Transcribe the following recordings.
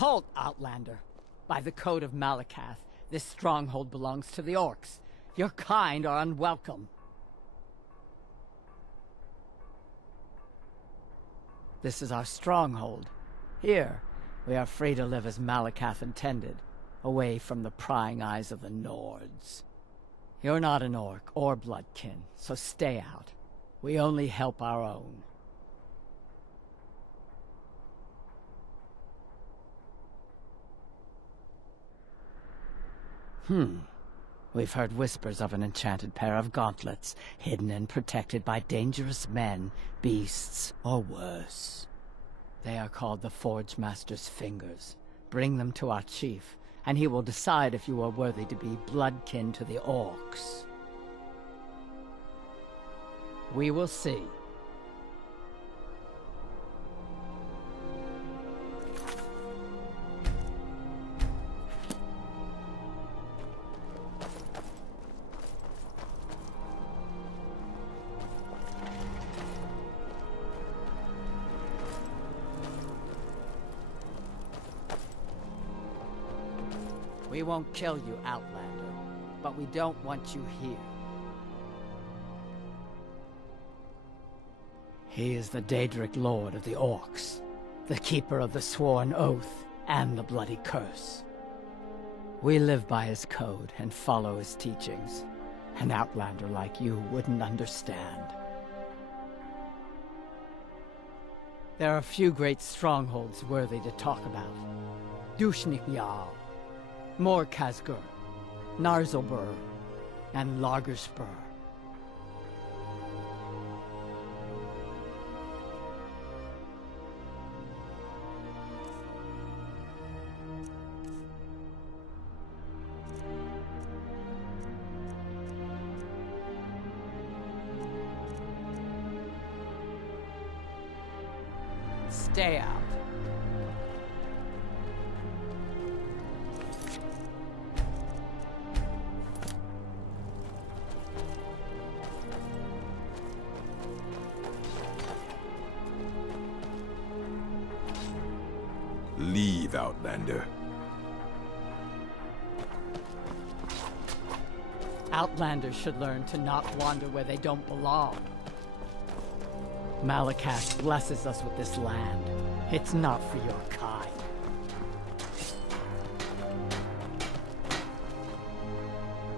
Halt, Outlander! By the code of Malakath, this stronghold belongs to the orcs. Your kind are unwelcome. This is our stronghold. Here, we are free to live as Malakath intended, away from the prying eyes of the Nords. You're not an orc or bloodkin, so stay out. We only help our own. We've heard whispers of an enchanted pair of gauntlets, hidden and protected by dangerous men, beasts, or worse. They are called the Forge Master's Fingers. Bring them to our chief, and he will decide if you are worthy to be bloodkin to the orcs. We will see. We won't kill you, Outlander, but we don't want you here. He is the Daedric Lord of the Orcs, the Keeper of the Sworn Oath and the Bloody Curse. We live by his code and follow his teachings. An Outlander like you wouldn't understand. There are few great strongholds worthy to talk about. Dushnik-Jarl, Morkazgur, Narzilbur, and Lagerspur. Stay out. Leave, Outlander. Outlanders should learn to not wander where they don't belong. Malakath blesses us with this land. It's not for your kind.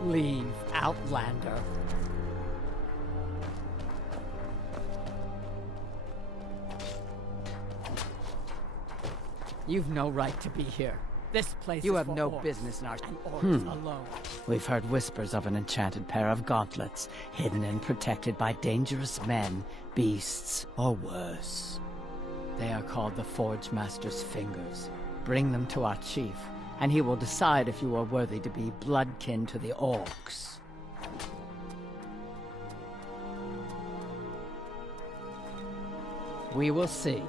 Leave, Outlander. You've no right to be here. This place You is have for no orcs, business in our... and orcs alone. We've heard whispers of an enchanted pair of gauntlets, hidden and protected by dangerous men, beasts, or worse. They are called the Forge Master's Fingers. Bring them to our chief, and he will decide if you are worthy to be bloodkin to the orcs. We will see.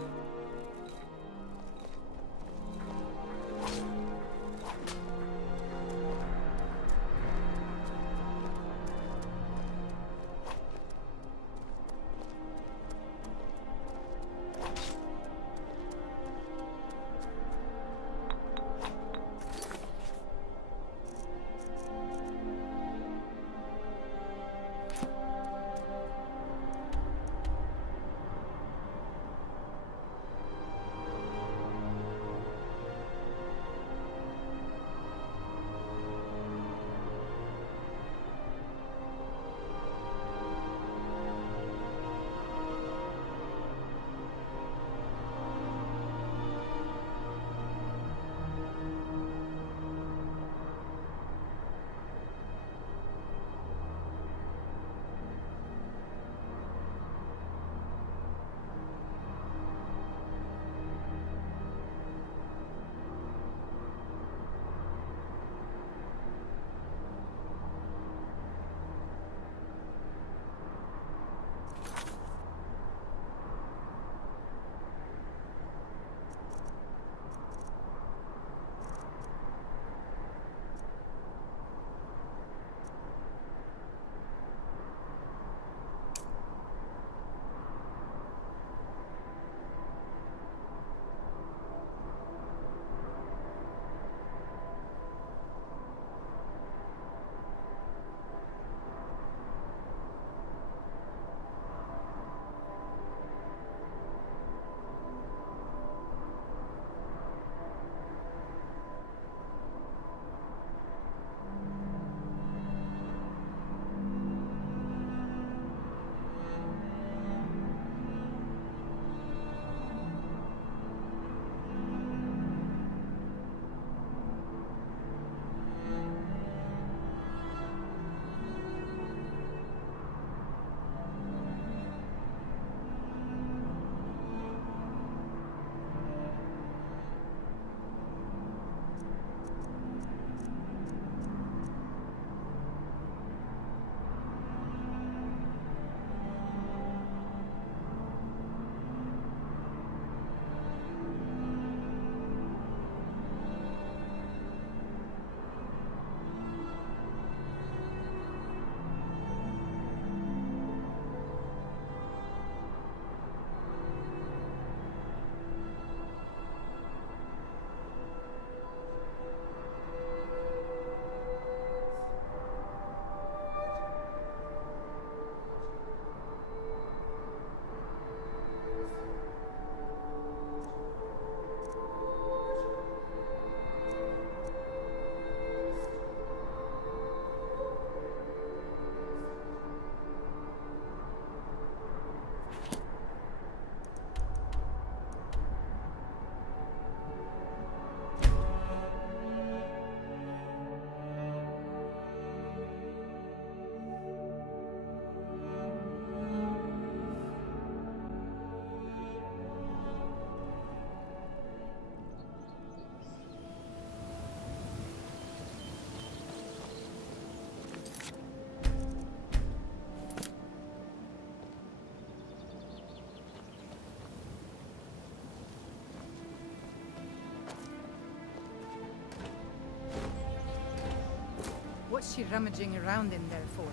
What's she rummaging around in there for?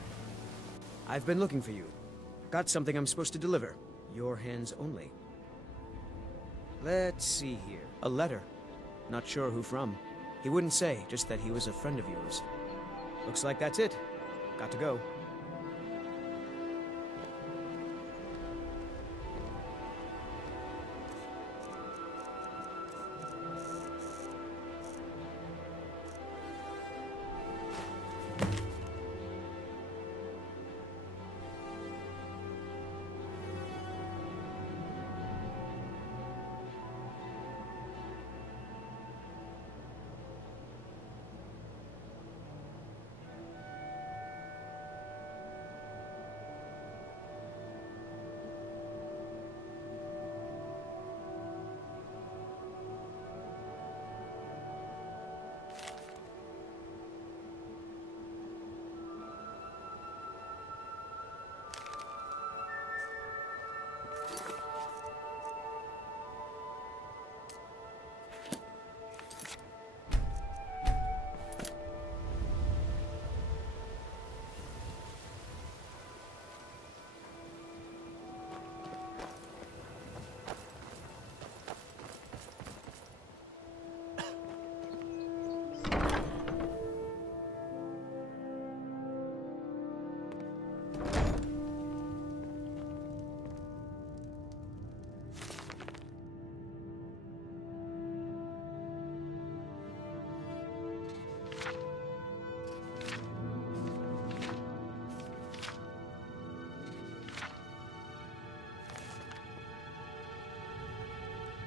I've been looking for you. Got something I'm supposed to deliver. Your hands only. Let's see here. A letter. Not sure who from. He wouldn't say, just that he was a friend of yours. Looks like that's it. Got to go.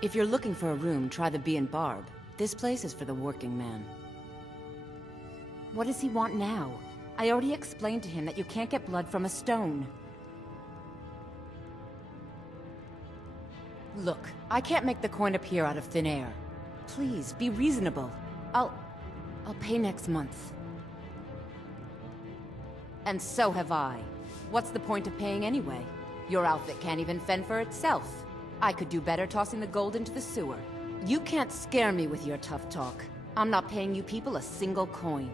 If you're looking for a room, try the Bee and Barb. This place is for the working man. What does he want now? I already explained to him that you can't get blood from a stone. Look, I can't make the coin appear out of thin air. Please, be reasonable. I'll pay next month. And so have I. What's the point of paying anyway? Your outfit can't even fend for itself. I could do better tossing the gold into the sewer. You can't scare me with your tough talk. I'm not paying you people a single coin.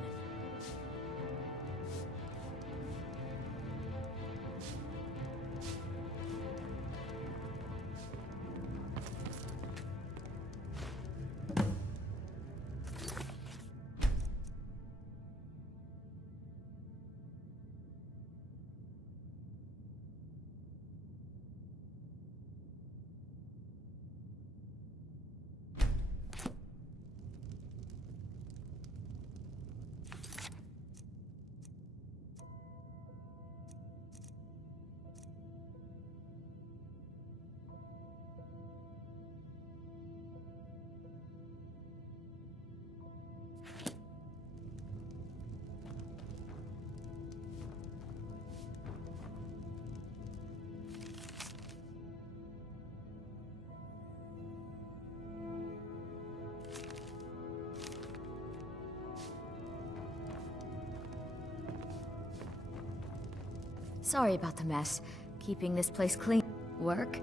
Sorry about the mess. Keeping this place clean. Work?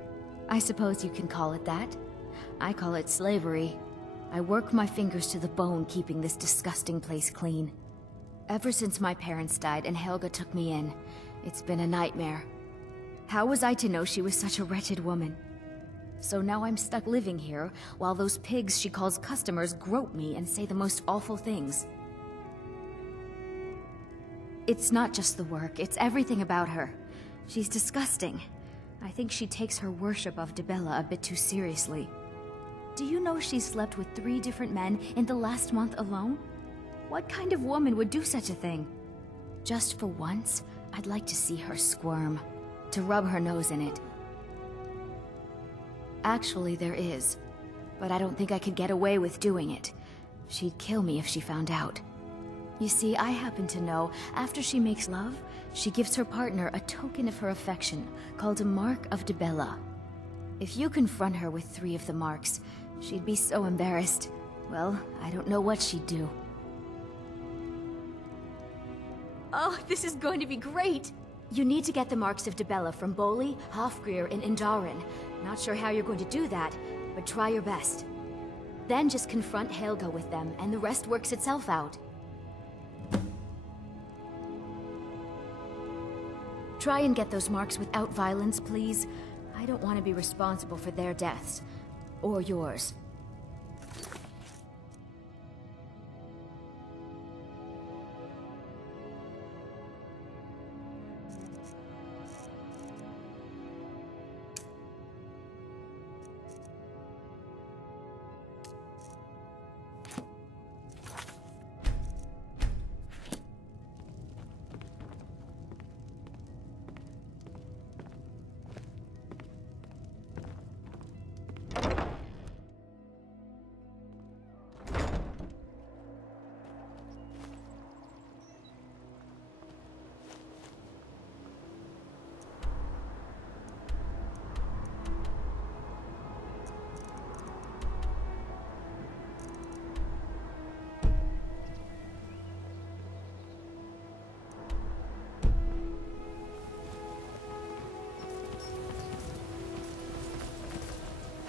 I suppose you can call it that. I call it slavery. I work my fingers to the bone keeping this disgusting place clean. Ever since my parents died and Helga took me in, it's been a nightmare. How was I to know she was such a wretched woman? So now I'm stuck living here, while those pigs she calls customers grope me and say the most awful things. It's not just the work, it's everything about her. She's disgusting. I think she takes her worship of Dibella a bit too seriously. Do you know she slept with 3 different men in the last month alone? What kind of woman would do such a thing? Just for once, I'd like to see her squirm, to rub her nose in it. Actually, there is, but I don't think I could get away with doing it. She'd kill me if she found out. You see, I happen to know, after she makes love, she gives her partner a token of her affection, called a Mark of Dibella. If you confront her with 3 of the marks, she'd be so embarrassed. Well, I don't know what she'd do. Oh, this is going to be great! You need to get the marks of Dibella from Boli, Hofgrir, and Indaren. Not sure how you're going to do that, but try your best. Then just confront Helga with them, and the rest works itself out. Try and get those marks without violence, please. I don't want to be responsible for their deaths. Or yours.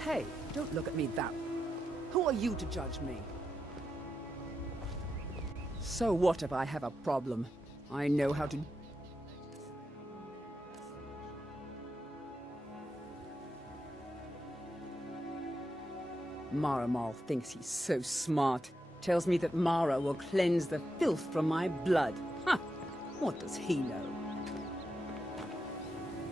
Hey, don't look at me that way. Who are you to judge me? So what if I have a problem? I know how to... Maramal thinks he's so smart. Tells me that Mara will cleanse the filth from my blood. Ha! What does he know?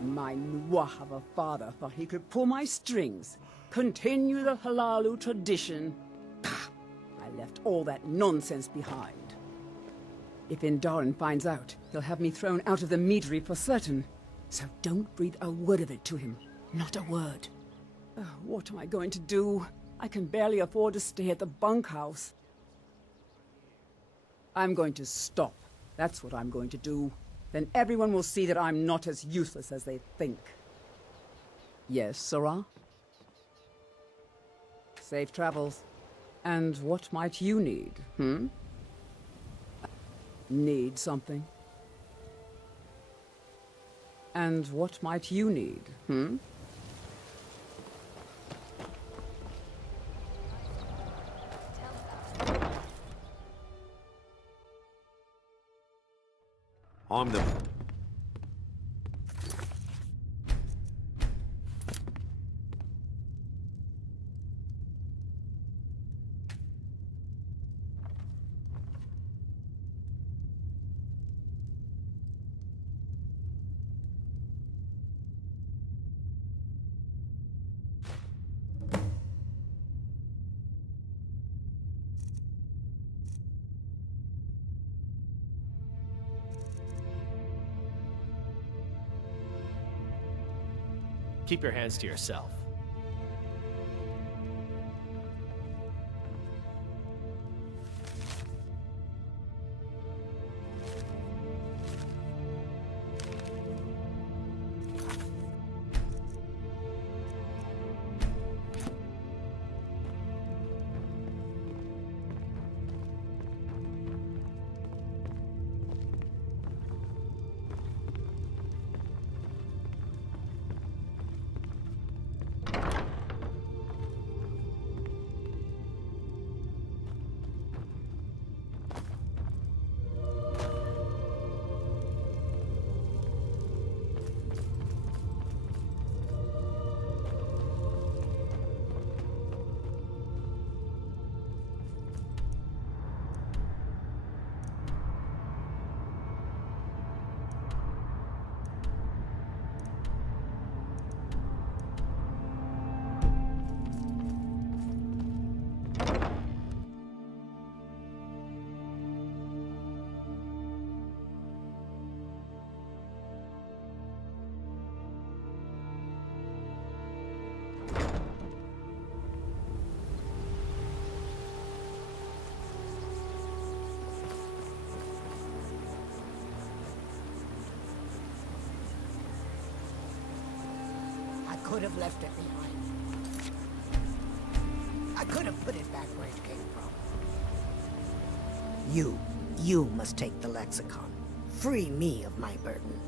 My Nwah of a father thought he could pull my strings. Continue the Halalu tradition. Pah! I left all that nonsense behind. If Indarin finds out, he'll have me thrown out of the meadery for certain. So don't breathe a word of it to him. Not a word. What am I going to do? I can barely afford to stay at the bunkhouse. I'm going to stop. That's what I'm going to do. Then everyone will see that I'm not as useless as they think. Yes, Sarah? Safe travels. And what might you need, hmm? Need something? And what might you need, hmm? Arm them. Keep your hands to yourself. I could have left it behind. I could have put it back where it came from. You must take the lexicon. Free me of my burden.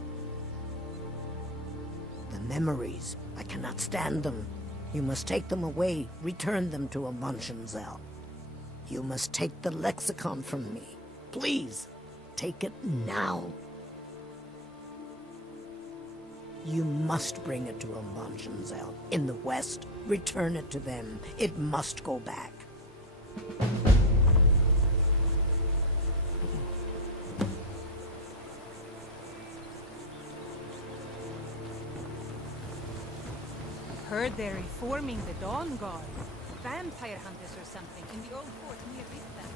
The memories, I cannot stand them. You must take them away, return them to Amunshenzell. You must take the lexicon from me. Please, take it now. You must bring it to Umbanshanzel. In the west, return it to them. It must go back. Heard they're reforming the Dawn Guard. Vampire hunters or something in the old fort near Ritham.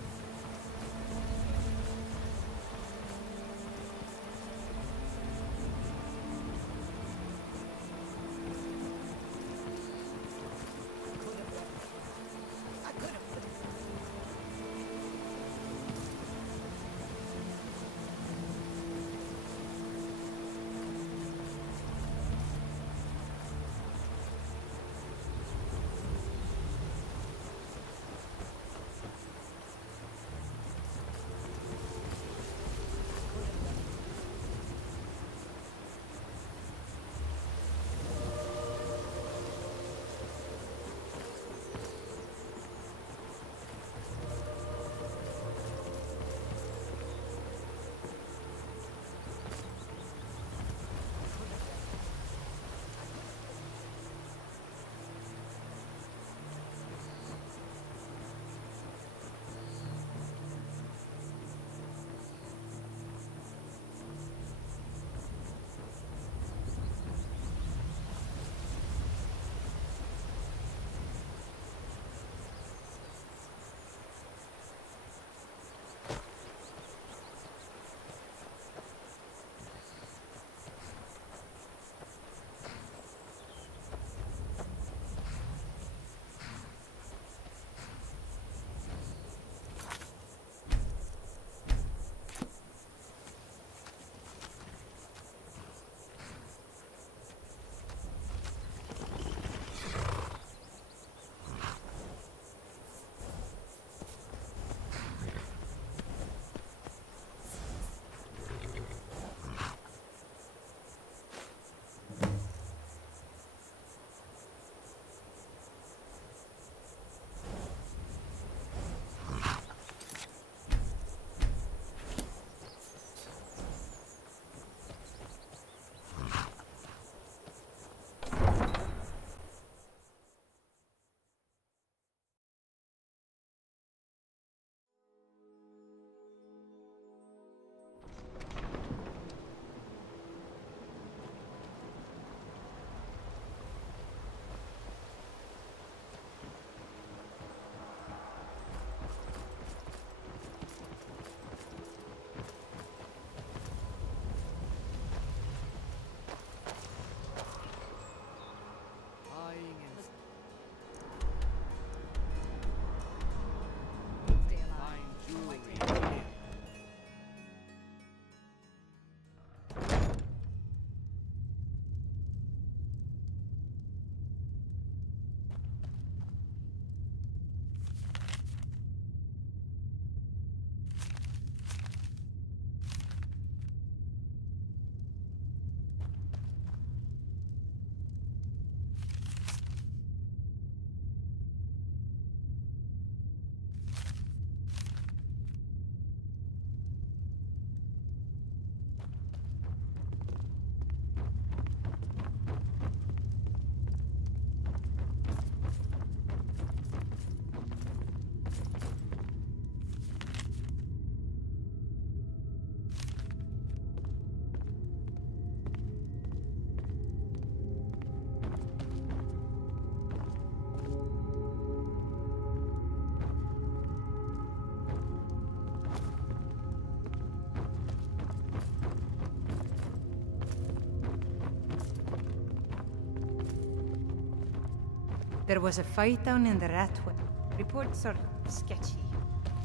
There was a fight down in the Ratway. Reports are sketchy.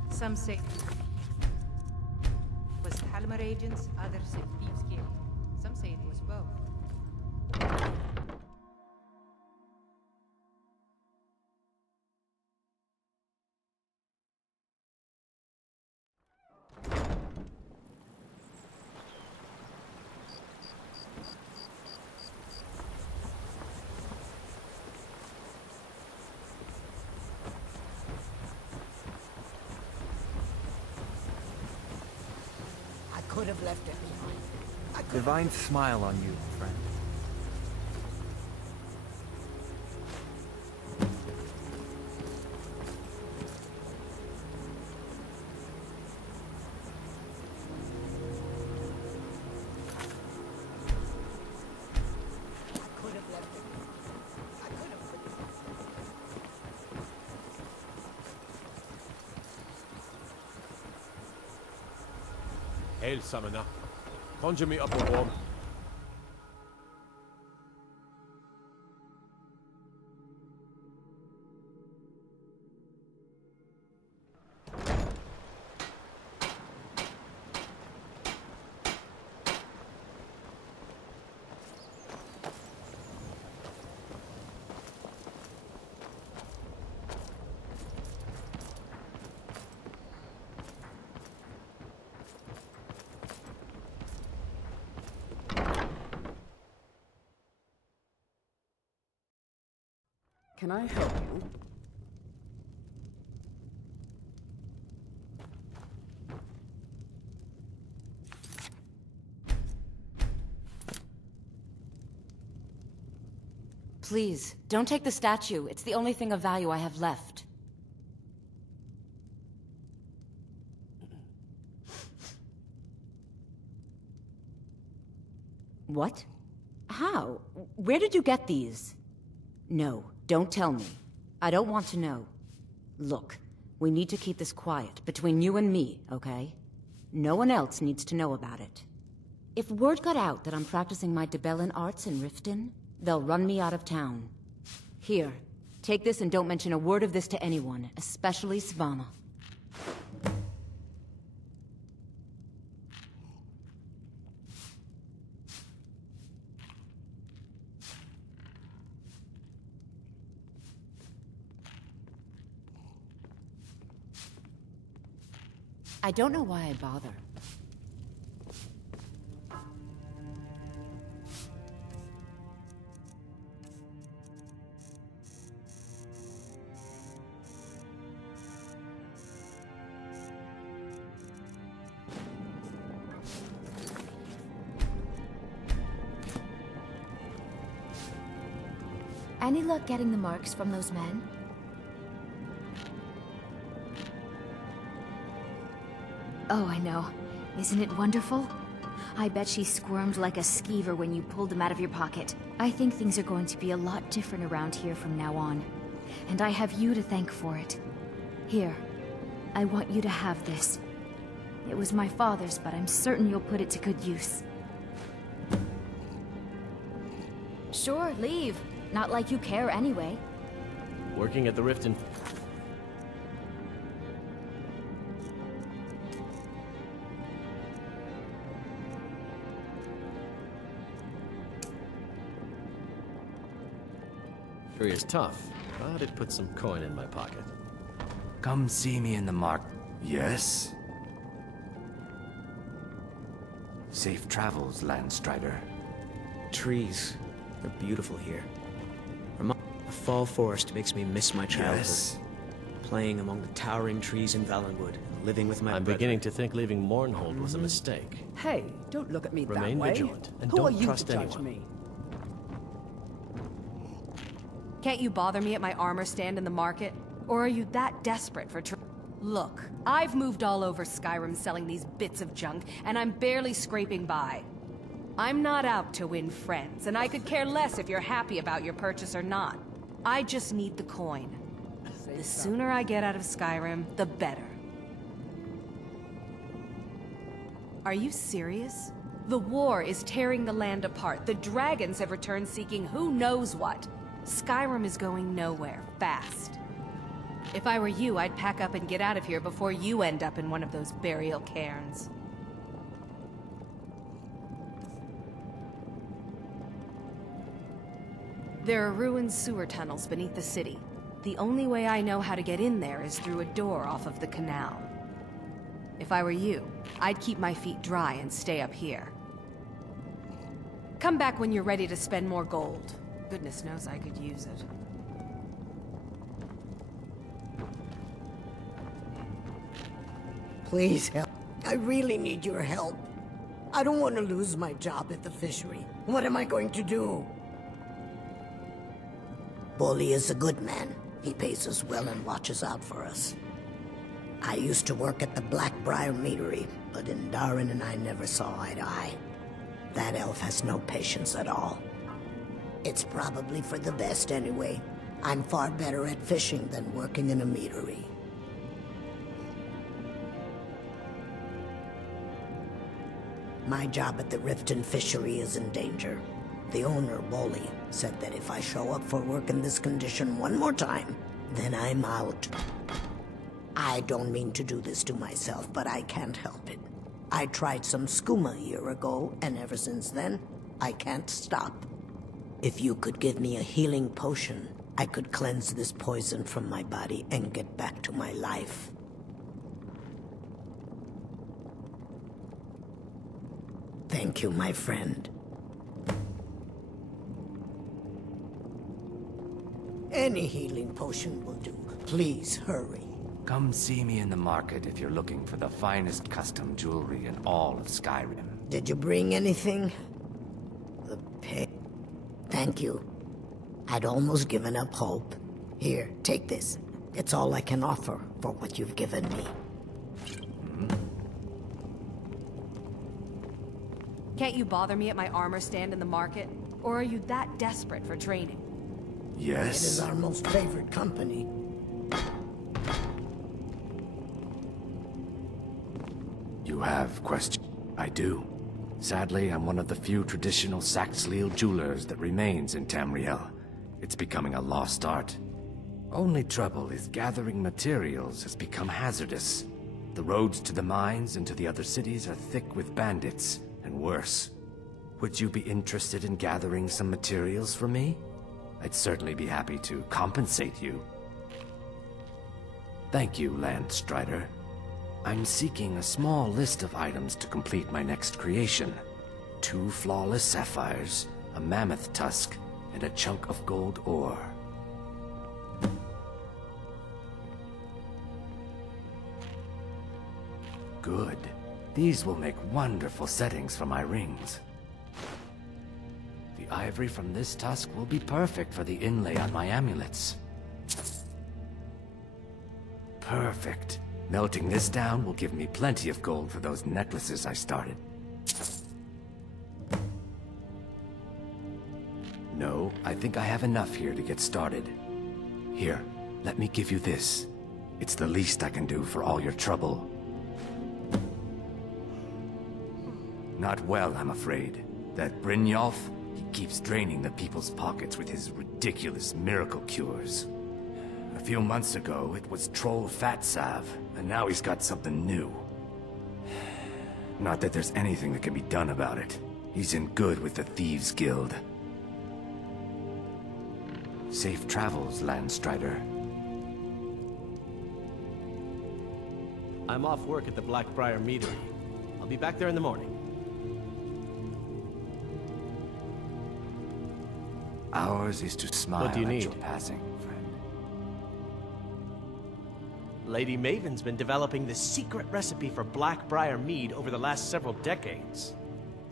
Some say it was Halmer agents, others say thieves' guild. Some say it was both. I could have left it behind. Divine smile on you, friend. Hail, summoner. Conjure me up a worm. Can I help you? Please, don't take the statue. It's the only thing of value I have left. What? How? Where did you get these? No, don't tell me. I don't want to know. Look, we need to keep this quiet, between you and me, okay? No one else needs to know about it. If word got out that I'm practicing my Debellan arts in Riften, they'll run me out of town. Here, take this and don't mention a word of this to anyone, especially Svanna. I don't know why I bother. Any luck getting the marks from those men? Oh, I know. Isn't it wonderful? I bet she squirmed like a skeever when you pulled them out of your pocket. I think things are going to be a lot different around here from now on. And I have you to thank for it. Here, I want you to have this. It was my father's, but I'm certain you'll put it to good use. Sure, leave. Not like you care anyway. Working at the Riften. Tree is tough, but it put some coin in my pocket. Come see me in the mark. Yes? Safe travels, Landstrider. Trees. They're beautiful here. The fall forest makes me miss my childhood. Yes. Playing among the towering trees in Valenwood, living with my I'm brethren. beginning to think leaving Mournhold was a mistake. Hey, don't look at me Remain that way. vigilant, and Who don't are you trust to judge anyone. me? Can't you bother me at my armor stand in the market? Or are you that desperate for Look, I've moved all over Skyrim selling these bits of junk, and I'm barely scraping by. I'm not out to win friends, and I could care less if you're happy about your purchase or not. I just need the coin. The sooner I get out of Skyrim, the better. Are you serious? The war is tearing the land apart. The dragons have returned seeking who knows what. Skyrim is going nowhere, fast. If I were you, I'd pack up and get out of here before you end up in one of those burial cairns. There are ruined sewer tunnels beneath the city. The only way I know how to get in there is through a door off of the canal. If I were you, I'd keep my feet dry and stay up here. Come back when you're ready to spend more gold. Goodness knows I could use it. Please help. I really need your help. I don't want to lose my job at the fishery. What am I going to do? Bully is a good man. He pays us well and watches out for us. I used to work at the Blackbriar Meadery, but in Darren and I never saw eye to eye. That elf has no patience at all. It's probably for the best anyway. I'm far better at fishing than working in a meadery. My job at the Riften fishery is in danger. The owner, Wooly, said that if I show up for work in this condition one more time, then I'm out. I don't mean to do this to myself, but I can't help it. I tried some skooma a year ago, and ever since then, I can't stop. If you could give me a healing potion, I could cleanse this poison from my body and get back to my life. Thank you, my friend. Any healing potion will do. Please hurry. Come see me in the market if you're looking for the finest custom jewelry in all of Skyrim. Did you bring anything? The pig. Thank you. I'd almost given up hope. Here, take this. It's all I can offer for what you've given me. Can't you bother me at my armor stand in the market? Or are you that desperate for training? Yes. It is our most favorite company. You have question? I do. Sadly, I'm one of the few traditional Saxhleel jewelers that remains in Tamriel. It's becoming a lost art. Only trouble is gathering materials has become hazardous. The roads to the mines and to the other cities are thick with bandits, and worse. Would you be interested in gathering some materials for me? I'd certainly be happy to compensate you. Thank you, Landstrider. I'm seeking a small list of items to complete my next creation. 2 flawless sapphires, a mammoth tusk, and a chunk of gold ore. Good. These will make wonderful settings for my rings. The ivory from this tusk will be perfect for the inlay on my amulets. Perfect. Melting this down will give me plenty of gold for those necklaces I started. No, I think I have enough here to get started. Here, let me give you this. It's the least I can do for all your trouble. Not well, I'm afraid. That Brynjolf, he keeps draining the people's pockets with his ridiculous miracle cures. A few months ago, it was Troll Fatsav, and now he's got something new. Not that there's anything that can be done about it. He's in good with the Thieves' Guild. Safe travels, Landstrider. I'm off work at the Blackbriar Meadery. I'll be back there in the morning. Ours is to smile What do you at need? your passing, friend. Lady Maven's been developing the secret recipe for Blackbriar mead over the last several decades.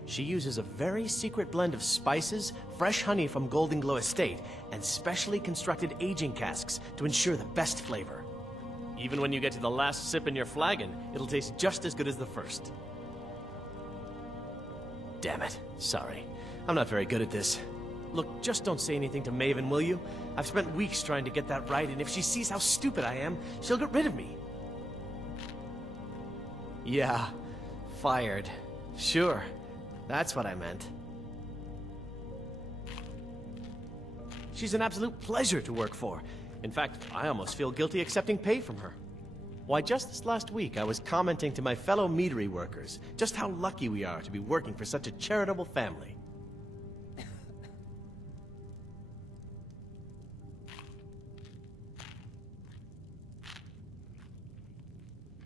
She uses a very secret blend of spices, fresh honey from Golden Glow Estate, and specially constructed aging casks to ensure the best flavor. Even when you get to the last sip in your flagon, it'll taste just as good as the first. Damn it. Sorry. I'm not very good at this. Look, just don't say anything to Maven, will you? I've spent weeks trying to get that right, and if she sees how stupid I am, she'll get rid of me. Yeah, fired. Sure, that's what I meant. She's an absolute pleasure to work for. In fact, I almost feel guilty accepting pay from her. Why, just this last week, I was commenting to my fellow meadery workers just how lucky we are to be working for such a charitable family.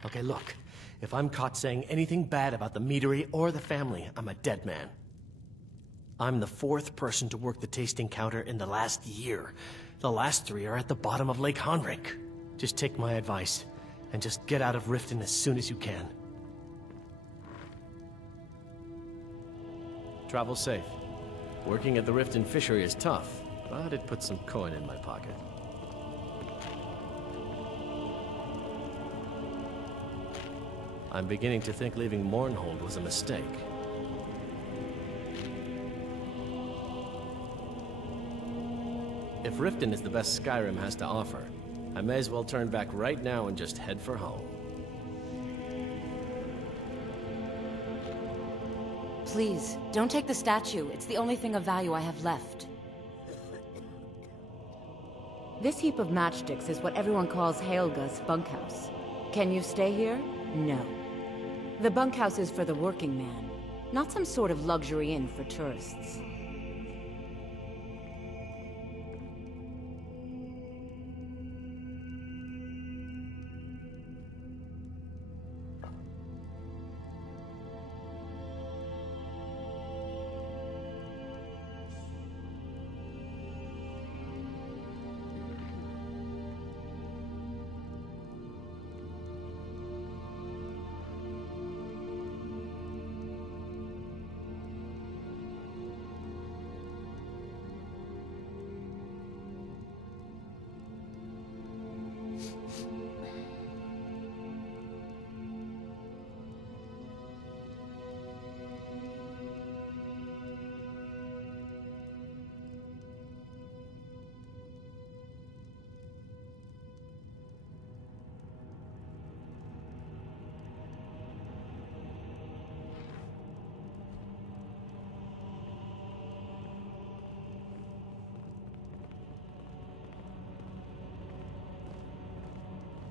Okay, look. If I'm caught saying anything bad about the meadery or the family, I'm a dead man. I'm the 4th person to work the tasting counter in the last year. The last 3 are at the bottom of Lake Honrik. Just take my advice, and just get out of Riften as soon as you can. Travel safe. Working at the Riften fishery is tough, but it puts some coin in my pocket. I'm beginning to think leaving Mournhold was a mistake. If Riften is the best Skyrim has to offer, I may as well turn back right now and just head for home. Please, don't take the statue. It's the only thing of value I have left. This heap of matchsticks is what everyone calls Helga's bunkhouse. Can you stay here? No. The bunkhouse is for the working man, not some sort of luxury inn for tourists.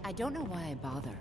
I don't know why I bother.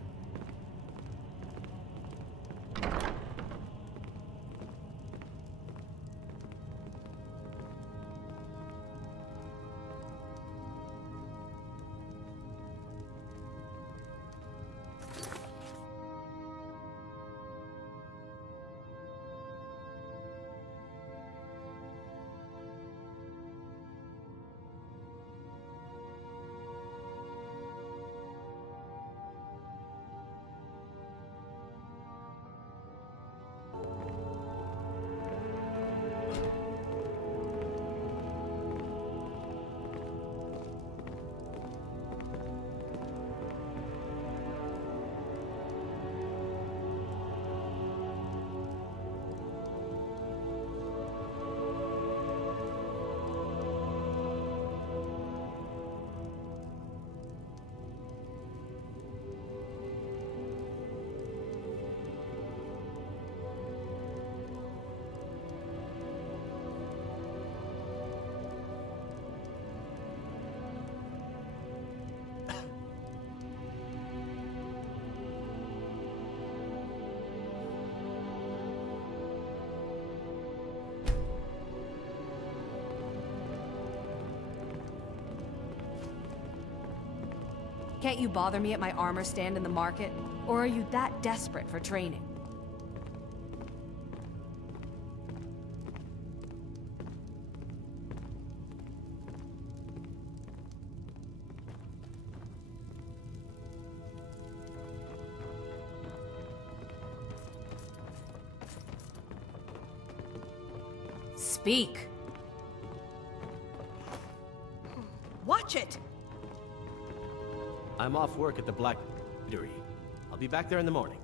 Can't you bother me at my armor stand in the market? Or are you that desperate for training? Speak! Watch it! I'm off work at the Black Eatery. I'll be back there in the morning.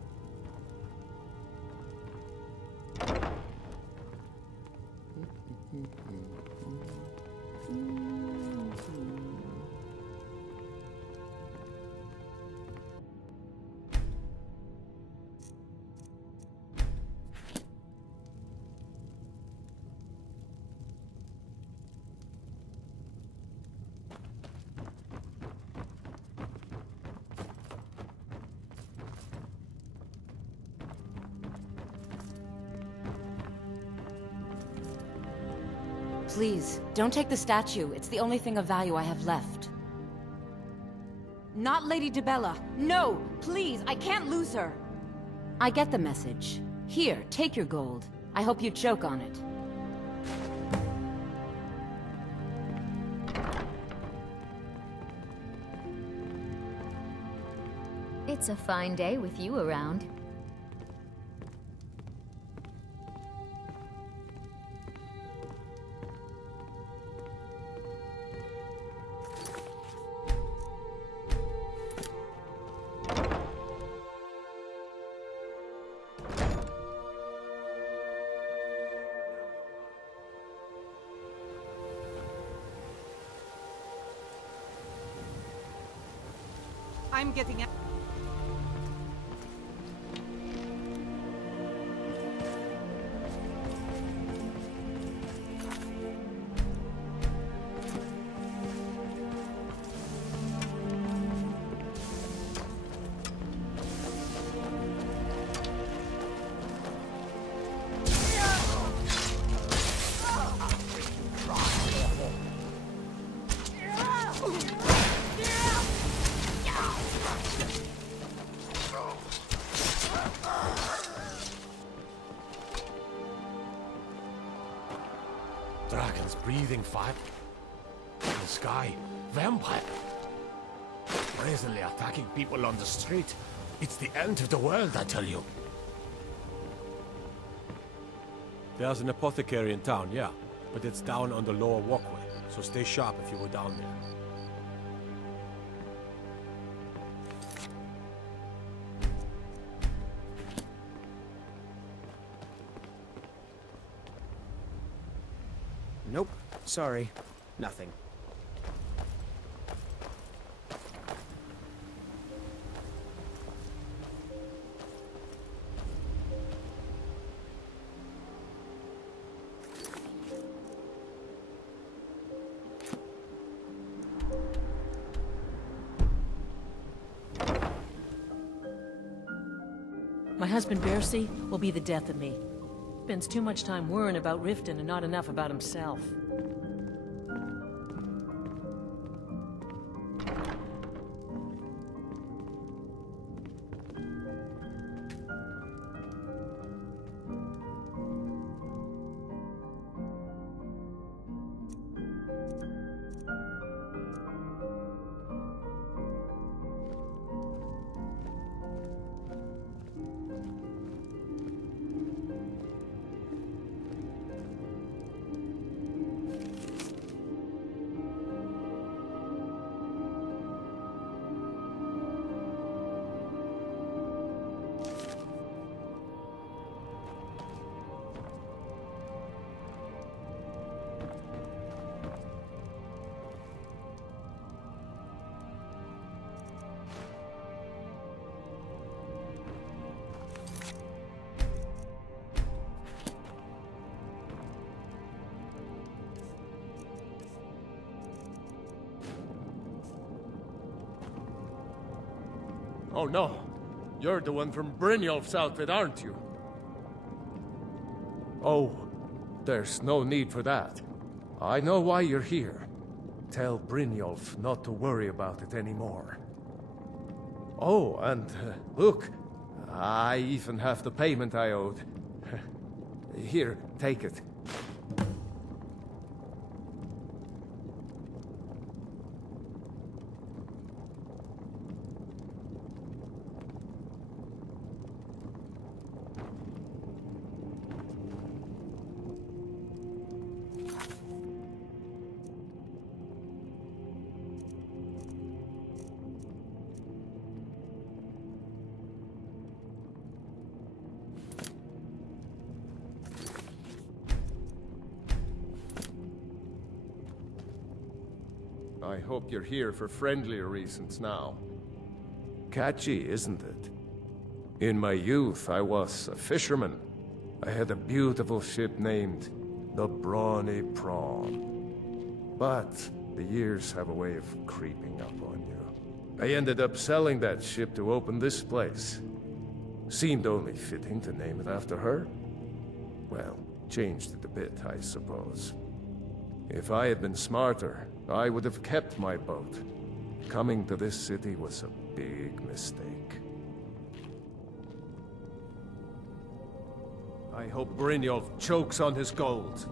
Please, don't take the statue. It's the only thing of value I have left. Not Lady Dibella. No! Please, I can't lose her! I get the message. Here, take your gold. I hope you choke on it. It's a fine day with you around. I'm getting out. Dragons breathing fire. In the sky, vampire. Brazenly attacking people on the street. It's the end of the world, I tell you. There's an apothecary in town, yeah. But it's down on the lower walkway, so stay sharp if you go down there. Nope. Sorry. Nothing. My husband Bercy will be the death of me. Spends too much time worrying about Riften and not enough about himself. Oh no! You're the one from Brynjolf's outfit, aren't you? Oh, there's no need for that. I know why you're here. Tell Brynjolf not to worry about it anymore. Oh, and look, I even have the payment I owed. Here, take it. I hope you're here for friendlier reasons now. Catchy, isn't it? In my youth, I was a fisherman. I had a beautiful ship named the Brawny Prawn. But the years have a way of creeping up on you. I ended up selling that ship to open this place. Seemed only fitting to name it after her. Well, changed it a bit, I suppose. If I had been smarter, I would have kept my boat. Coming to this city was a big mistake. I hope Brynjolf chokes on his gold.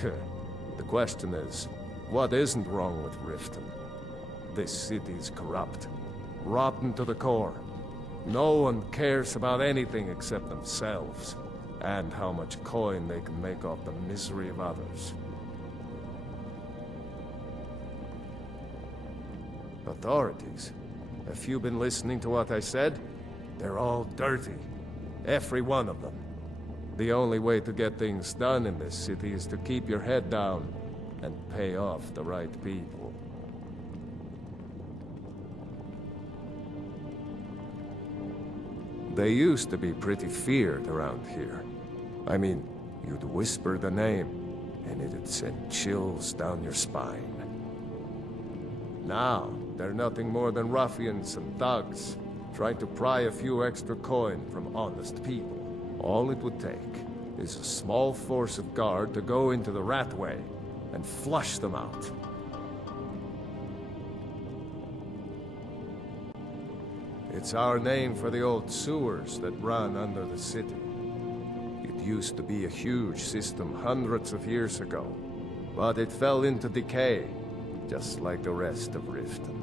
The question is, what isn't wrong with Riften? This city's corrupt, rotten to the core. No one cares about anything except themselves, and how much coin they can make off the misery of others. Authorities, have you been listening to what I said? They're all dirty. Every one of them. The only way to get things done in this city is to keep your head down and pay off the right people. They used to be pretty feared around here. I mean, you'd whisper the name, and it'd send chills down your spine. Now, they're nothing more than ruffians and thugs, trying to pry a few extra coin from honest people. All it would take is a small force of guard to go into the Ratway and flush them out. It's our name for the old sewers that run under the city. used to be a huge system hundreds of years ago, but it fell into decay, just like the rest of Riften.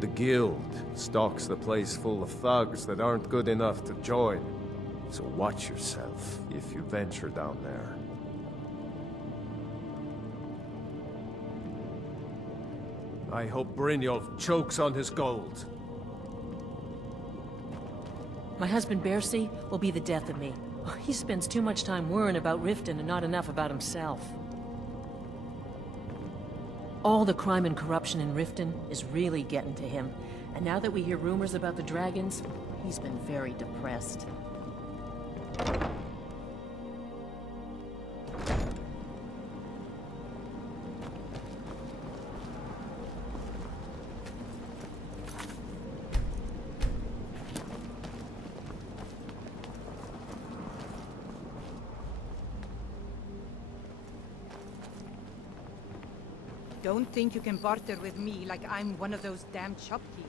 The Guild stocks the place full of thugs that aren't good enough to join, so watch yourself if you venture down there. I hope Brynjolf chokes on his gold. My husband Bercy will be the death of me. He spends too much time worrying about Riften and not enough about himself. All the crime and corruption in Riften is really getting to him. And now that we hear rumors about the dragons, he's been very depressed. Don't think you can barter with me like I'm one of those damn shopkeepers.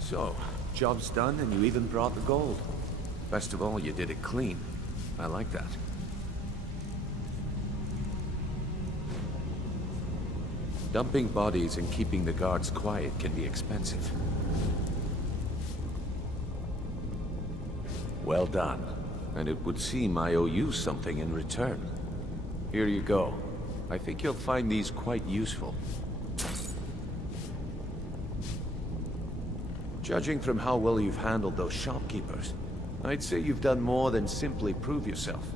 So, job's done and you even brought the gold. Best of all, you did it clean. I like that. Dumping bodies and keeping the guards quiet can be expensive. Well done. And it would seem I owe you something in return. Here you go. I think you'll find these quite useful. Judging from how well you've handled those shopkeepers, I'd say you've done more than simply prove yourself.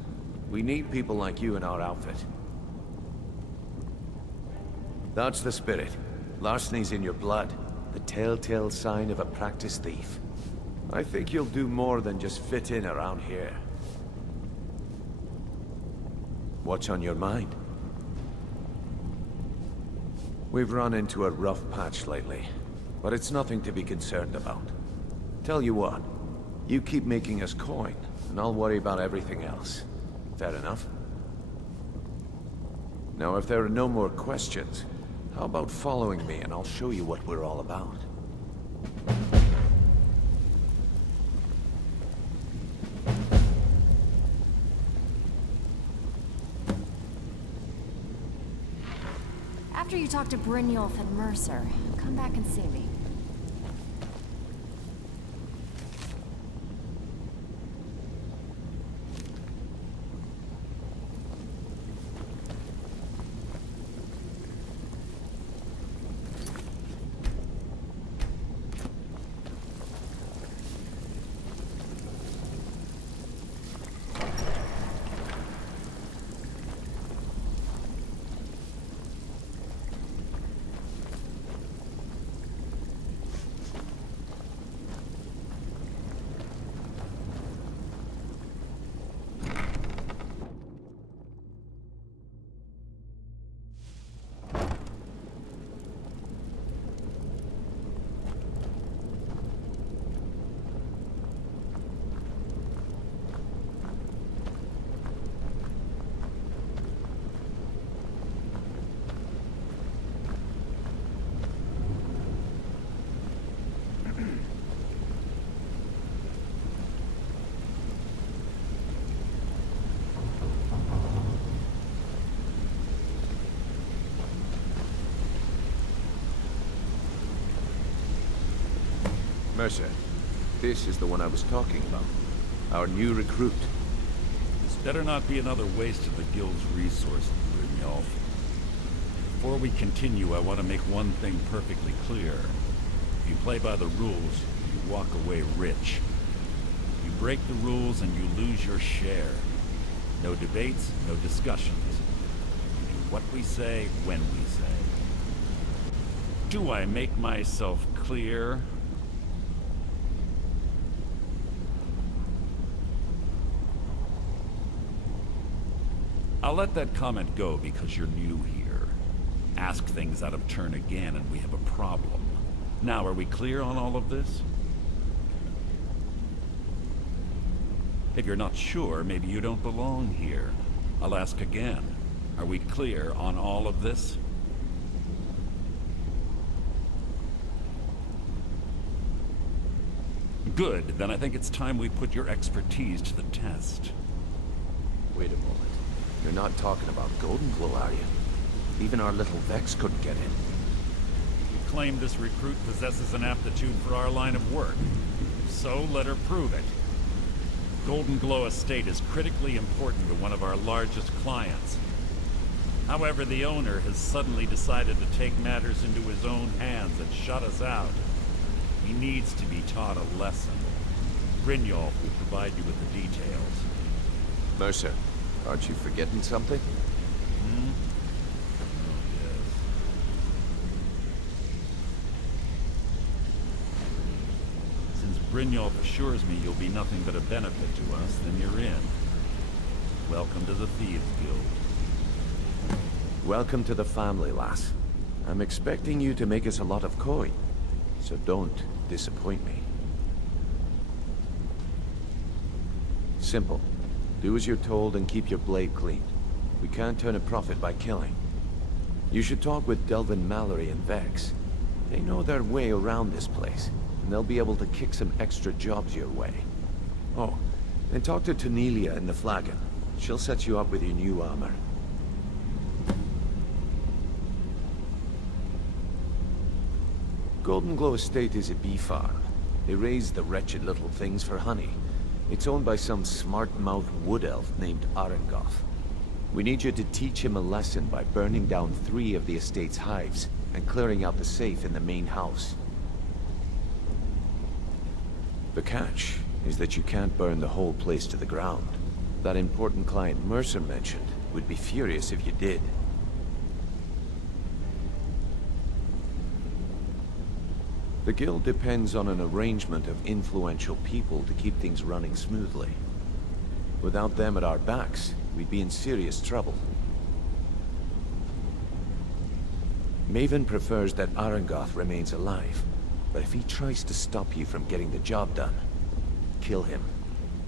We need people like you in our outfit. That's the spirit. Larceny's in your blood. The telltale sign of a practiced thief. I think you'll do more than just fit in around here. What's on your mind? We've run into a rough patch lately, but it's nothing to be concerned about. Tell you what, you keep making us coin, and I'll worry about everything else. Fair enough? Now, if there are no more questions, how about following me and I'll show you what we're all about? After you talk to Brynjolf and Mercer, come back and see me. Mercer, this is the one I was talking about. Our new recruit. This better not be another waste of the Guild's resources, Brynjolf. Before we continue, I want to make one thing perfectly clear. If you play by the rules, you walk away rich. You break the rules and you lose your share. No debates, no discussions. We do what we say, when we say. Do I make myself clear? I'll let that comment go because you're new here. Ask things out of turn again and we have a problem. Now, are we clear on all of this? If you're not sure, maybe you don't belong here. I'll ask again. Are we clear on all of this? Good, then I think it's time we put your expertise to the test. Wait a moment. You're not talking about Golden Glow, are you? Even our little Vex couldn't get in. You claim this recruit possesses an aptitude for our line of work. If so, let her prove it. Golden Glow Estate is critically important to one of our largest clients. However, the owner has suddenly decided to take matters into his own hands and shut us out. He needs to be taught a lesson. Brynjolf will provide you with the details. Mercer, aren't you forgetting something? Hmm? Oh, yes. Since Brynjolf assures me you'll be nothing but a benefit to us, then you're in. Welcome to the Thieves Guild. Welcome to the family, lass. I'm expecting you to make us a lot of coin, so don't disappoint me. Simple. Do as you're told and keep your blade clean. We can't turn a profit by killing. You should talk with Delvin Mallory and Vex. They know their way around this place, and they'll be able to kick some extra jobs your way. Oh, and talk to Tanelia in the Flagon. She'll set you up with your new armor. Golden Glow Estate is a bee farm. They raise the wretched little things for honey. It's owned by some smart-mouthed wood elf named Arengoth. We need you to teach him a lesson by burning down 3 of the estate's hives and clearing out the safe in the main house. The catch is that you can't burn the whole place to the ground. That important client Mercer mentioned would be furious if you did. The guild depends on an arrangement of influential people to keep things running smoothly. Without them at our backs, we'd be in serious trouble. Maven prefers that Arengoth remains alive, but if he tries to stop you from getting the job done, kill him.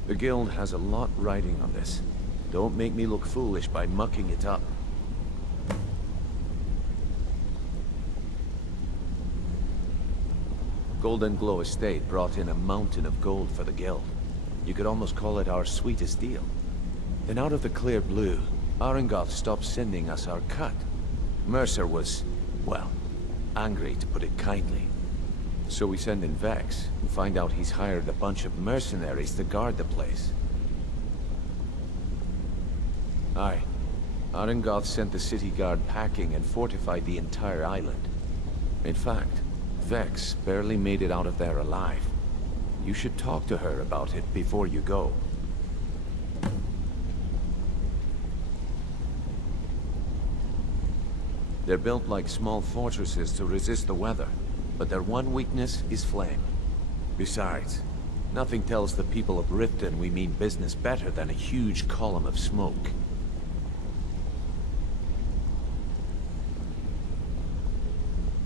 The guild has a lot riding on this. Don't make me look foolish by mucking it up. Golden Glow Estate brought in a mountain of gold for the guild. You could almost call it our sweetest deal. Then out of the clear blue, Arengoth stopped sending us our cut. Mercer was, well, angry to put it kindly. So we send in Vex and find out he's hired a bunch of mercenaries to guard the place. Aye. Arengoth sent the city guard packing and fortified the entire island. In fact, Vex barely made it out of there alive. You should talk to her about it before you go. They're built like small fortresses to resist the weather, but their one weakness is flame. Besides, nothing tells the people of Riften we mean business better than a huge column of smoke.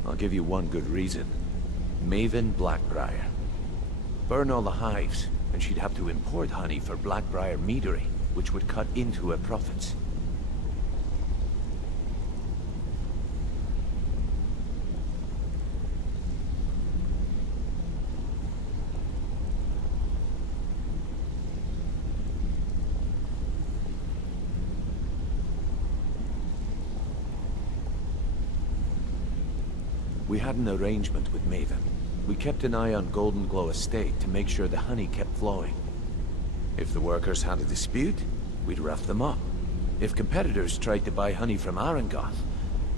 I'll give you one good reason. Maven Blackbriar. Burn all the hives, and she'd have to import honey for Blackbriar meadery, which would cut into her profits. We had an arrangement with Maven. We kept an eye on Golden Glow Estate to make sure the honey kept flowing. If the workers had a dispute, we'd rough them up. If competitors tried to buy honey from Arangoth,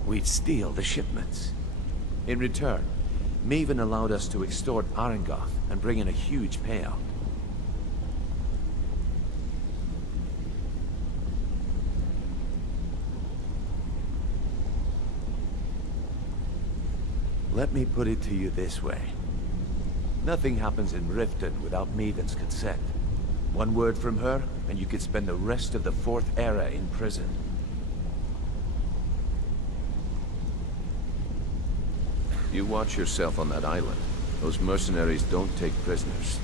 we'd steal the shipments. In return, Maven allowed us to extort Arangoth and bring in a huge payout. Let me put it to you this way. Nothing happens in Riften without Maven's consent. One word from her, and you could spend the rest of the Fourth Era in prison. You watch yourself on that island. Those mercenaries don't take prisoners.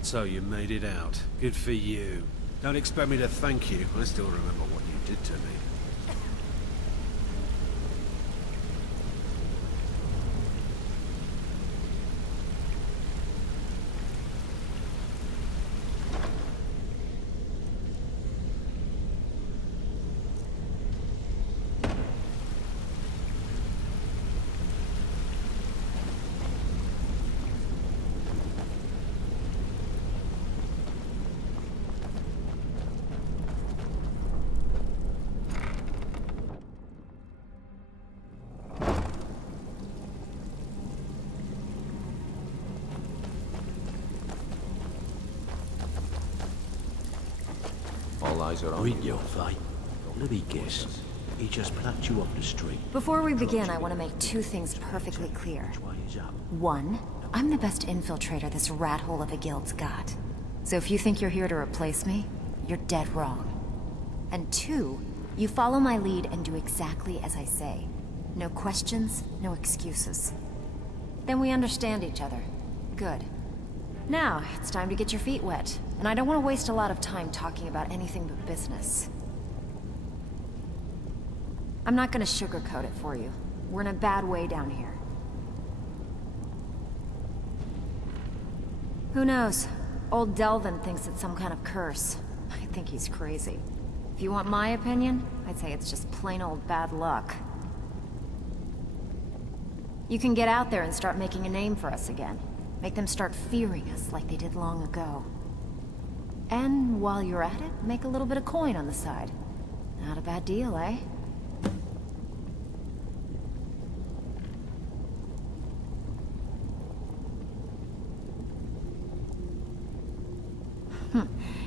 So you made it out. Good for you. Don't expect me to thank you. I still remember what you did to me. All eyes are on Read your fate. Let me guess. He just plucked you off the street. Before we begin, I want to make two things perfectly clear. One, I'm the best infiltrator this rat hole of a guild's got. So if you think you're here to replace me, you're dead wrong. And two, you follow my lead and do exactly as I say. No questions, no excuses. Then we understand each other. Good. Now, it's time to get your feet wet. And I don't want to waste a lot of time talking about anything but business. I'm not gonna sugarcoat it for you. We're in a bad way down here. Who knows? Old Delvin thinks it's some kind of curse. I think he's crazy. If you want my opinion, I'd say it's just plain old bad luck. You can get out there and start making a name for us again. Make them start fearing us like they did long ago. And while you're at it, make a little bit of coin on the side. Not a bad deal, eh?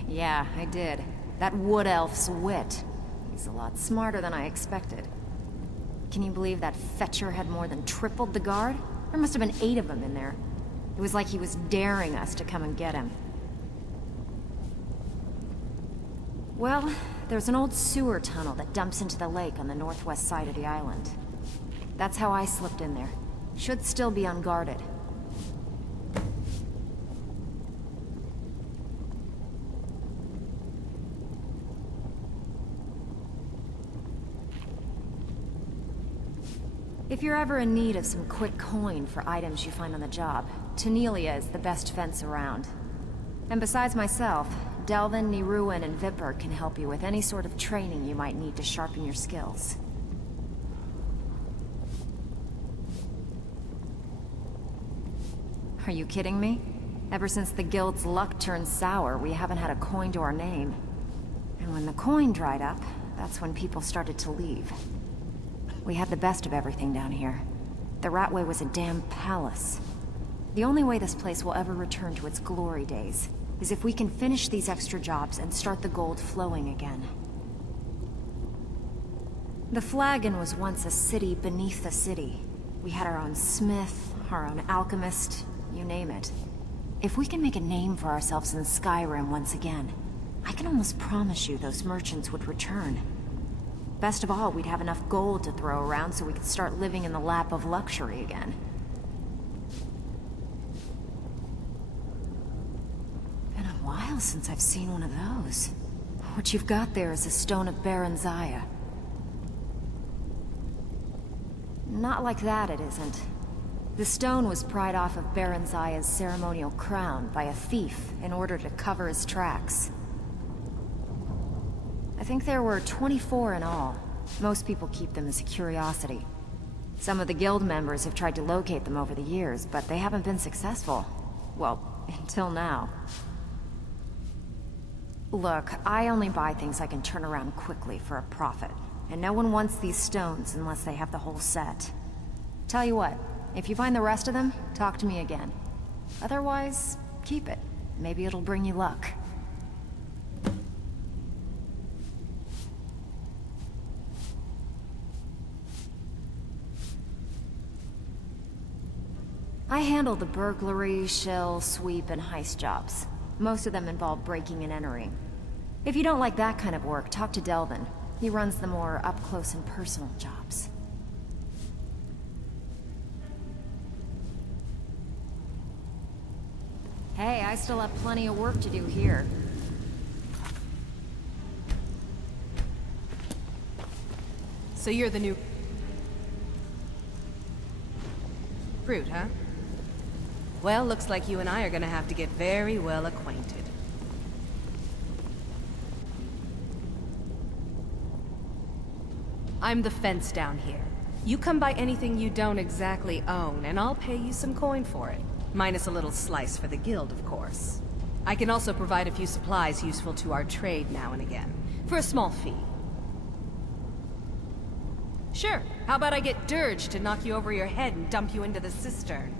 Yeah, I did. That wood elf's wit. He's a lot smarter than I expected. Can you believe that fetcher had more than tripled the guard? There must have been 8 of them in there. It was like he was daring us to come and get him. Well, there's an old sewer tunnel that dumps into the lake on the northwest side of the island. That's how I slipped in there. Should still be unguarded. If you're ever in need of some quick coin for items you find on the job, Tanelia is the best fence around. And besides myself, Delvin, Niruin, and Vipper can help you with any sort of training you might need to sharpen your skills. Are you kidding me? Ever since the guild's luck turned sour, we haven't had a coin to our name. And when the coin dried up, that's when people started to leave. We had the best of everything down here. The Ratway was a damn palace. The only way this place will ever return to its glory days is if we can finish these extra jobs and start the gold flowing again. The Flagon was once a city beneath the city. We had our own smith, our own alchemist, you name it. If we can make a name for ourselves in Skyrim once again, I can almost promise you those merchants would return. Best of all, we'd have enough gold to throw around so we could start living in the lap of luxury again. Been a while since I've seen one of those. What you've got there is a stone of Baron Zaya. Not like that, it isn't. The stone was pried off of Baron Zaya's ceremonial crown by a thief in order to cover his tracks. I think there were 24 in all. Most people keep them as a curiosity. Some of the guild members have tried to locate them over the years, but they haven't been successful. Well, until now. Look, I only buy things I can turn around quickly for a profit. And no one wants these stones unless they have the whole set. Tell you what, if you find the rest of them, talk to me again. Otherwise, keep it. Maybe it'll bring you luck. I handle the burglary, shell, sweep, and heist jobs. Most of them involve breaking and entering. If you don't like that kind of work, talk to Delvin. He runs the more up-close and personal jobs. Hey, I still have plenty of work to do here. So you're the new... fruit, huh? Well, looks like you and I are gonna have to get very well acquainted. I'm the fence down here. You come by anything you don't exactly own, and I'll pay you some coin for it. Minus a little slice for the guild, of course. I can also provide a few supplies useful to our trade now and again, for a small fee. Sure, how about I get Dirge to knock you over your head and dump you into the cistern?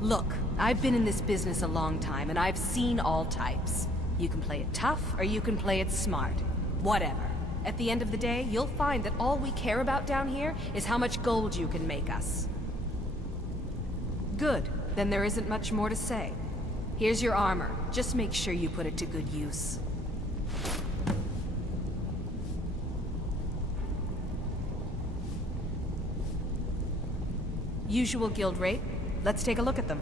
Look, I've been in this business a long time, and I've seen all types. You can play it tough, or you can play it smart. Whatever. At the end of the day, you'll find that all we care about down here is how much gold you can make us. Good. Then there isn't much more to say. Here's your armor. Just make sure you put it to good use. Usual guild rate. Let's take a look at them.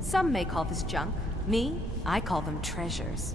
Some may call this junk. Me, I call them treasures.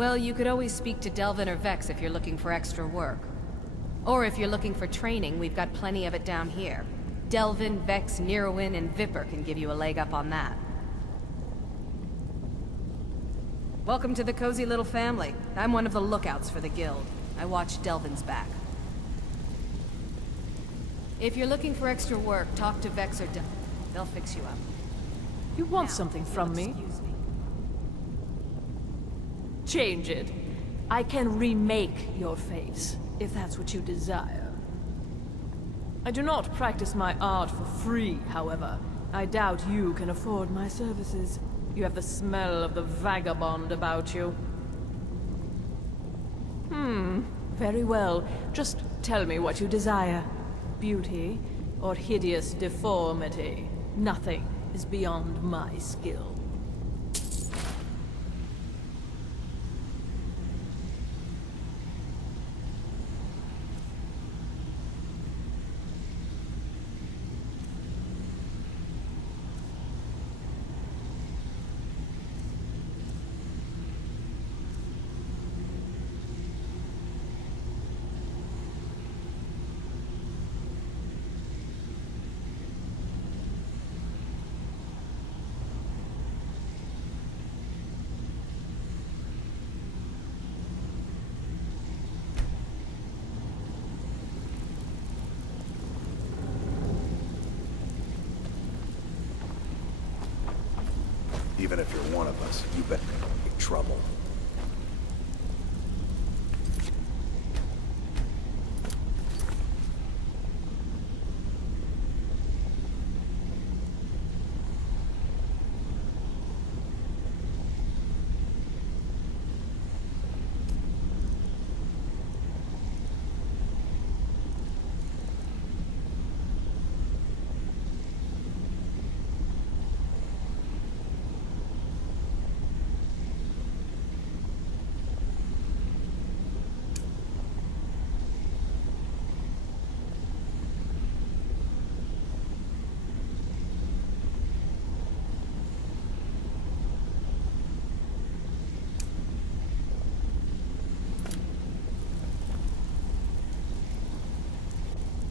Well, you could always speak to Delvin or Vex if you're looking for extra work. Or if you're looking for training, we've got plenty of it down here. Delvin, Vex, Neruin, and Viper can give you a leg up on that. Welcome to the cozy little family. I'm one of the lookouts for the guild. I watch Delvin's back. If you're looking for extra work, talk to Vex or Delvin. They'll fix you up. You want something from me? Change it. I can remake your face, if that's what you desire. I do not practice my art for free, however. I doubt you can afford my services. You have the smell of the vagabond about you. Very well. Just tell me what you desire. Beauty or hideous deformity. Nothing is beyond my skill. Even if you're one of us, you better make trouble.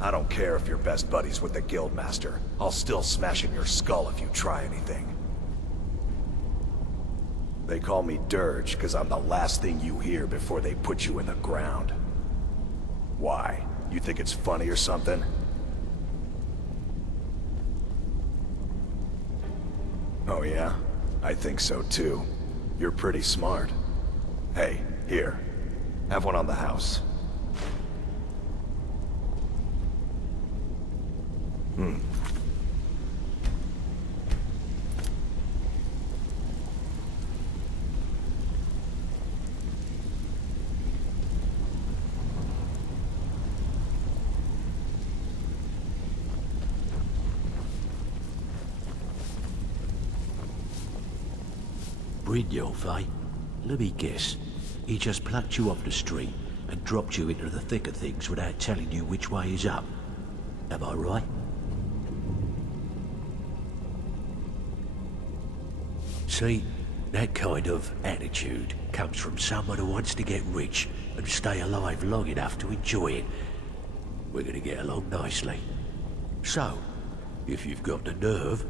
I don't care if you're best buddies with the Guildmaster. I'll still smash in your skull if you try anything. They call me Dirge because I'm the last thing you hear before they put you in the ground. Why? You think it's funny or something? Oh yeah? I think so too. You're pretty smart. Hey, here. Have one on the house. Brynjolf, eh? Let me guess. He just plucked you off the street and dropped you into the thick of things without telling you which way is up. Am I right? See, that kind of attitude comes from someone who wants to get rich and stay alive long enough to enjoy it. We're gonna get along nicely. So, if you've got the nerve,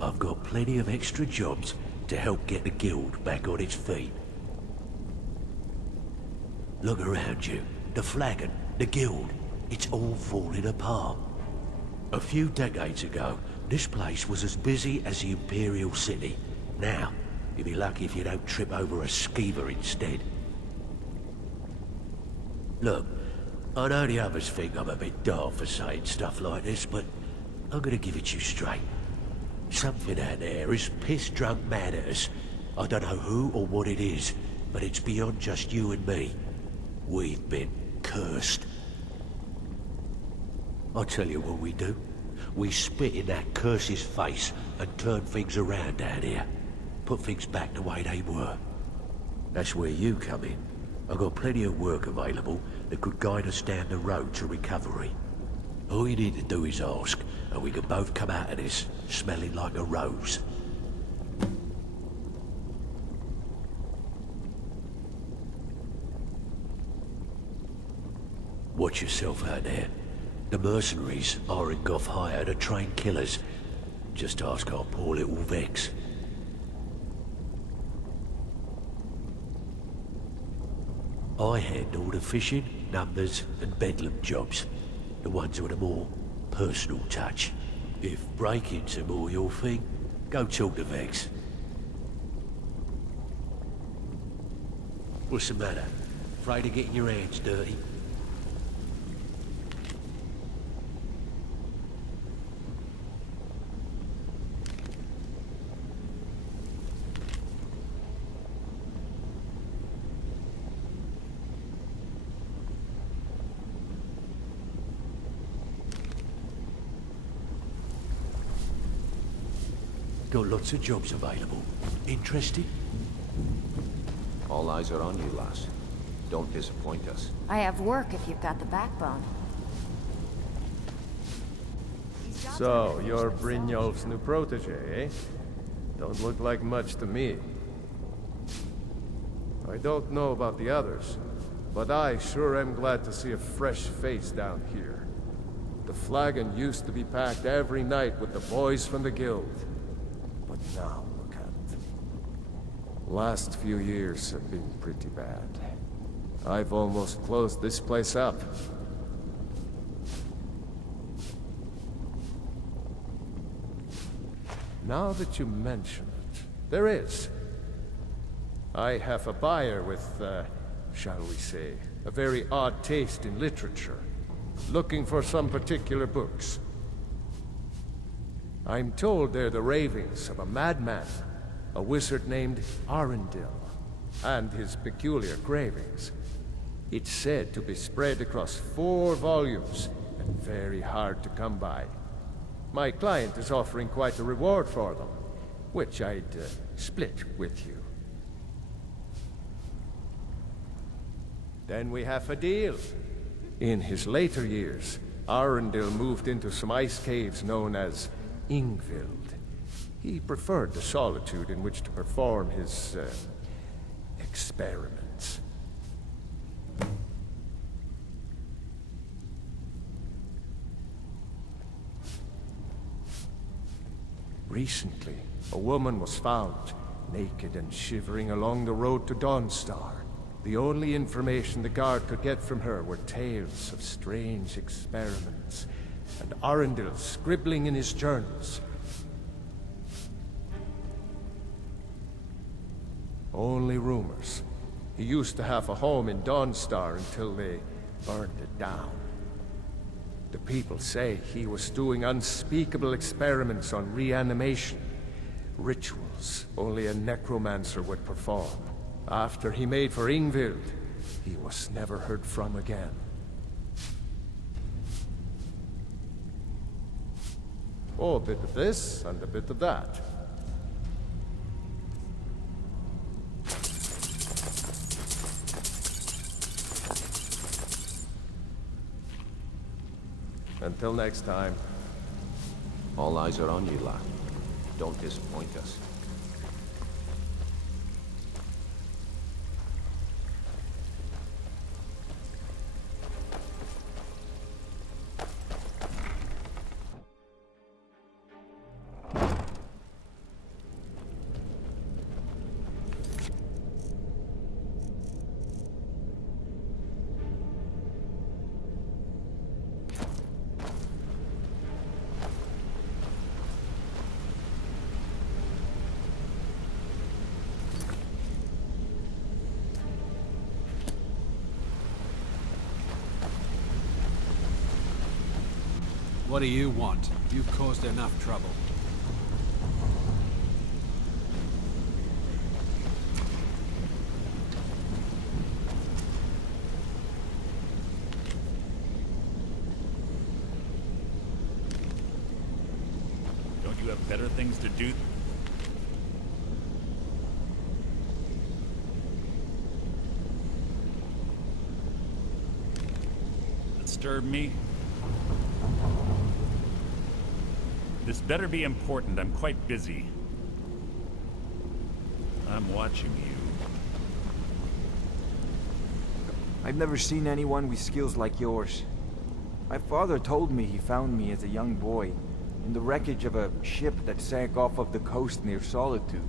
I've got plenty of extra jobs to help get the guild back on its feet. Look around you. The flagon, the guild, it's all falling apart. A few decades ago, this place was as busy as the Imperial City. Now, you'll be lucky if you don't trip over a skeever instead. Look, I know the others think I'm a bit daft for saying stuff like this, but I'm gonna give it you straight. Something out there is piss-drunk mad at us. I don't know who or what it is, but it's beyond just you and me. We've been cursed. I'll tell you what we do. We spit in that curse's face and turn things around down here. Put things back the way they were. That's where you come in. I've got plenty of work available that could guide us down the road to recovery. All you need to do is ask, and we can both come out of this smelling like a rose. Watch yourself out there. The mercenaries aren't got hired to train killers. Just ask our poor little Vex. I handle the fishing, numbers, and bedlam jobs. The ones with a more personal touch. If break-ins are more your thing, go talk to Vex. What's the matter? Afraid of getting your hands dirty? Got lots of jobs available. Interested? All eyes are on you, lass. Don't disappoint us. I have work if you've got the backbone. So, you're Brynjolf's new protege, eh? Don't look like much to me. I don't know about the others, but I sure am glad to see a fresh face down here. The flagon used to be packed every night with the boys from the guild. But now, look at it. Last few years have been pretty bad. I've almost closed this place up. Now that you mention it, there is. I have a buyer with, shall we say, a very odd taste in literature, looking for some particular books. I'm told they're the ravings of a madman, a wizard named Arundel, and his peculiar cravings. It's said to be spread across 4 volumes, and very hard to come by. My client is offering quite a reward for them, which I'd split with you. Then we have a deal. In his later years, Arundel moved into some ice caves known as Ingvild. He preferred the solitude in which to perform his, experiments. Recently, a woman was found, naked and shivering along the road to Dawnstar. The only information the guard could get from her were tales of strange experiments, and Arundel scribbling in his journals. Only rumors. He used to have a home in Dawnstar until they burned it down. The people say he was doing unspeakable experiments on reanimation, rituals only a necromancer would perform. After he made for Ingvild, he was never heard from again. Oh, a bit of this and a bit of that. Until next time. All eyes are on you, lad. Don't disappoint us. What do you want? You've caused enough trouble. Don't you have better things to do? Disturb me? This better be important. I'm quite busy. I'm watching you. I've never seen anyone with skills like yours. My father told me he found me as a young boy in the wreckage of a ship that sank off of the coast near Solitude.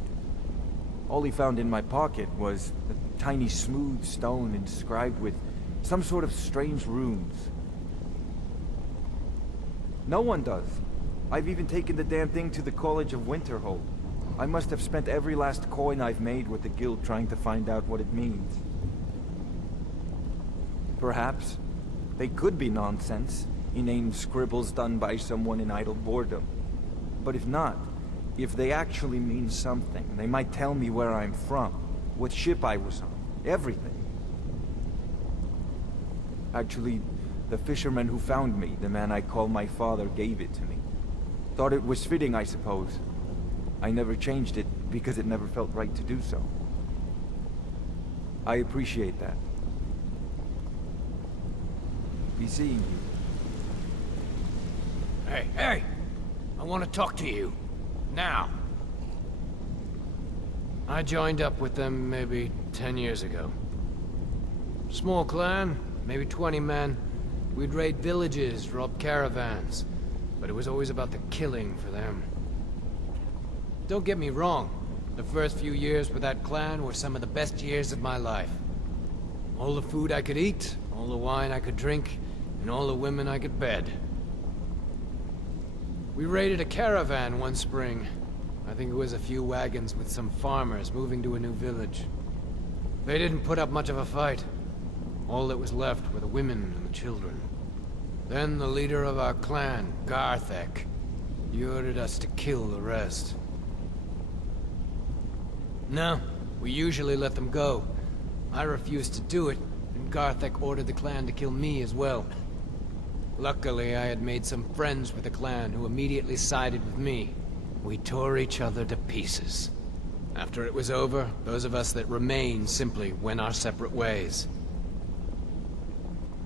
All he found in my pocket was a tiny smooth stone inscribed with some sort of strange runes. No one does. I've even taken the damn thing to the College of Winterhold. I must have spent every last coin I've made with the guild trying to find out what it means. Perhaps they could be nonsense, inane scribbles done by someone in idle boredom. But if not, if they actually mean something, they might tell me where I'm from, what ship I was on, everything. Actually, the fisherman who found me, the man I call my father, gave it to me. Thought it was fitting, I suppose. I never changed it because it never felt right to do so. I appreciate that. Be seeing you. Hey! I want to talk to you. Now. I joined up with them maybe 10 years ago. Small clan, maybe 20 men. We'd raid villages, rob caravans. But it was always about the killing for them. Don't get me wrong. The first few years with that clan were some of the best years of my life. All the food I could eat, all the wine I could drink, and all the women I could bed. We raided a caravan one spring. I think it was a few wagons with some farmers moving to a new village. They didn't put up much of a fight. All that was left were the women and the children. Then the leader of our clan, Garthek, he ordered us to kill the rest. No, we usually let them go. I refused to do it, and Garthek ordered the clan to kill me as well. Luckily, I had made some friends with the clan who immediately sided with me. We tore each other to pieces. After it was over, those of us that remained simply went our separate ways.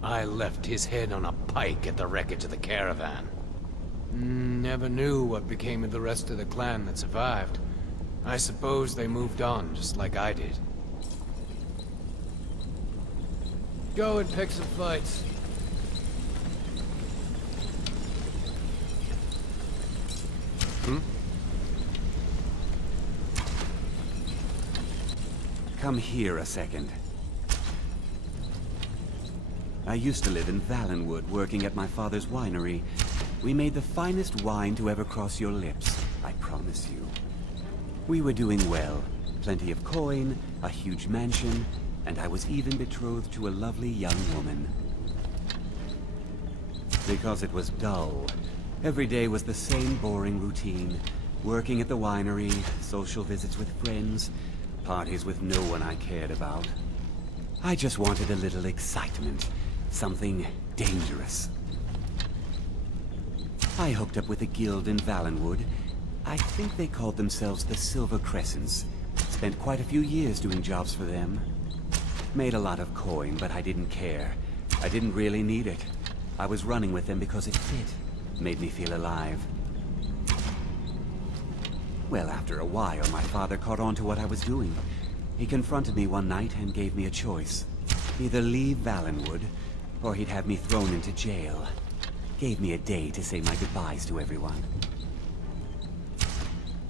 I left his head on a pike at the wreckage of the caravan. Never knew what became of the rest of the clan that survived. I suppose they moved on, just like I did. Go and pick some fights. Come here a second. I used to live in Valenwood, working at my father's winery. We made the finest wine to ever cross your lips, I promise you. We were doing well. Plenty of coin, a huge mansion, and I was even betrothed to a lovely young woman. Because it was dull. Every day was the same boring routine. Working at the winery, social visits with friends, parties with no one I cared about. I just wanted a little excitement. Something dangerous. I hooked up with a guild in Valenwood. I think they called themselves the Silver Crescents. Spent quite a few years doing jobs for them. Made a lot of coin, but I didn't care. I didn't really need it. I was running with them because it fit. Made me feel alive. Well, after a while, my father caught on to what I was doing. He confronted me one night and gave me a choice. Either leave Valenwood, or he'd have me thrown into jail. Gave me a day to say my goodbyes to everyone.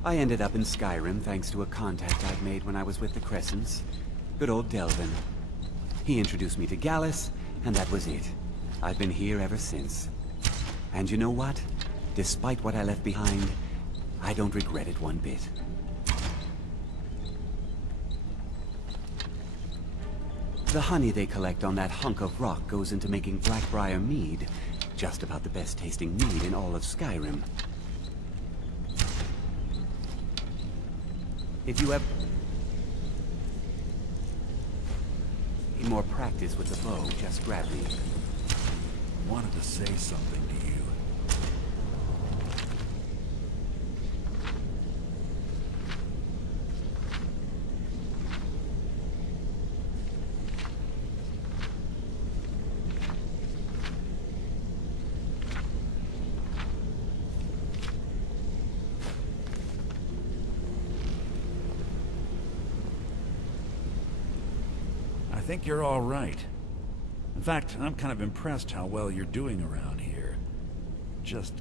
I ended up in Skyrim thanks to a contact I'd made when I was with the Crescents. Good old Delvin. He introduced me to Gallus, and that was it. I've been here ever since. And you know what? Despite what I left behind, I don't regret it one bit. The honey they collect on that hunk of rock goes into making Blackbriar mead. Just about the best tasting mead in all of Skyrim. If you have need more practice with the bow, just grab me. Wanted to say something to you. I think you're all right. In fact, I'm kind of impressed how well you're doing around here. Just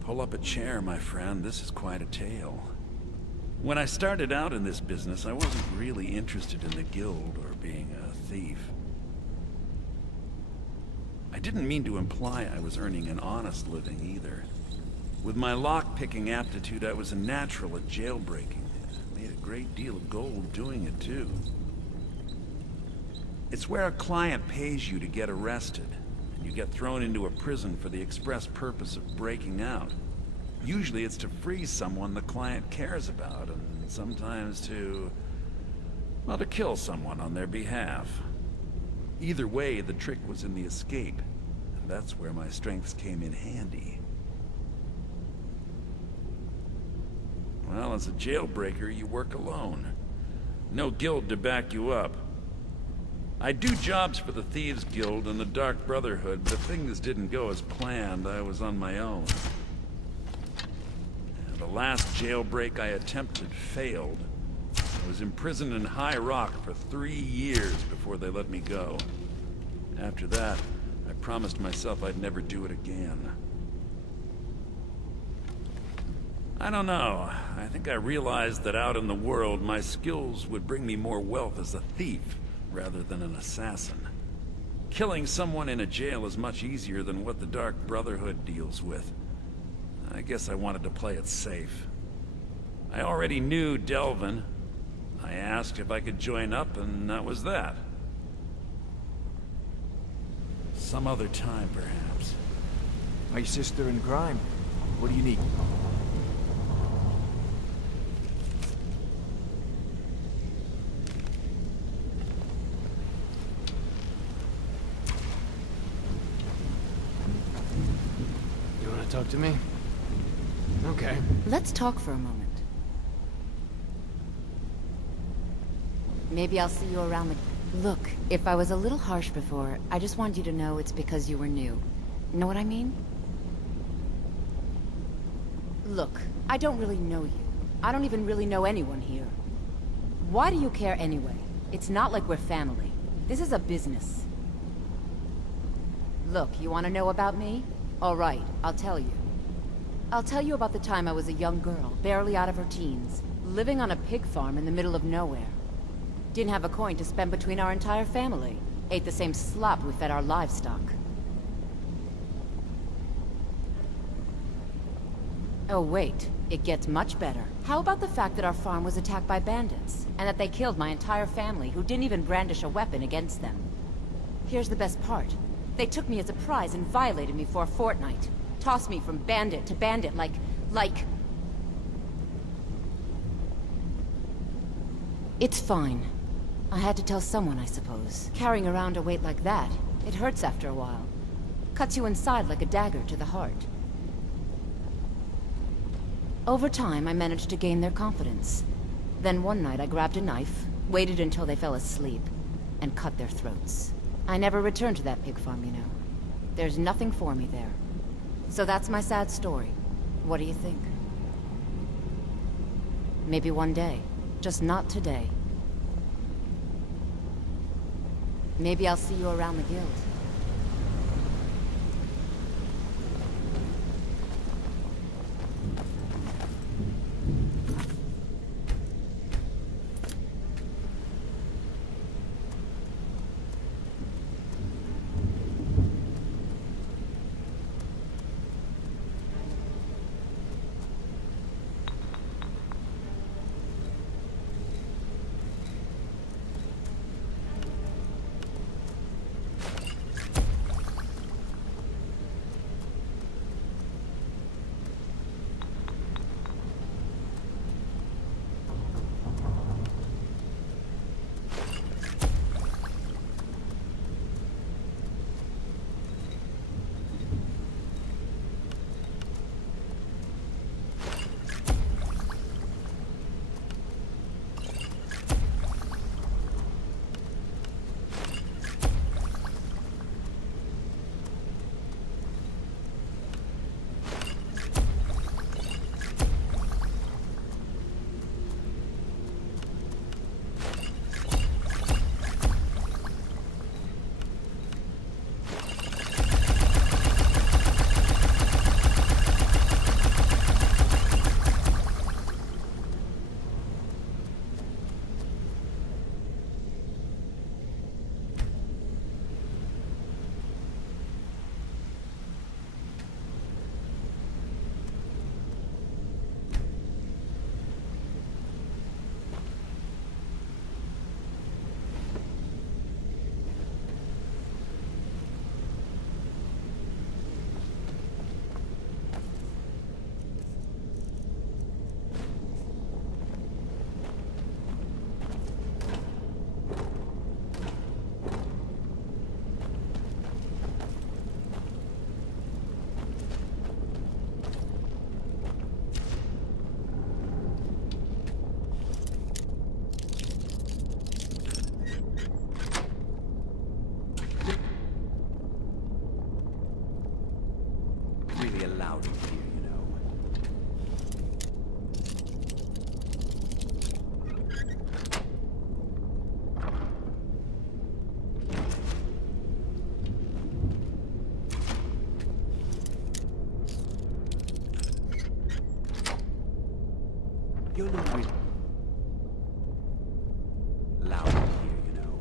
pull up a chair, my friend. This is quite a tale. When I started out in this business, I wasn't really interested in the guild or being a thief. I didn't mean to imply I was earning an honest living either. With my lock-picking aptitude, I was a natural at jailbreaking. Made a great deal of gold doing it, too. It's where a client pays you to get arrested, and you get thrown into a prison for the express purpose of breaking out. Usually it's to free someone the client cares about, and sometimes to, well, to kill someone on their behalf. Either way, the trick was in the escape, and that's where my strengths came in handy. Well, as a jailbreaker, you work alone. No guild to back you up. I do jobs for the Thieves Guild and the Dark Brotherhood, but if things didn't go as planned, I was on my own. The last jailbreak I attempted failed. I was imprisoned in High Rock for 3 years before they let me go. After that, I promised myself I'd never do it again. I don't know. I think I realized that out in the world, my skills would bring me more wealth as a thief rather than an assassin. Killing someone in a jail is much easier than what the Dark Brotherhood deals with. I guess I wanted to play it safe. I already knew Delvin. I asked if I could join up, and that was that. Some other time, perhaps. My sister in crime. What do you need? You want to talk to me? Okay. Let's talk for a moment. Maybe I'll see you around the... Look, if I was a little harsh before, I just want you to know it's because you were new. Know what I mean? Look, I don't really know you. I don't even really know anyone here. Why do you care anyway? It's not like we're family. This is a business. Look, you want to know about me? All right, I'll tell you. I'll tell you about the time I was a young girl, barely out of her teens, living on a pig farm in the middle of nowhere. Didn't have a coin to spend between our entire family. Ate the same slop we fed our livestock. Oh wait, it gets much better. How about the fact that our farm was attacked by bandits, and that they killed my entire family who didn't even brandish a weapon against them? Here's the best part. They took me as a prize and violated me for a fortnight. Tossed me from bandit to bandit like... It's fine. I had to tell someone, I suppose. Carrying around a weight like that, it hurts after a while. Cuts you inside like a dagger to the heart. Over time, I managed to gain their confidence. Then one night I grabbed a knife, waited until they fell asleep, and cut their throats. I never returned to that pig farm, you know. There's nothing for me there. So that's my sad story. What do you think? Maybe one day. Just not today. Maybe I'll see you around the guild. Loud in here, you know. You're not really loud in here, you know.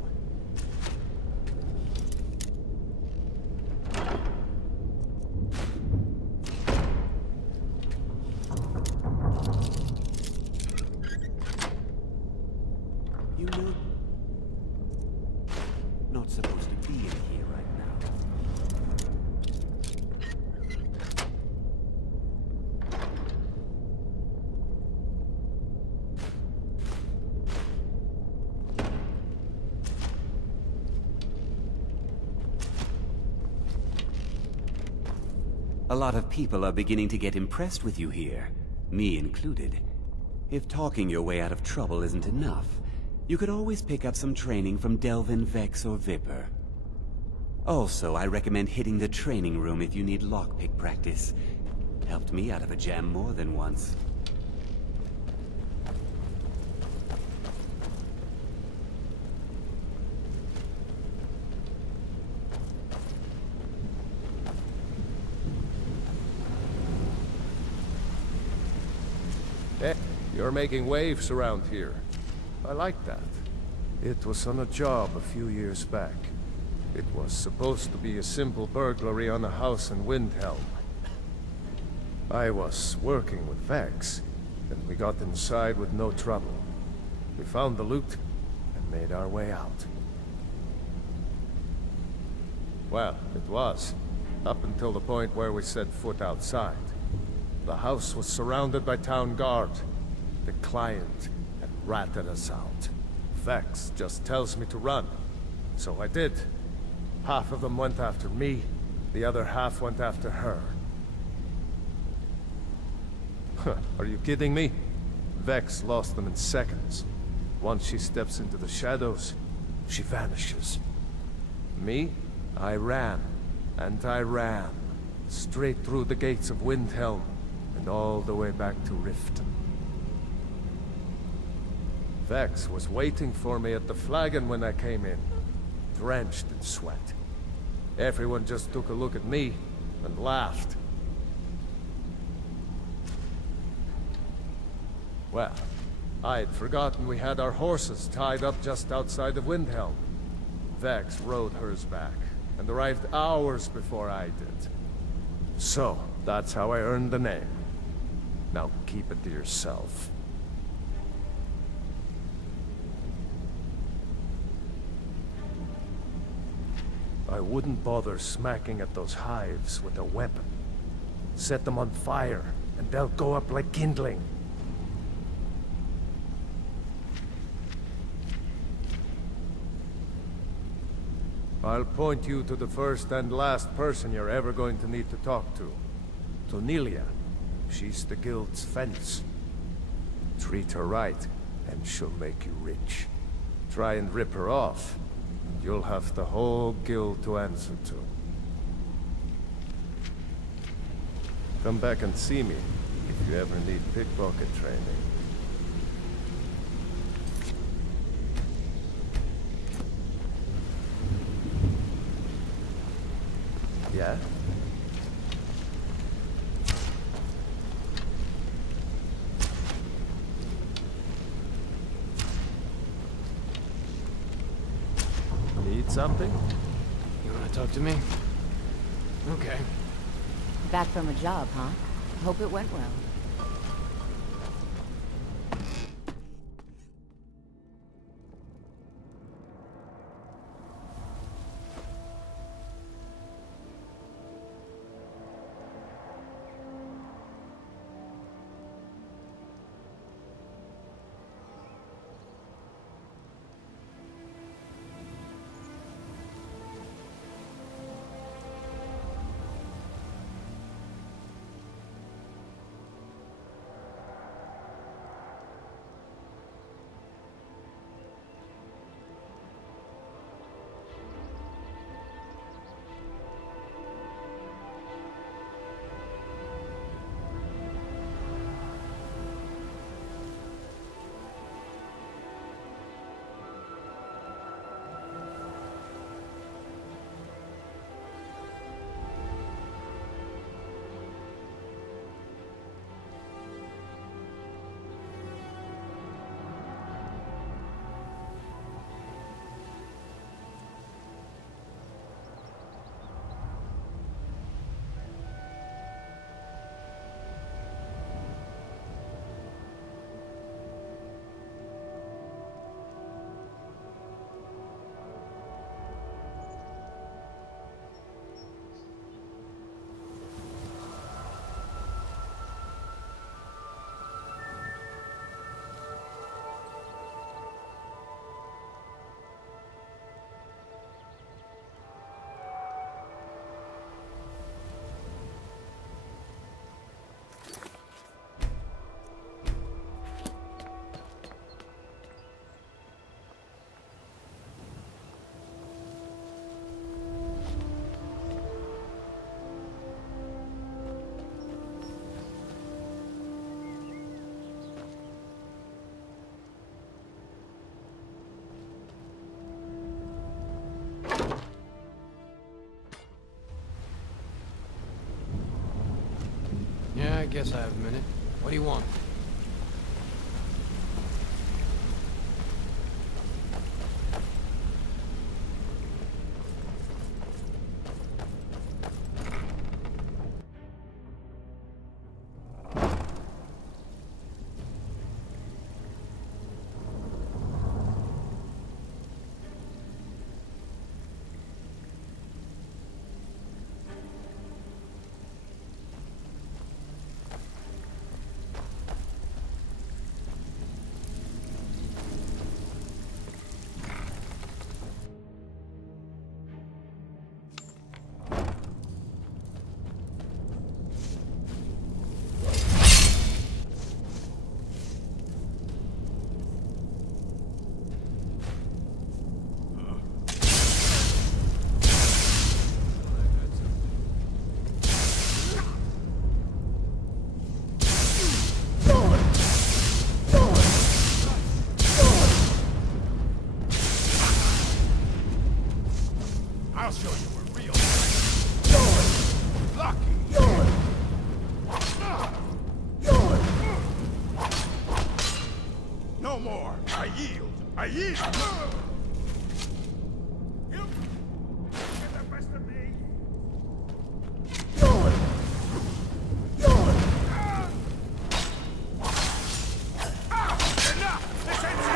not supposed to be in here right now. A lot of people are beginning to get impressed with you here, me included. If talking your way out of trouble isn't enough, you could always pick up some training from Delvin, Vex, or Viper. Also, I recommend hitting the training room if you need lockpick practice. Helped me out of a jam more than once. Hey, you're making waves around here. I like that. It was on a job a few years back. It was supposed to be a simple burglary on a house in Windhelm. I was working with Vex, and we got inside with no trouble. We found the loot, and made our way out. Well, it was, up until the point where we set foot outside. The house was surrounded by town guard. The client had ratted us out. Vex just tells me to run, so I did. Half of them went after me, the other half went after her. Are you kidding me? Vex lost them in seconds. Once she steps into the shadows, she vanishes. Me? I ran, and I ran, straight through the gates of Windhelm, and all the way back to Riften. Vex was waiting for me at the flagon when I came in, drenched in sweat. Everyone just took a look at me and laughed. Well, I'd forgotten we had our horses tied up just outside of Windhelm. Vex rode hers back, and arrived hours before I did. So, that's how I earned the name. Now keep it to yourself. I wouldn't bother smacking at those hives with a weapon. Set them on fire, and they'll go up like kindling. I'll point you to the first and last person you're ever going to need to talk to. Nelia. She's the guild's fence. Treat her right, and she'll make you rich. Try and rip her off, and you'll have the whole guild to answer to. Come back and see me, if you ever need pickpocket training. Yeah? Need something? You wanna talk to me? Okay. Back from a job, huh? Hope it went well. guess I have a minute. What do you want? I'll show you a real lucky. No more. I yield. I yield. You get the best of me. Enough! This ends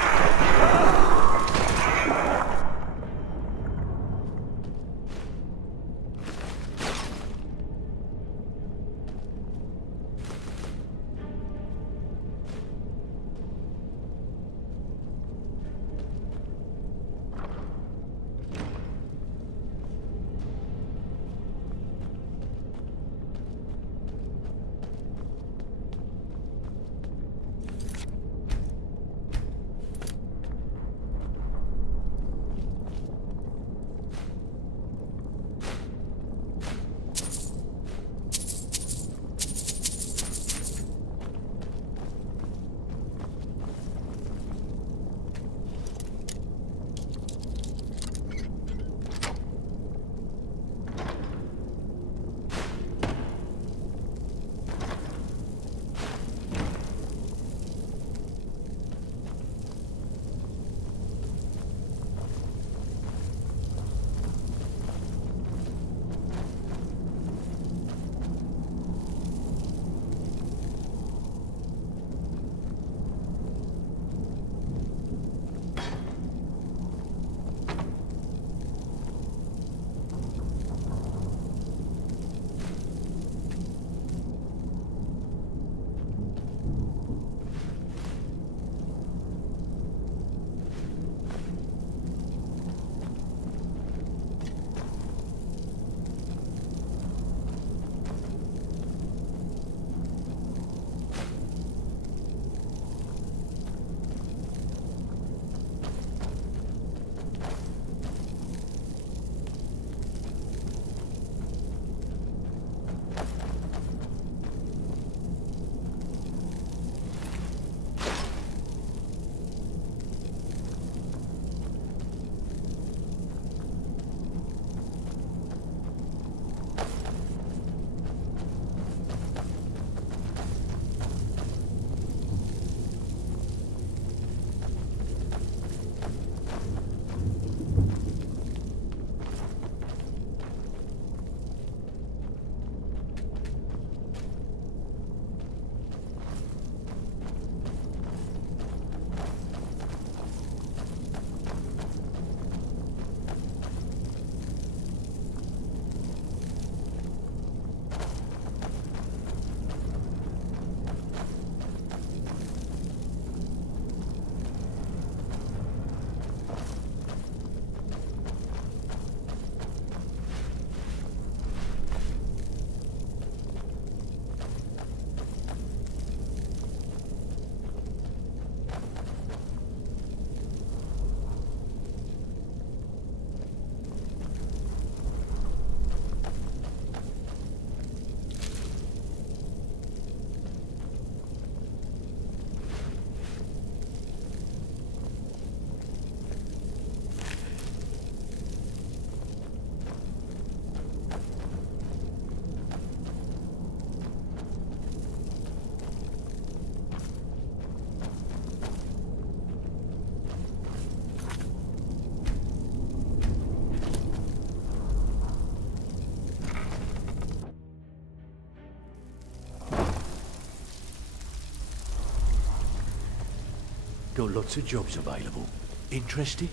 Got lots of jobs available. Interested?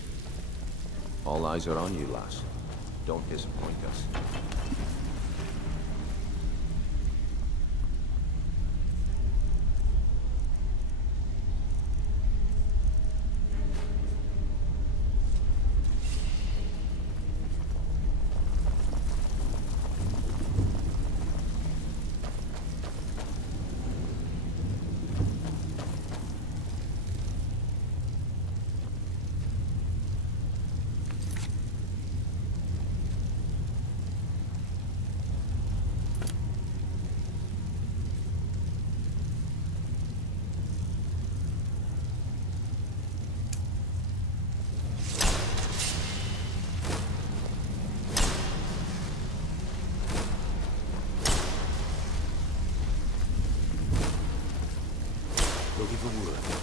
All eyes are on you, lass. Don't disappoint us. Looking for work.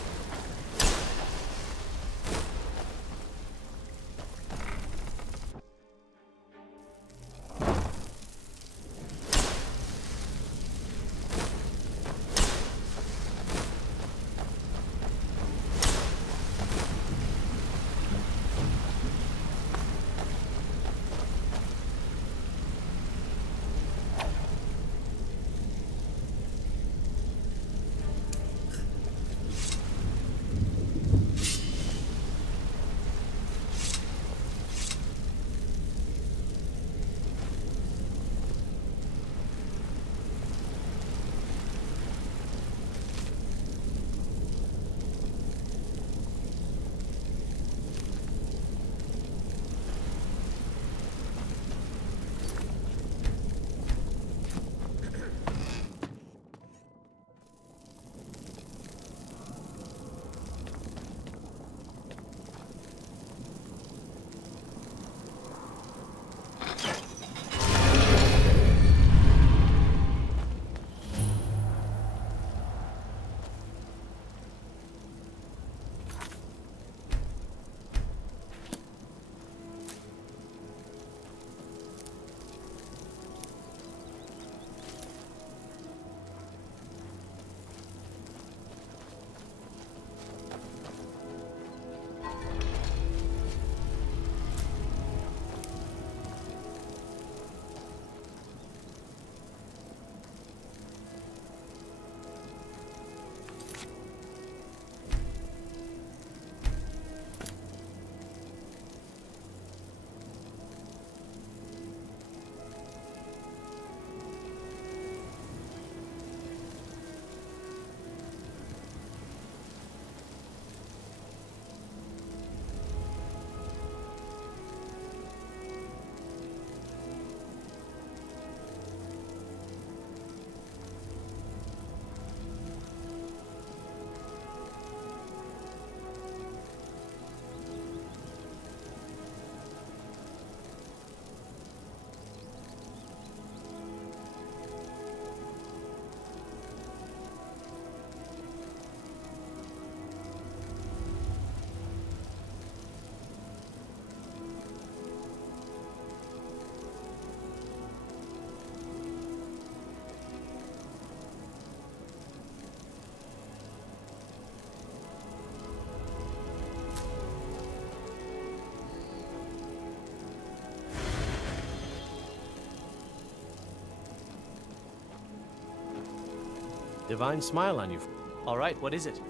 Divine smile on you. All right, what is it?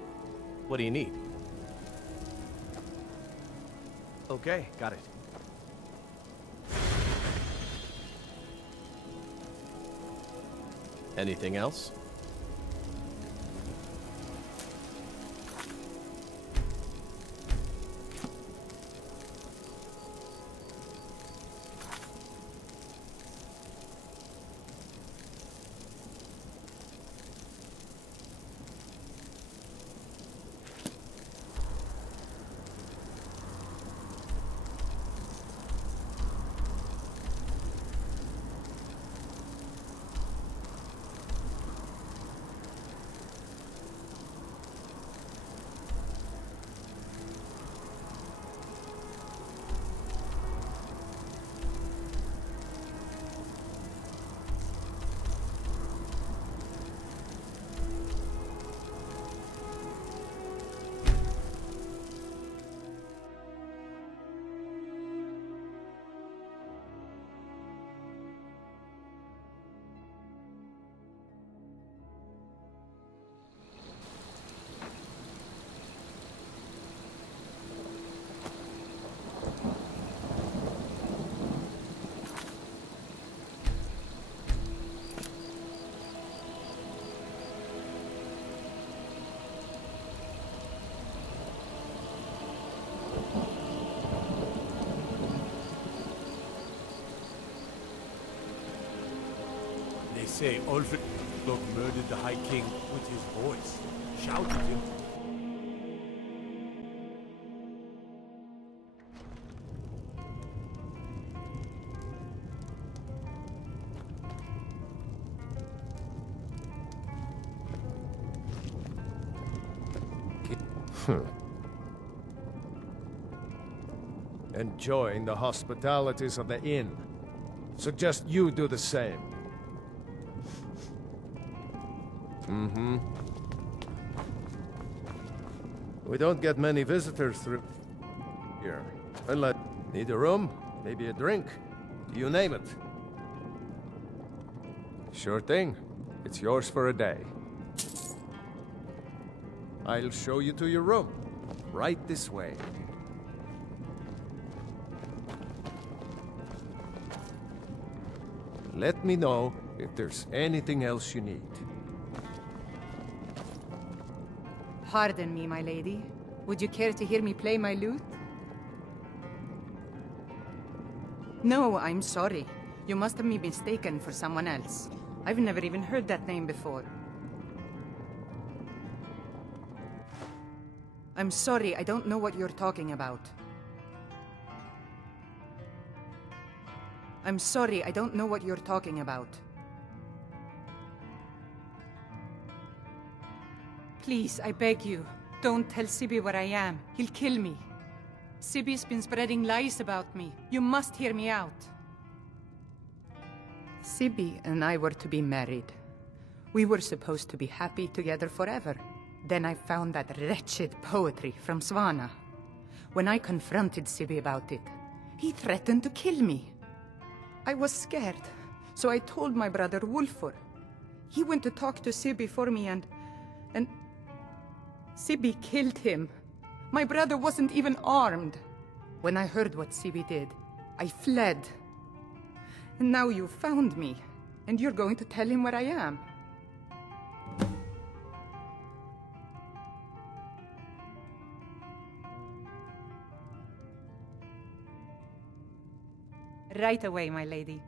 What do you need? Okay, got it. Anything else? say Ulfric murdered the High King with his voice. Shouted him. Enjoying the hospitalities of the inn. Suggest you do the same. Mm-hmm. We don't get many visitors through here. Unless need a room, maybe a drink. You name it. Sure thing. It's yours for a day. I'll show you to your room. Right this way. Let me know if there's anything else you need. Pardon me, my lady. Would you care to hear me play my lute? No, I'm sorry. You must have me mistaken for someone else. I've never even heard that name before. I'm sorry, I don't know what you're talking about. I'm sorry, I don't know what you're talking about. Please, I beg you, don't tell Sibby where I am. He'll kill me. Sibby's been spreading lies about me. You must hear me out. Sibby and I were to be married. We were supposed to be happy together forever. Then I found that wretched poetry from Svana. When I confronted Sibby about it, he threatened to kill me. I was scared, so I told my brother Wolfur. He went to talk to Sibby for me and Sibby killed him. My brother wasn't even armed. When I heard what Sibby did, I fled. And now you found me, and you're going to tell him where I am. Right away, my lady.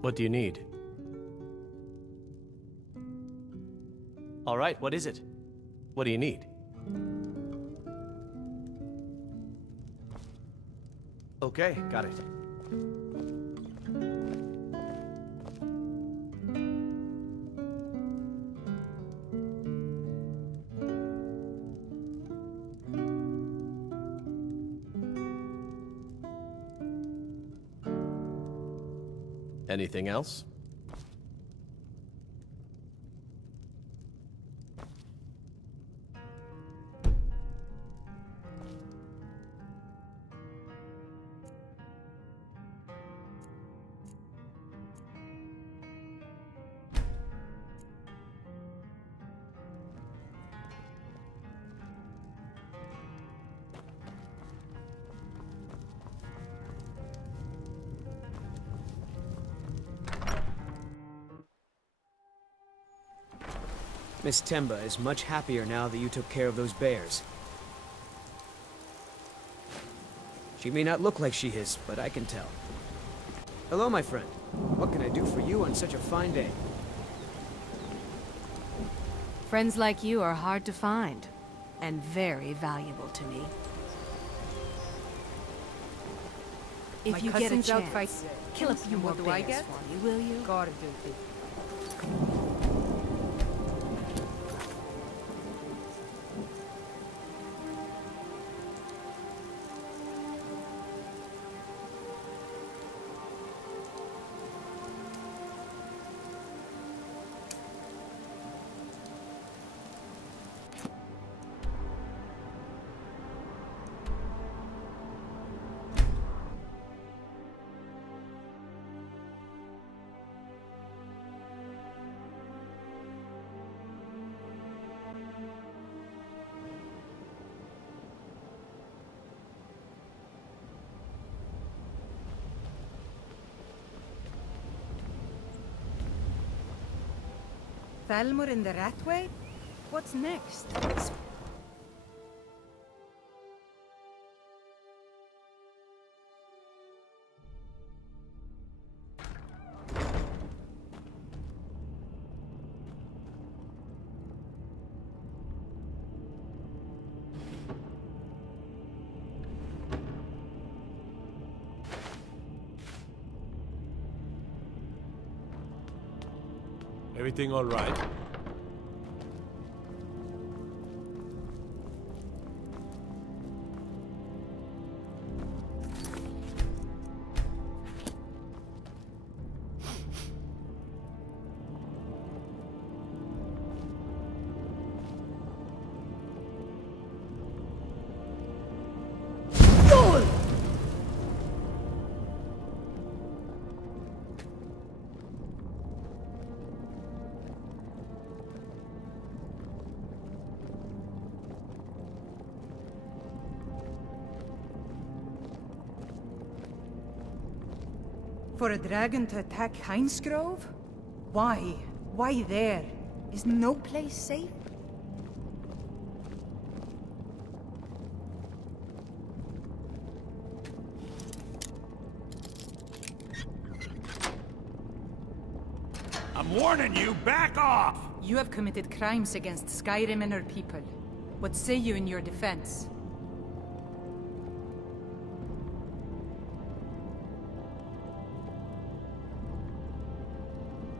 What do you need? All right, what is it? What do you need? Okay, got it. Anything else? Miss Temba is much happier now that you took care of those bears. She may not look like she is, but I can tell. Hello, my friend. What can I do for you on such a fine day? Friends like you are hard to find, and very valuable to me. If you get a chance, kill a few more bears for me, will you? Guard duty. Thalmor in the Ratway? What's next? Everything all right? For a dragon to attack Heinz Grove? Why? Why there? Is no place safe? I'm warning you, back off! You have committed crimes against Skyrim and her people. What say you in your defense?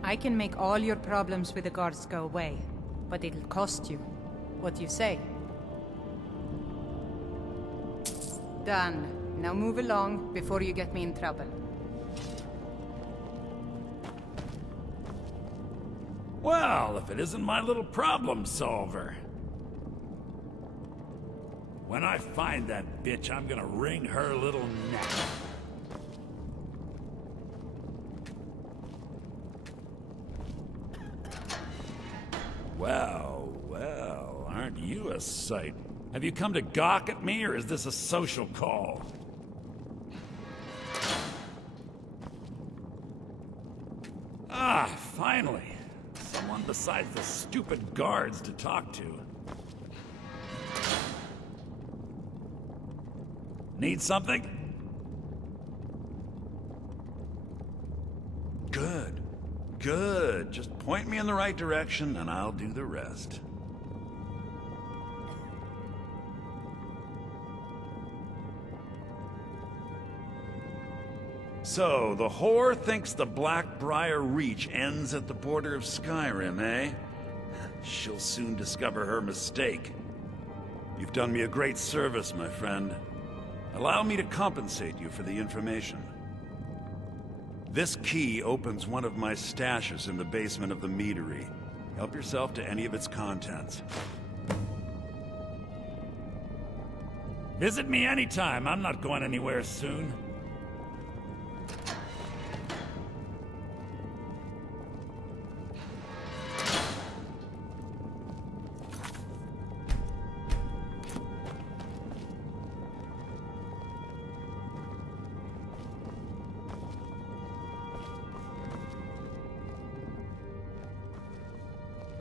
I can make all your problems with the guards go away, but it'll cost you. What do you say? Done. Now move along before you get me in trouble. Well, if it isn't my little problem solver. When I find that bitch, I'm gonna wring her little neck. Well, well, aren't you a sight? Have you come to gawk at me, or is this a social call? Ah, finally. Someone besides the stupid guards to talk to. Need something? Good. Good. Just point me in the right direction and I'll do the rest. So, the whore thinks the Blackbriar Reach ends at the border of Skyrim, eh? She'll soon discover her mistake. You've done me a great service, my friend. Allow me to compensate you for the information. This key opens one of my stashes in the basement of the meadery. Help yourself to any of its contents. Visit me anytime. I'm not going anywhere soon.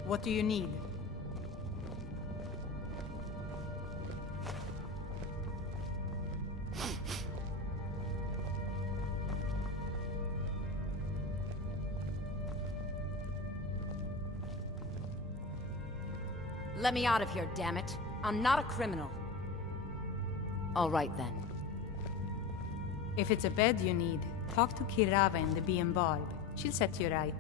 What do you need? Let me out of here, damn it. I'm not a criminal. All right, then. If it's a bed you need, talk to Kirava in the Bee and Barb. She'll set you right.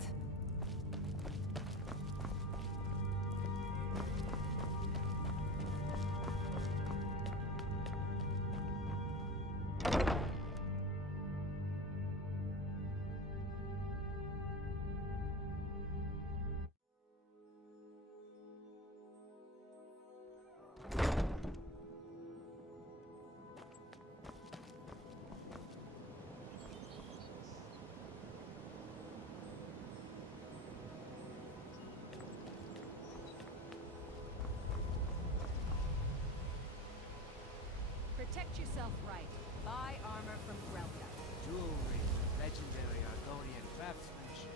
Protect yourself right. Buy armor from Grelka. Jewelry, legendary Argonian craftsmanship.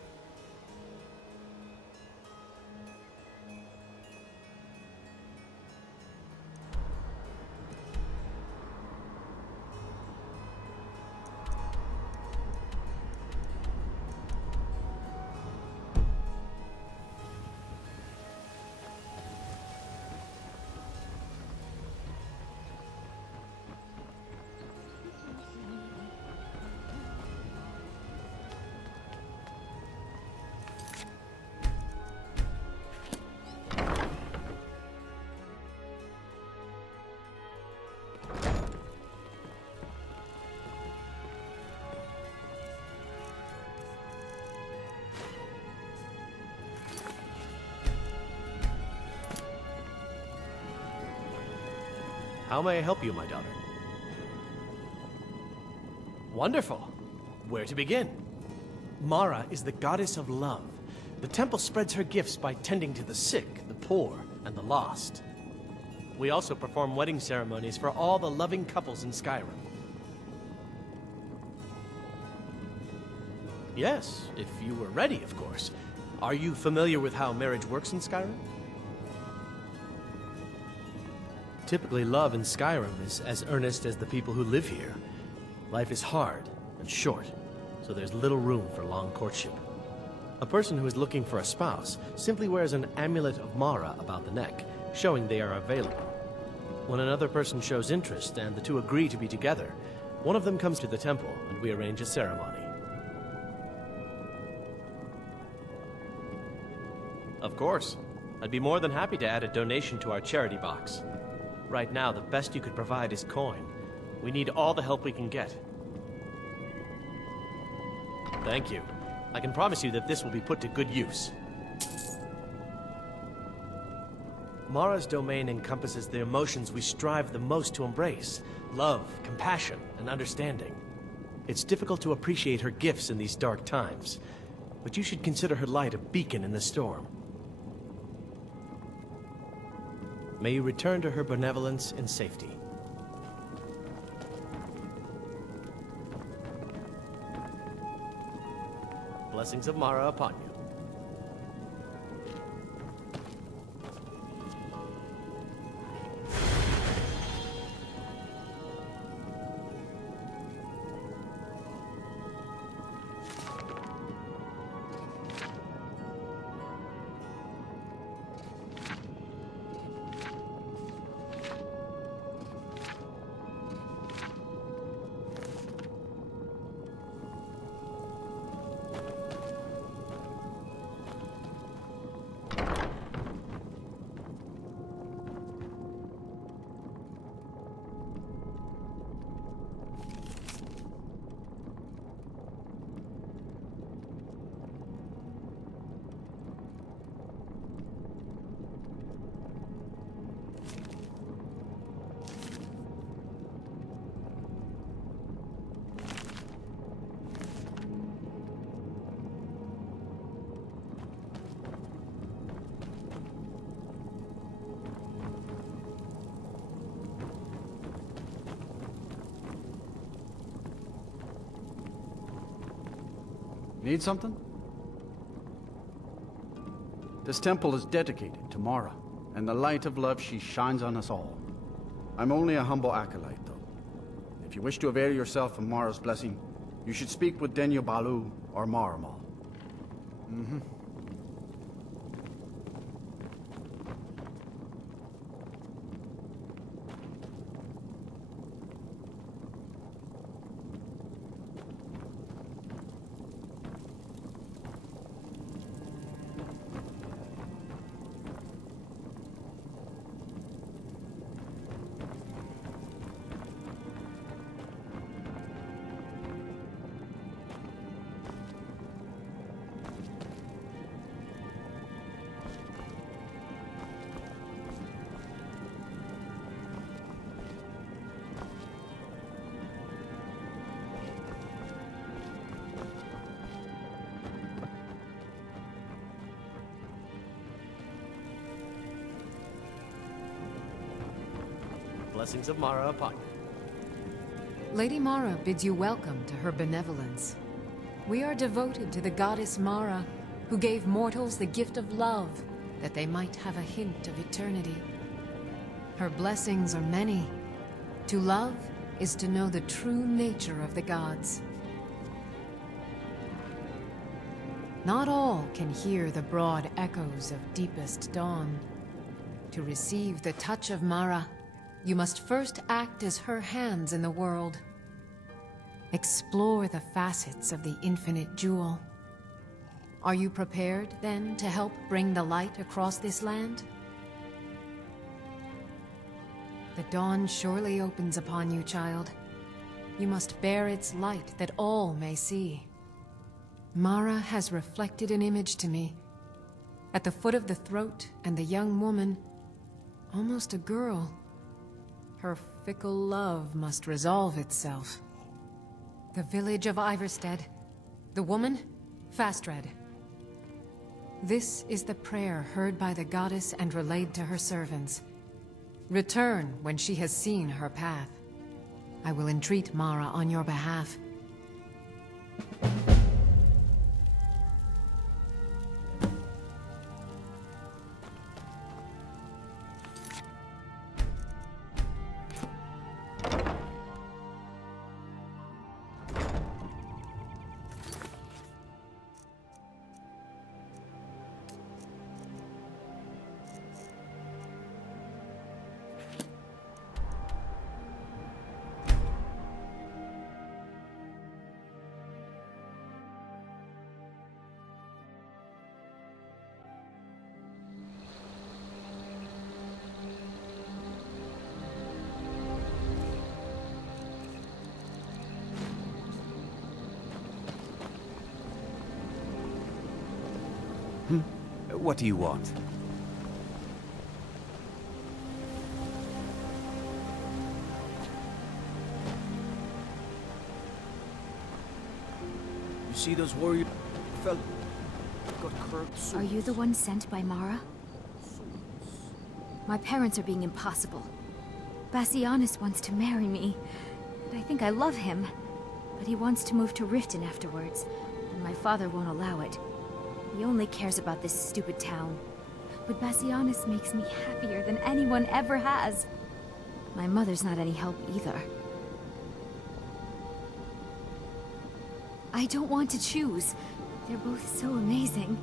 How may I help you, my daughter? Wonderful. Where to begin? Mara is the goddess of love. The temple spreads her gifts by tending to the sick, the poor, and the lost. We also perform wedding ceremonies for all the loving couples in Skyrim. Yes, if you were ready, of course. Are you familiar with how marriage works in Skyrim? Typically, love in Skyrim is as earnest as the people who live here. Life is hard and short, so there's little room for long courtship. A person who is looking for a spouse simply wears an amulet of Mara about the neck, showing they are available. When another person shows interest and the two agree to be together, one of them comes to the temple and we arrange a ceremony. Of course. I'd be more than happy to add a donation to our charity box. Right now, the best you could provide is coin. We need all the help we can get. Thank you. I can promise you that this will be put to good use. Mara's domain encompasses the emotions we strive the most to embrace: love, compassion, and understanding. It's difficult to appreciate her gifts in these dark times, but you should consider her light a beacon in the storm. May you return to her benevolence in safety. Blessings of Mara upon you. Need something? This temple is dedicated to Mara, and the light of love she shines on us all. I'm only a humble acolyte, though. If you wish to avail yourself of Mara's blessing, you should speak with Denyo Balu or Maramal. Blessings of Mara upon you. Lady Mara bids you welcome to her benevolence. We are devoted to the goddess Mara, who gave mortals the gift of love, that they might have a hint of eternity. Her blessings are many. To love is to know the true nature of the gods. Not all can hear the broad echoes of deepest dawn. To receive the touch of Mara, you must first act as her hands in the world. Explore the facets of the infinite jewel. Are you prepared, then, to help bring the light across this land? The dawn surely opens upon you, child. You must bear its light that all may see. Mara has reflected an image to me. At the foot of the throat and the young woman, almost a girl. Her fickle love must resolve itself. The village of Iverstead. The woman? Fastred. This is the prayer heard by the goddess and relayed to her servants. Return when she has seen her path. I will entreat Mara on your behalf. What do you want? You see those warrior fellow? Got curved swords. Are you the one sent by Mara? My parents are being impossible. Bassianus wants to marry me, and I think I love him. But he wants to move to Riften afterwards, and my father won't allow it. He only cares about this stupid town. But Bassianus makes me happier than anyone ever has. My mother's not any help either. I don't want to choose. They're both so amazing.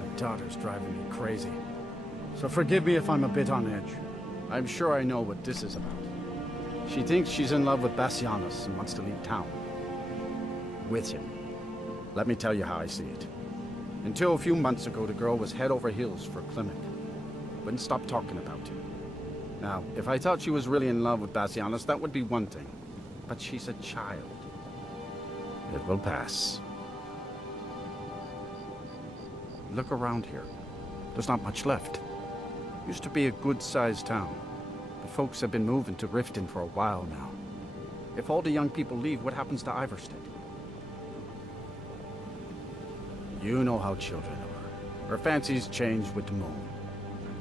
My daughter's driving me crazy. So forgive me if I'm a bit on edge. I'm sure I know what this is about. She thinks she's in love with Bassianus and wants to leave town. With him. Let me tell you how I see it. Until a few months ago, the girl was head over heels for Klimek. Wouldn't stop talking about him. Now, if I thought she was really in love with Bassianus, that would be one thing. But she's a child. It will pass. Look around here. There's not much left. Used to be a good-sized town. The folks have been moving to Riften for a while now. If all the young people leave, what happens to Iverstead? You know how children are. Her fancies change with the moon.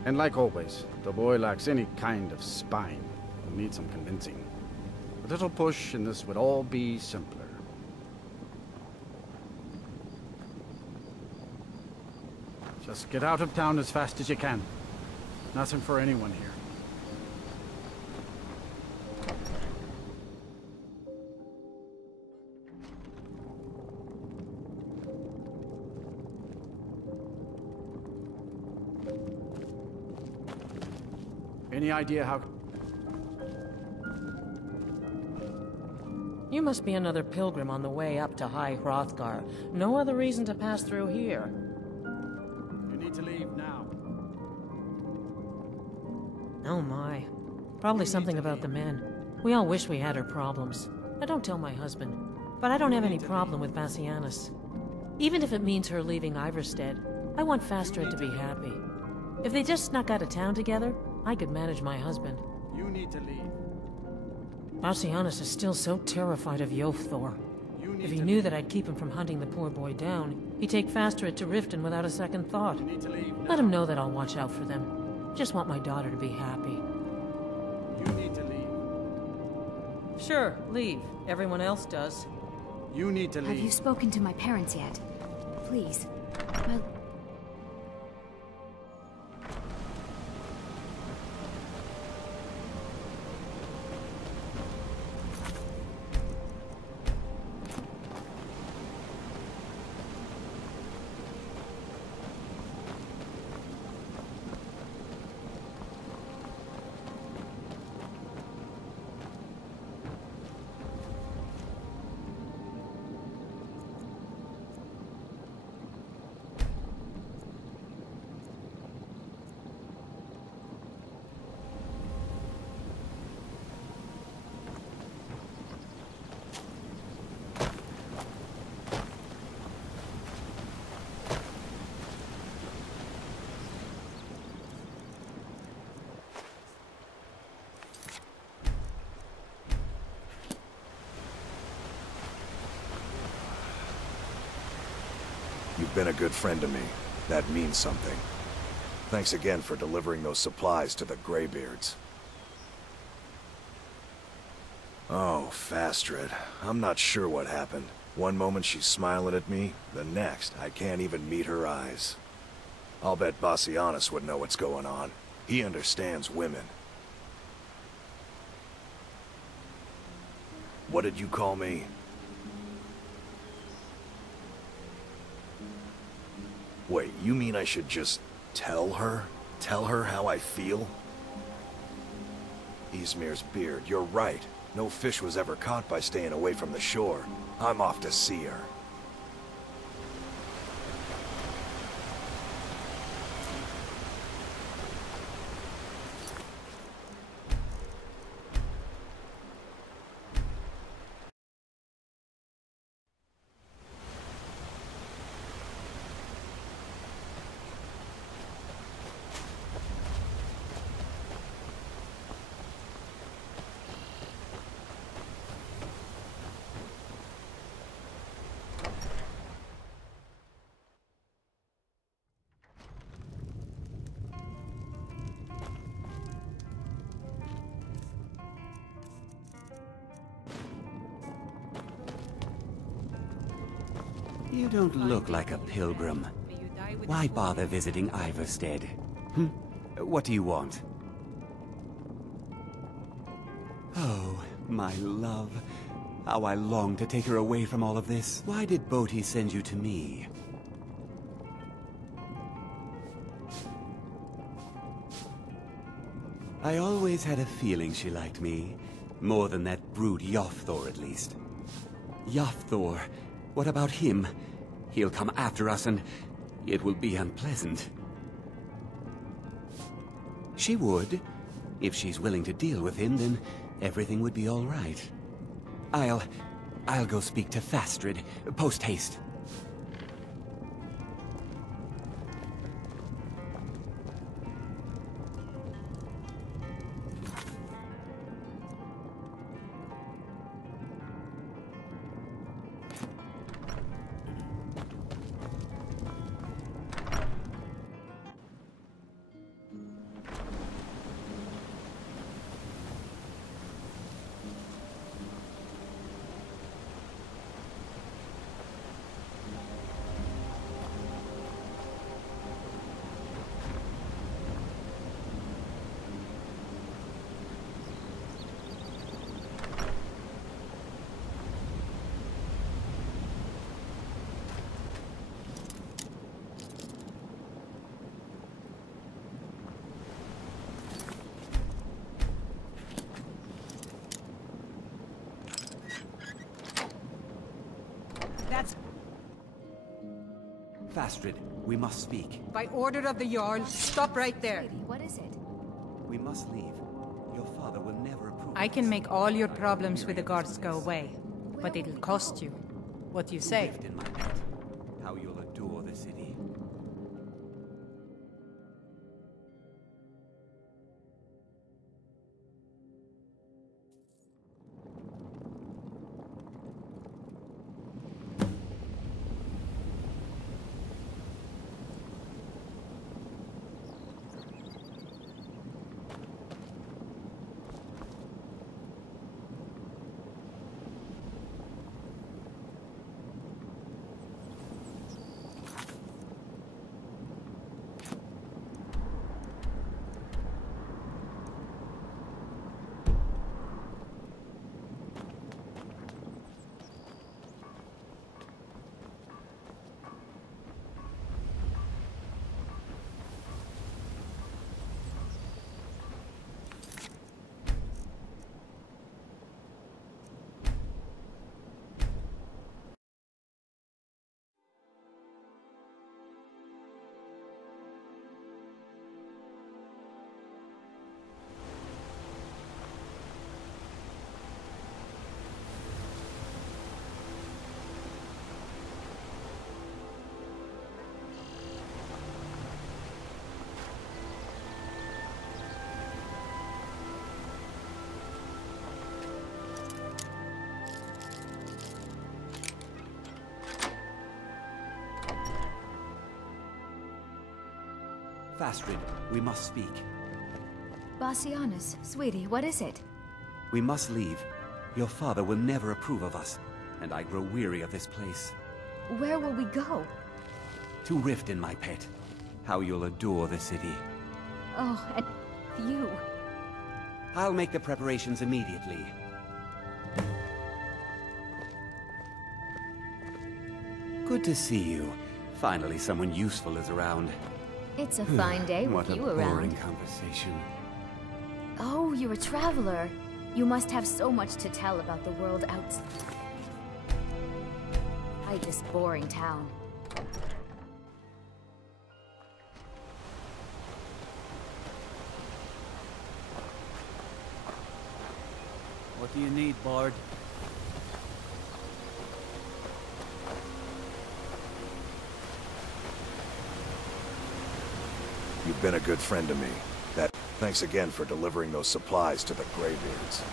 And like always, the boy lacks any kind of spine. He'll need some convincing. A little push and this would all be simpler. Just get out of town as fast as you can. Nothing for anyone here. Any idea how... You must be another pilgrim on the way up to High Hrothgar. No other reason to pass through here. You need to leave now. Oh my. Probably something about the men. We all wish we had her problems. I don't tell my husband, but I don't have any problem with Bassianus. Even if it means her leaving Iverstead, I want Fastred to be happy. If they just snuck out of town together, I could manage my husband. You need to leave. Bassianus is still so terrified of Yofthor. If he knew that I'd keep him from hunting the poor boy down, he'd take Fastred to Riften without a second thought. Let him know that I'll watch out for them. Just want my daughter to be happy. You need to leave. Sure, leave. Everyone else does. You need to leave. Have you spoken to my parents yet? Please. Well... You've been a good friend to me. That means something. Thanks again for delivering those supplies to the Greybeards. Oh, Fastred. I'm not sure what happened. One moment she's smiling at me, the next I can't even meet her eyes. I'll bet Bassianus would know what's going on. He understands women. What did you call me? Wait, you mean I should just tell her? Tell her how I feel? Ysmir's beard, you're right. No fish was ever caught by staying away from the shore. I'm off to see her. You don't look like a pilgrim. Why bother visiting Iverstead? What do you want? Oh, my love. How I long to take her away from all of this. Why did Bodhi send you to me? I always had a feeling she liked me. More than that brute Yofthor, at least. Yofthor. What about him? He'll come after us and it will be unpleasant. She would. If she's willing to deal with him, then everything would be all right. I'll go speak to Fastred, post-haste. Fastred, we must speak. By order of the Jarl, stop right there. What is it? We must leave. Your father will never approve. I can make all your problems with the guards go away, but it'll cost you. What do you say? Lift in my pet. How you'll adore the city. Fastrid, we must speak. Bassianus, sweetie, what is it? We must leave. Your father will never approve of us, and I grow weary of this place. Where will we go? To Riften, my pet. How you'll adore the city. Oh, and you. I'll make the preparations immediately. Good to see you. Finally, someone useful is around. It's a fine day with you What a boring around. conversation. Oh, you're a traveler. You must have so much to tell about the world outside this boring town. What do you need, Bard? You've been a good friend to me. Thanks again for delivering those supplies to the Greybeards.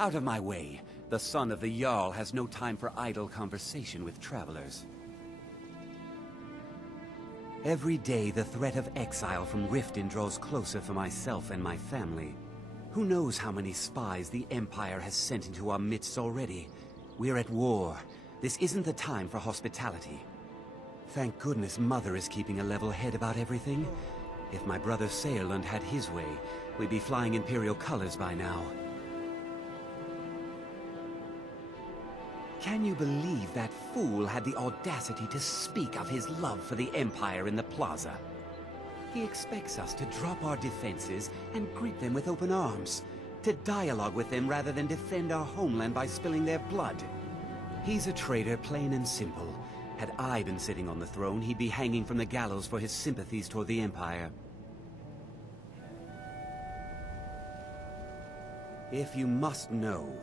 Out of my way. The son of the Jarl has no time for idle conversation with travelers. Every day, the threat of exile from Riften draws closer for myself and my family. Who knows how many spies the Empire has sent into our midst already? We're at war. This isn't the time for hospitality. Thank goodness Mother is keeping a level head about everything. If my brother Saerlund had his way, we'd be flying Imperial colors by now. Can you believe that fool had the audacity to speak of his love for the Empire in the plaza? He expects us to drop our defenses and greet them with open arms, to dialogue with them rather than defend our homeland by spilling their blood. He's a traitor, plain and simple. Had I been sitting on the throne, he'd be hanging from the gallows for his sympathies toward the Empire. If you must know,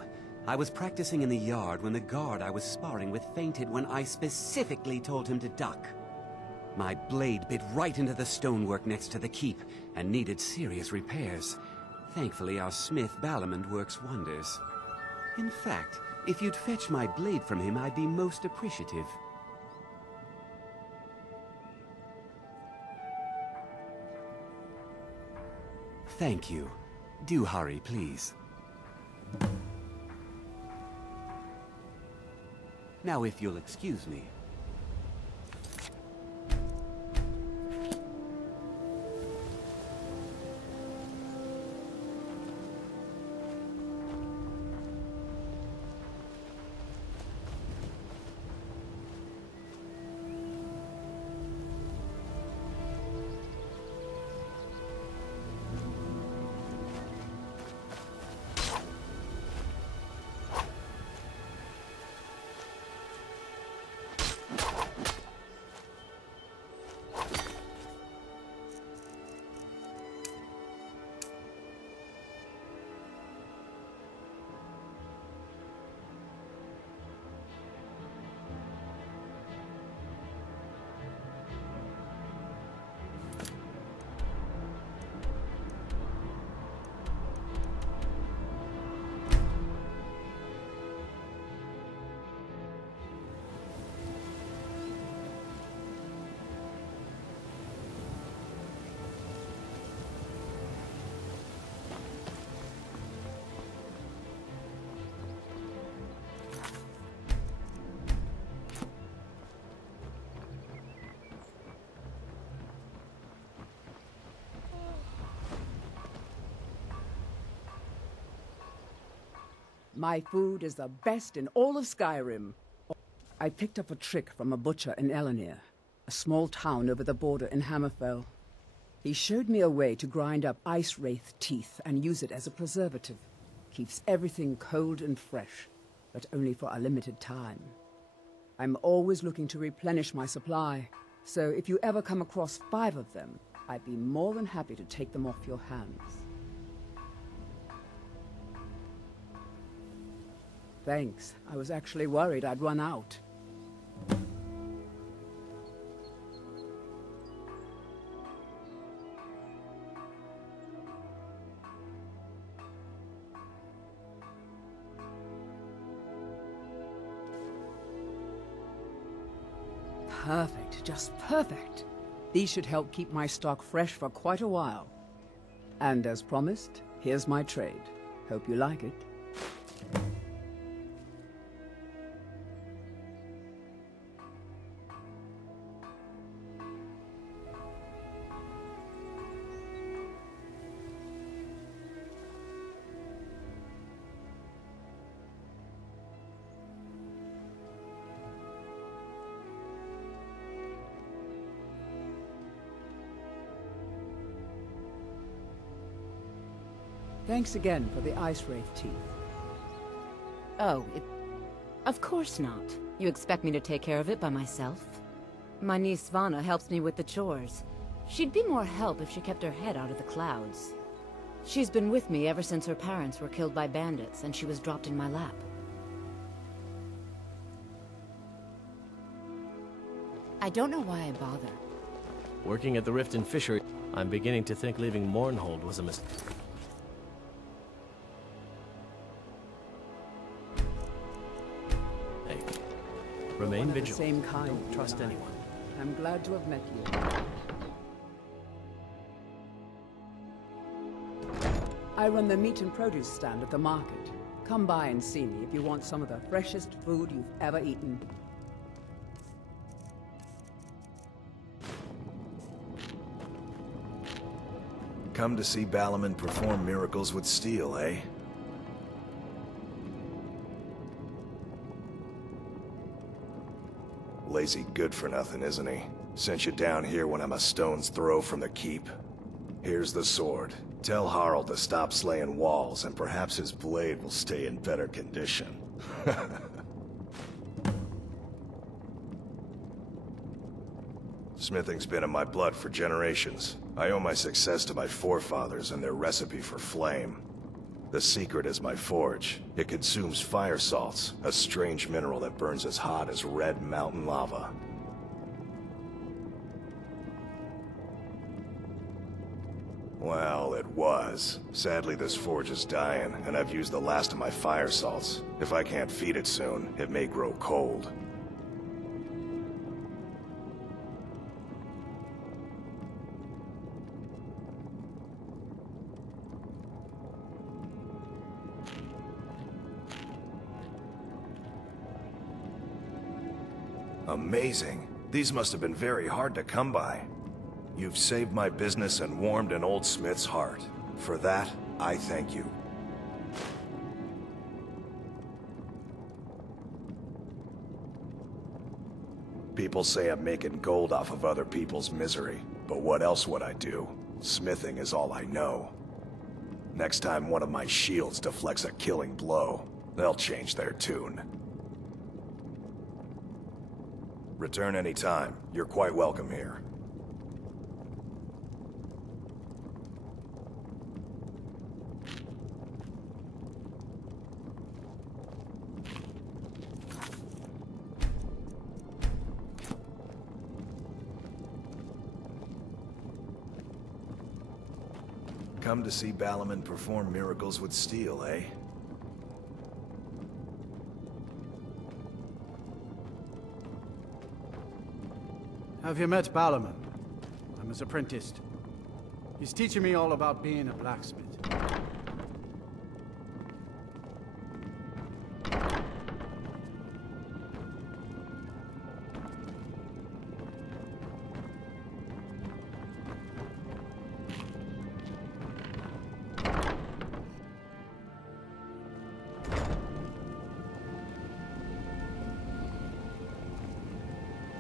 I was practicing in the yard when the guard I was sparring with fainted when I specifically told him to duck. My blade bit right into the stonework next to the keep and needed serious repairs. Thankfully, our smith Balamond works wonders. In fact, if you'd fetch my blade from him, I'd be most appreciative. Thank you. Do hurry, please. Now, if you'll excuse me. My food is the best in all of Skyrim. I picked up a trick from a butcher in Elenir, a small town over the border in Hammerfell. He showed me a way to grind up ice wraith teeth and use it as a preservative. Keeps everything cold and fresh, but only for a limited time. I'm always looking to replenish my supply, so if you ever come across 5 of them, I'd be more than happy to take them off your hands. Thanks. I was actually worried I'd run out. Perfect, just perfect. These should help keep my stock fresh for quite a while. And as promised, here's my trade. Hope you like it. Thanks again for the ice wraith teeth. Oh, of course not. You expect me to take care of it by myself? My niece Svana helps me with the chores. She'd be more help if she kept her head out of the clouds. She's been with me ever since her parents were killed by bandits and she was dropped in my lap. I don't know why I bother. Working at the Rift and Fishery, I'm beginning to think leaving Mournhold was a mistake. Remain vigilant. Same kind. Don't trust anyone. I'm glad to have met you. I run the meat and produce stand at the market. Come by and see me if you want some of the freshest food you've ever eaten. Come to see Balaman perform miracles with steel, eh? Lazy good-for-nothing, isn't he? Sent you down here when I'm a stone's throw from the keep. Here's the sword. Tell Harald to stop slaying walls, and perhaps his blade will stay in better condition. Smithing's been in my blood for generations. I owe my success to my forefathers and their recipe for flame. The secret is my forge. It consumes fire salts, a strange mineral that burns as hot as red mountain lava. Well, it was. Sadly, this forge is dying, and I've used the last of my fire salts. If I can't feed it soon, it may grow cold. Amazing. These must have been very hard to come by. You've saved my business and warmed an old smith's heart. For that, I thank you. People say I'm making gold off of other people's misery, but what else would I do? Smithing is all I know. Next time one of my shields deflects a killing blow, they'll change their tune. Return any time. You're quite welcome here. Come to see Balaman perform miracles with steel, eh? Have you met Balaman? I'm his apprentice. He's teaching me all about being a blacksmith.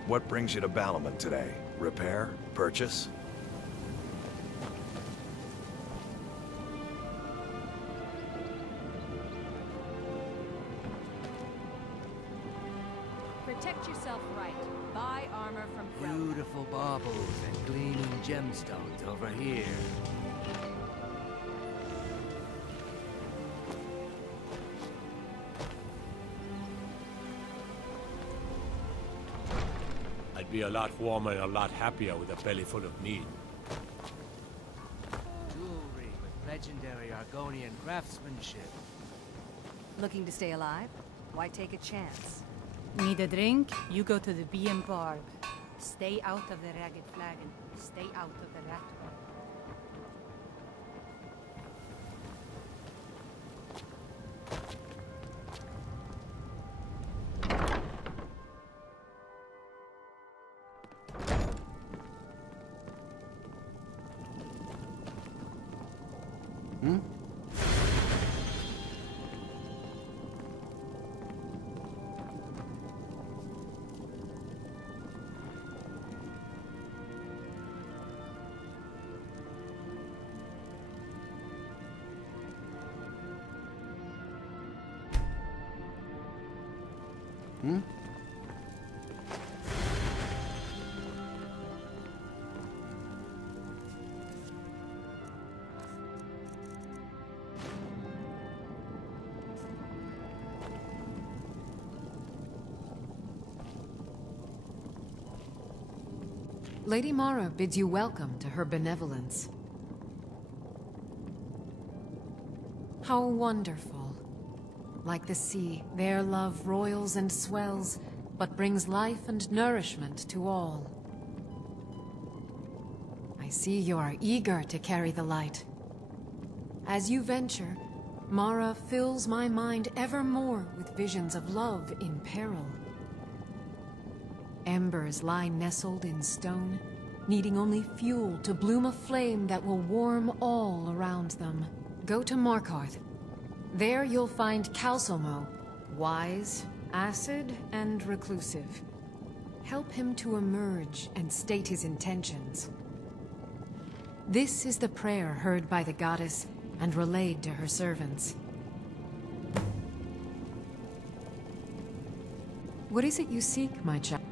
What brings you to Balaman today? Repair? Purchase? beautiful baubles and gleaming gemstones over here. I'd be a lot warmer and a lot happier with a belly full of meat. Jewelry with legendary Argonian craftsmanship. Looking to stay alive? Why take a chance? Need a drink? You go to the B&B Bar. Stay out of the Ragged Flagon. Stay out of the rat hole. Lady Mara bids you welcome to her benevolence. How wonderful. Like the sea, their love roils and swells, but brings life and nourishment to all. I see you are eager to carry the light. As you venture, Mara fills my mind ever more with visions of love in peril. Embers lie nestled in stone, needing only fuel to bloom a flame that will warm all around them. Go to Markarth. There you'll find Calsomo, wise, acid, and reclusive. Help him to emerge and state his intentions. This is the prayer heard by the goddess and relayed to her servants. What is it you seek, my child?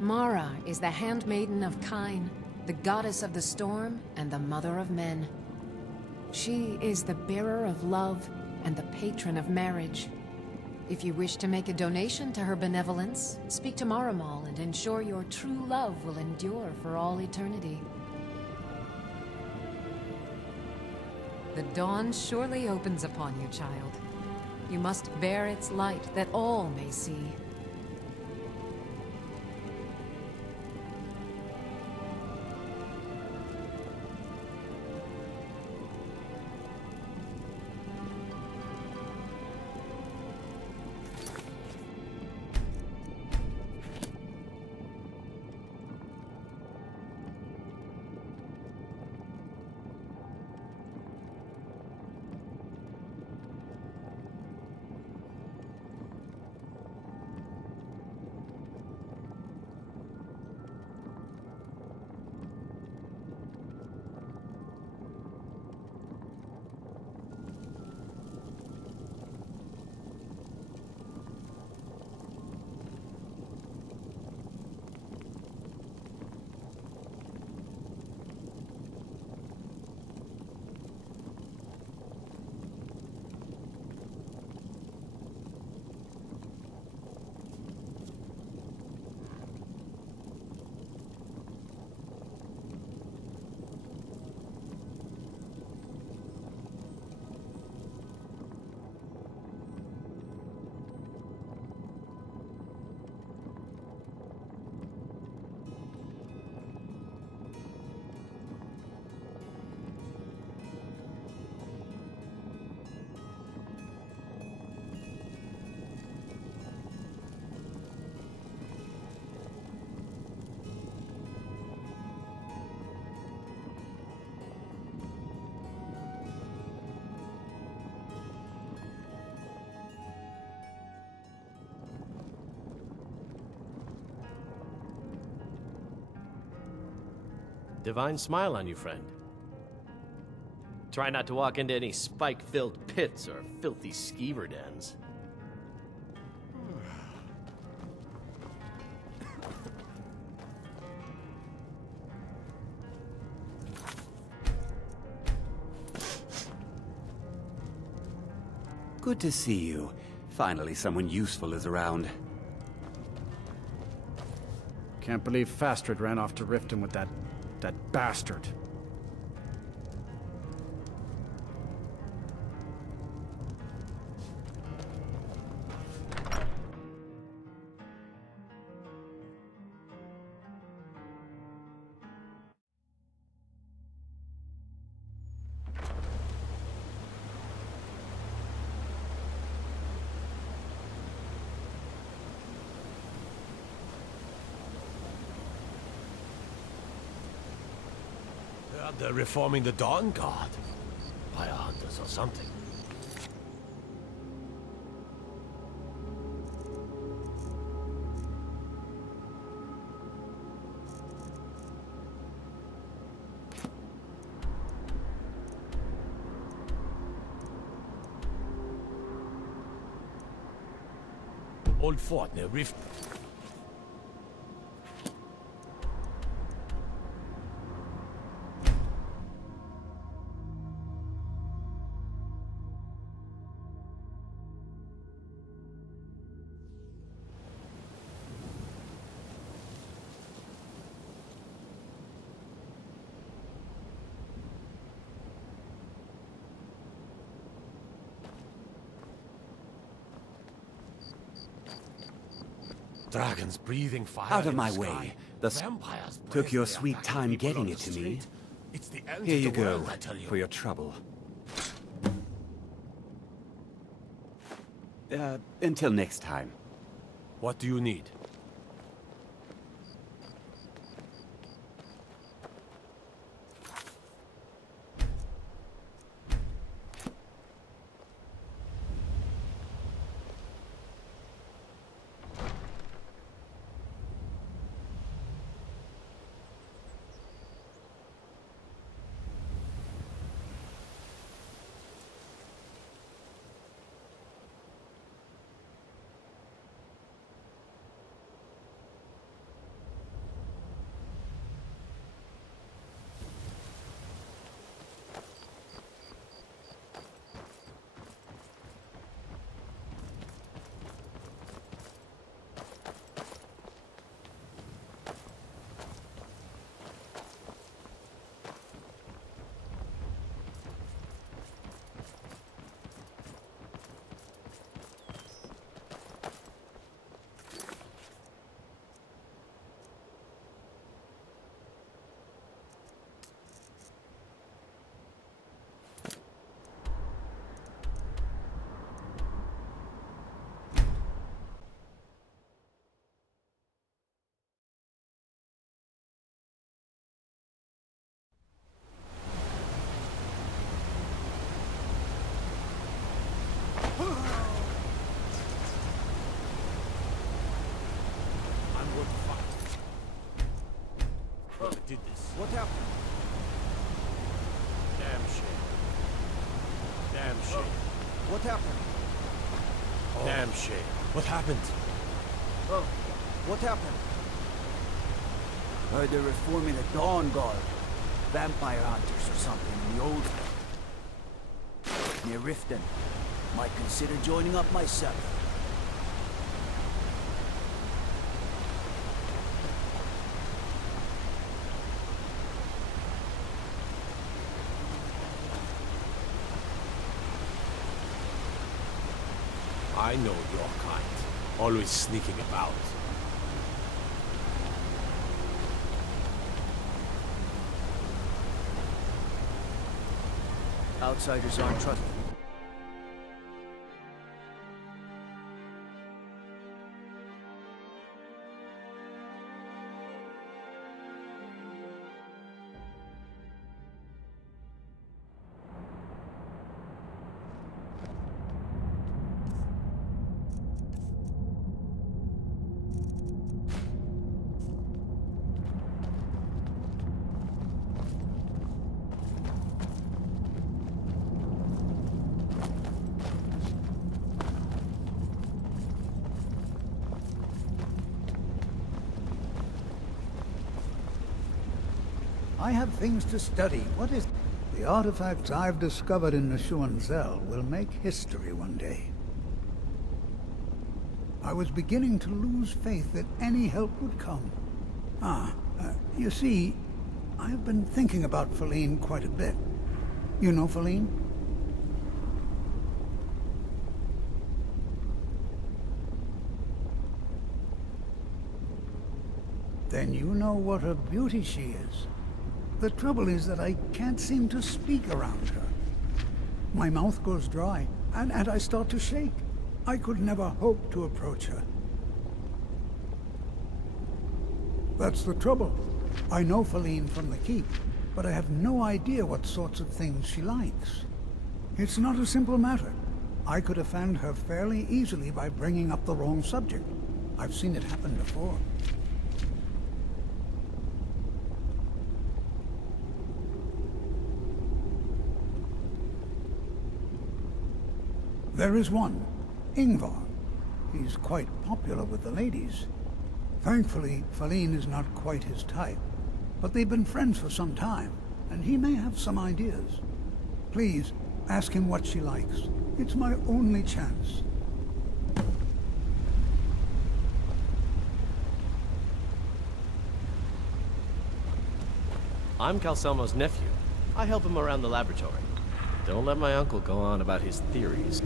Mara is the handmaiden of Kine, the goddess of the storm and the mother of men. She is the bearer of love and the patron of marriage. If you wish to make a donation to her benevolence, speak to Maramal and ensure your true love will endure for all eternity. The dawn surely opens upon you, child. You must bear its light that all may see. Divine smile on you, friend. Try not to walk into any spike-filled pits or filthy skeever dens. Good to see you. Finally, someone useful is around. Can't believe Fastred ran off to Riften with that bastard. They're reforming the Dawn Guard. Fire hunters or something. Old fort near Rift. Dragons breathing fire. Out of in my the way. sky. The Vampires took your brazenly sweet attacking time people getting on it the to me. street. It's the end Here of you the go, world, I tell you. for your trouble. Until next time. What do you need? Did this. What happened? Damn shame. Damn shame. What happened? Damn shame. What happened? Oh, what happened? Heard they're reforming the Dawn Guard. Vampire hunters or something in the old... near Riften. Might consider joining up myself. I know your kind. Always sneaking about. Outsiders aren't trusted. I have things to study. What is... The artifacts I've discovered in Neshuanzel will make history one day. I was beginning to lose faith that any help would come. You see, I've been thinking about Feline quite a bit. You know Feline? Then you know what a beauty she is. The trouble is that I can't seem to speak around her. My mouth goes dry, and I start to shake. I could never hope to approach her. That's the trouble. I know Feline from the keep, but I have no idea what sorts of things she likes. It's not a simple matter. I could offend her fairly easily by bringing up the wrong subject. I've seen it happen before. There is one, Ingvar. He's quite popular with the ladies. Thankfully, Feline is not quite his type, but they've been friends for some time, and he may have some ideas. Please, ask him what she likes. It's my only chance. I'm Calselmo's nephew. I help him around the laboratory. Don't let my uncle go on about his theories.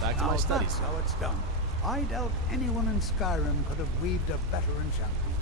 Back to my studies. That's how it's done. I doubt anyone in Skyrim could have weaved a better enchantment.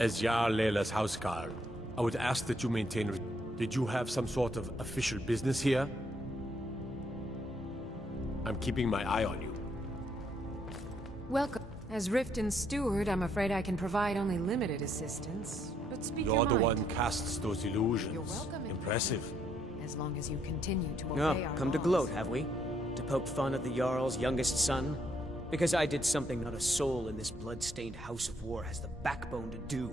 As Jarl Leila's houseguard, I would ask that you maintain... Did you have some sort of official business here? I'm keeping my eye on you. Welcome. As Riften's steward, I'm afraid I can provide only limited assistance. But speak You're your the mind. one casts those illusions. You're welcome. Impressive. As long as you continue to obey Oh, our come to laws. gloat, have we? To poke fun at the Jarl's youngest son? Because I did something not a soul in this blood-stained house of war has the backbone to do.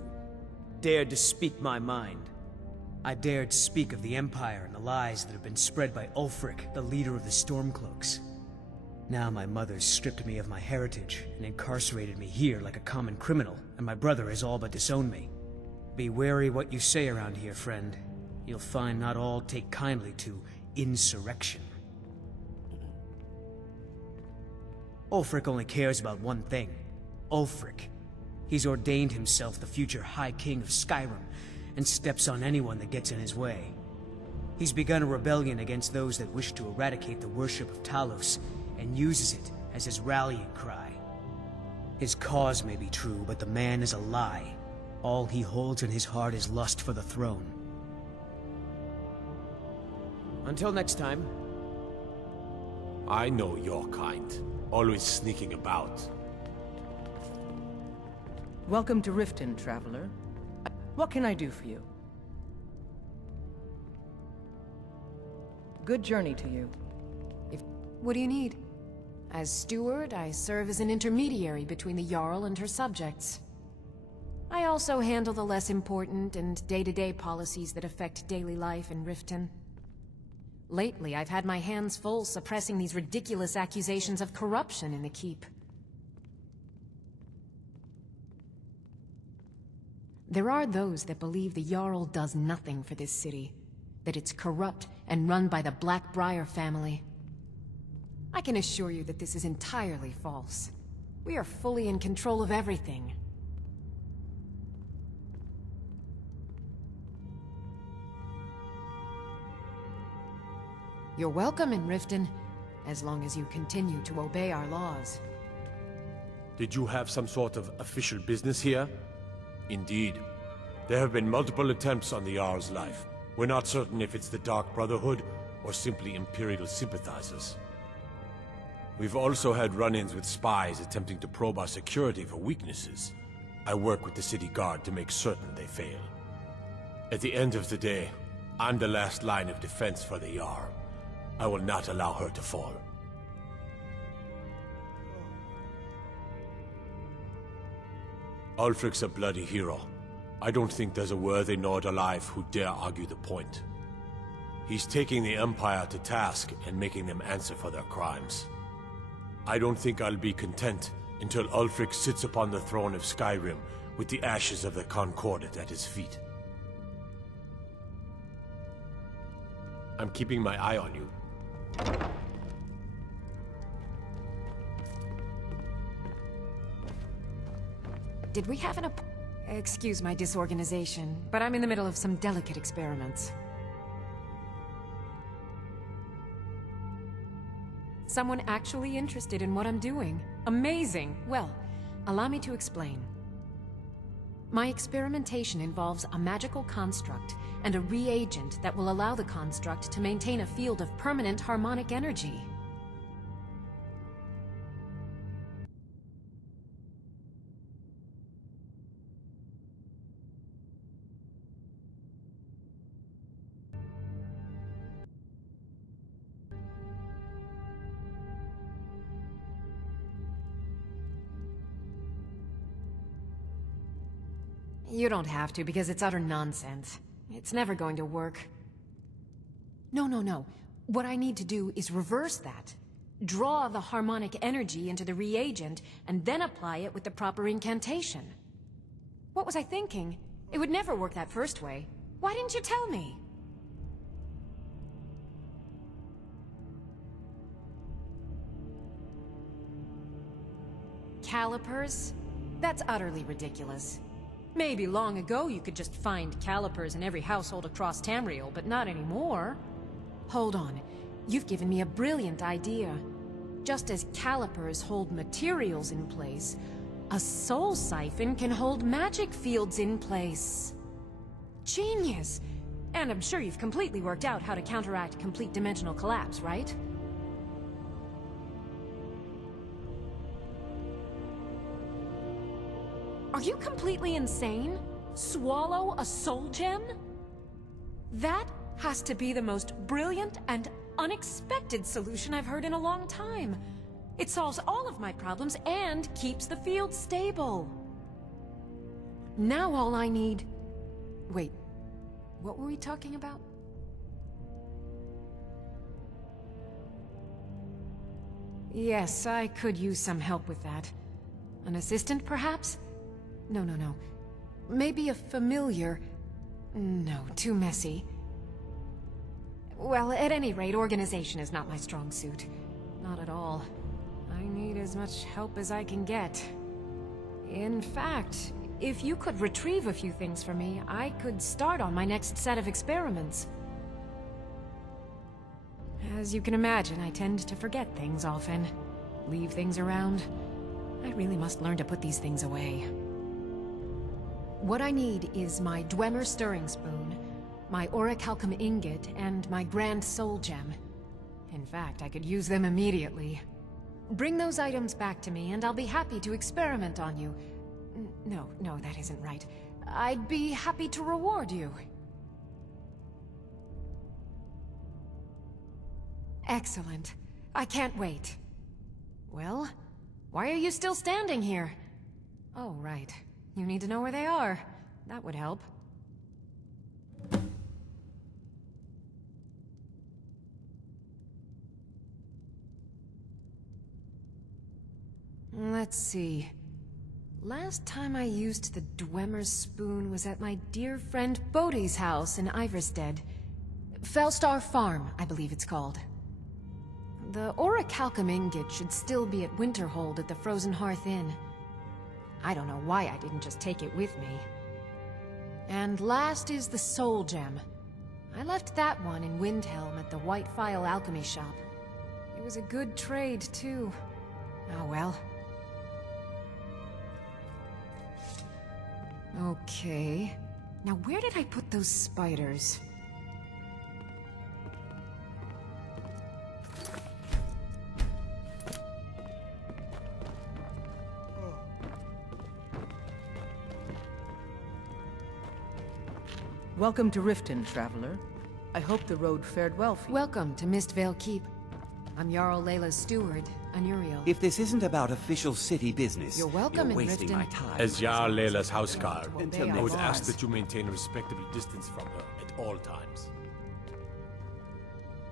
Dared to speak my mind. I dared speak of the Empire and the lies that have been spread by Ulfric, the leader of the Stormcloaks. Now my mother's stripped me of my heritage and incarcerated me here like a common criminal, and my brother has all but disowned me. Be wary what you say around here, friend. You'll find not all take kindly to insurrection. Ulfric only cares about one thing. Ulfric. He's ordained himself the future High King of Skyrim, and steps on anyone that gets in his way. He's begun a rebellion against those that wish to eradicate the worship of Talos, and uses it as his rallying cry. His cause may be true, but the man is a lie. All he holds in his heart is lust for the throne. Until next time. I know your kind. Always sneaking about. Welcome to Riften, traveler. What can I do for you? Good journey to you. What do you need? As steward, I serve as an intermediary between the Jarl and her subjects. I also handle the less important and day-to-day policies that affect daily life in Riften. Lately, I've had my hands full suppressing these ridiculous accusations of corruption in the keep. There are those that believe the Jarl does nothing for this city, that it's corrupt and run by the Blackbriar family. I can assure you that this is entirely false. We are fully in control of everything. You're welcome in Riften, as long as you continue to obey our laws. Did you have some sort of official business here? Indeed. There have been multiple attempts on the Jarl's life. We're not certain if it's the Dark Brotherhood or simply Imperial sympathizers. We've also had run-ins with spies attempting to probe our security for weaknesses. I work with the city guard to make certain they fail. At the end of the day, I'm the last line of defense for the Jarl. I will not allow her to fall. Ulfric's a bloody hero. I don't think there's a worthy Nord alive who dare argue the point. He's taking the Empire to task and making them answer for their crimes. I don't think I'll be content until Ulfric sits upon the throne of Skyrim with the ashes of the Concordat at his feet. I'm keeping my eye on you. Did we have an Excuse my disorganization, but I'm in the middle of some delicate experiments. Someone actually interested in what I'm doing. Amazing! Well, allow me to explain. My experimentation involves a magical construct and a reagent that will allow the construct to maintain a field of permanent harmonic energy. You don't have to, because it's utter nonsense. It's never going to work. No. What I need to do is reverse that. Draw the harmonic energy into the reagent, and then apply it with the proper incantation. What was I thinking? It would never work that first way. Why didn't you tell me? Calipers? That's utterly ridiculous. Maybe long ago you could just find calipers in every household across Tamriel, but not anymore. Hold on. You've given me a brilliant idea. Just as calipers hold materials in place, A soul siphon can hold magic fields in place. Genius! And I'm sure you've completely worked out how to counteract complete dimensional collapse, right? Are you completely insane? Swallow a soul gem? That has to be the most brilliant and unexpected solution I've heard in a long time. It solves all of my problems and keeps the field stable. Now all I need... Wait, what were we talking about? Yes, I could use some help with that. An assistant, perhaps? No. Maybe a familiar... No, too messy. Well, at any rate, organization is not my strong suit. Not at all. I need as much help as I can get. In fact, if you could retrieve a few things for me, I could start on my next set of experiments. As you can imagine, I tend to forget things often. Leave things around. I really must learn to put these things away. What I need is my Dwemer stirring spoon, my orichalcum ingot, and my Grand Soul Gem. In fact, I could use them immediately. Bring those items back to me, and I'll be happy to experiment on you. No, that isn't right. I'd be happy to reward you. Excellent. I can't wait. Well, why are you still standing here? Oh, right. You need to know where they are. That would help. Let's see. Last time I used the Dwemer spoon was at my dear friend Bodhi's house in Iverstead. Fellstar Farm, I believe it's called. The orichalcum ingot should still be at Winterhold at the Frozen Hearth Inn. I don't know why I didn't just take it with me. And last is the Soul Gem. I left that one in Windhelm at the White Phial Alchemy Shop. It was a good trade, too. Oh well. Okay. Now where did I put those spiders? Welcome to Riften, traveler. I hope the road fared well for you. Welcome to Mistvale Keep. I'm Jarl Layla's steward, Anuriel. If this isn't about official city business, You're welcome in wasting Riften. my time. As Jarl Layla's houseguard, Until I would next ask time. that you maintain a respectable distance from her at all times.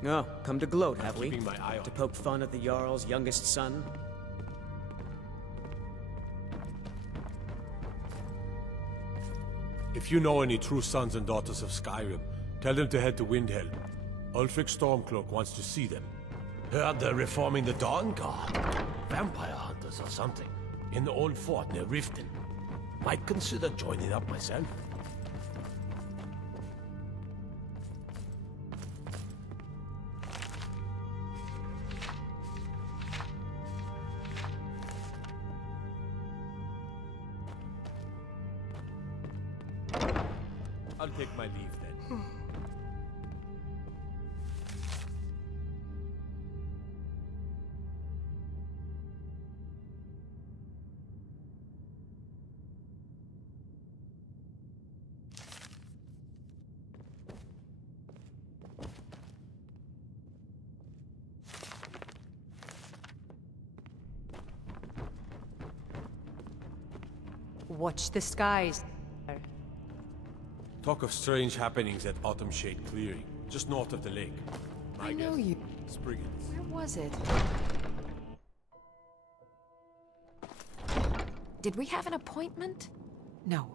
Oh, come to gloat, have we? Keeping my eye on To poke fun at the Jarl's youngest son? If you know any true sons and daughters of Skyrim, tell them to head to Windhelm. Ulfric Stormcloak wants to see them. Heard they're reforming the Dawn Guard. Vampire hunters or something. In the old fort near Riften. Might consider joining up myself. I'll take my leave then. Watch the skies. Talk of strange happenings at Autumn Shade Clearing, just north of the lake. I know you. Spriggans. Where was it? Did we have an appointment? No.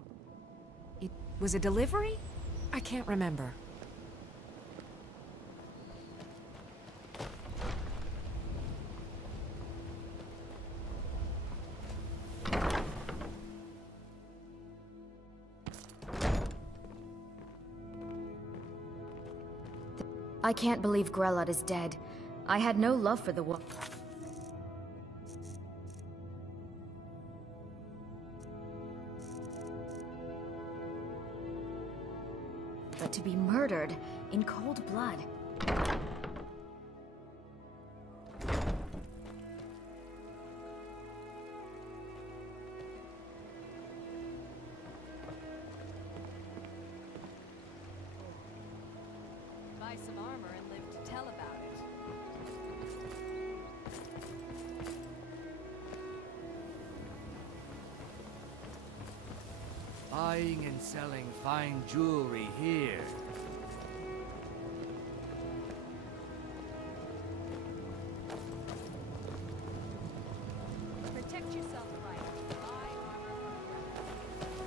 It was a delivery? I can't remember. I can't believe Grelot is dead. I had no love for the woman. but to be murdered in cold blood. Buy some armor and live to tell about it. Buying and selling fine jewelry here. Protect yourself right. Buy armor from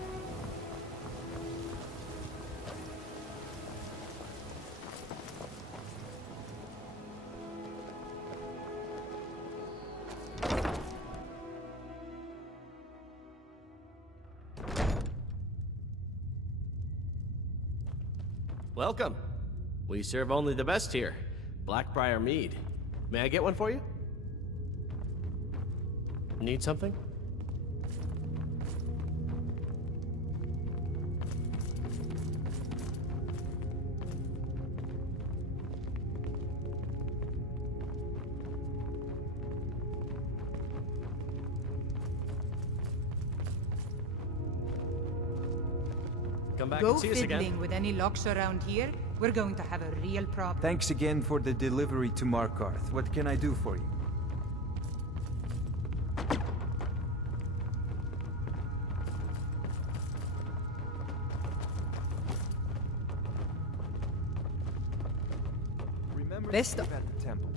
Welcome. We serve only the best here. Blackbriar mead. May I get one for you? Need something? Come back Go and see us again. fiddling with any locks around here. We're going to have a real problem. Thanks again for the delivery to Markarth. What can I do for you? Remember to Best keep at the temple.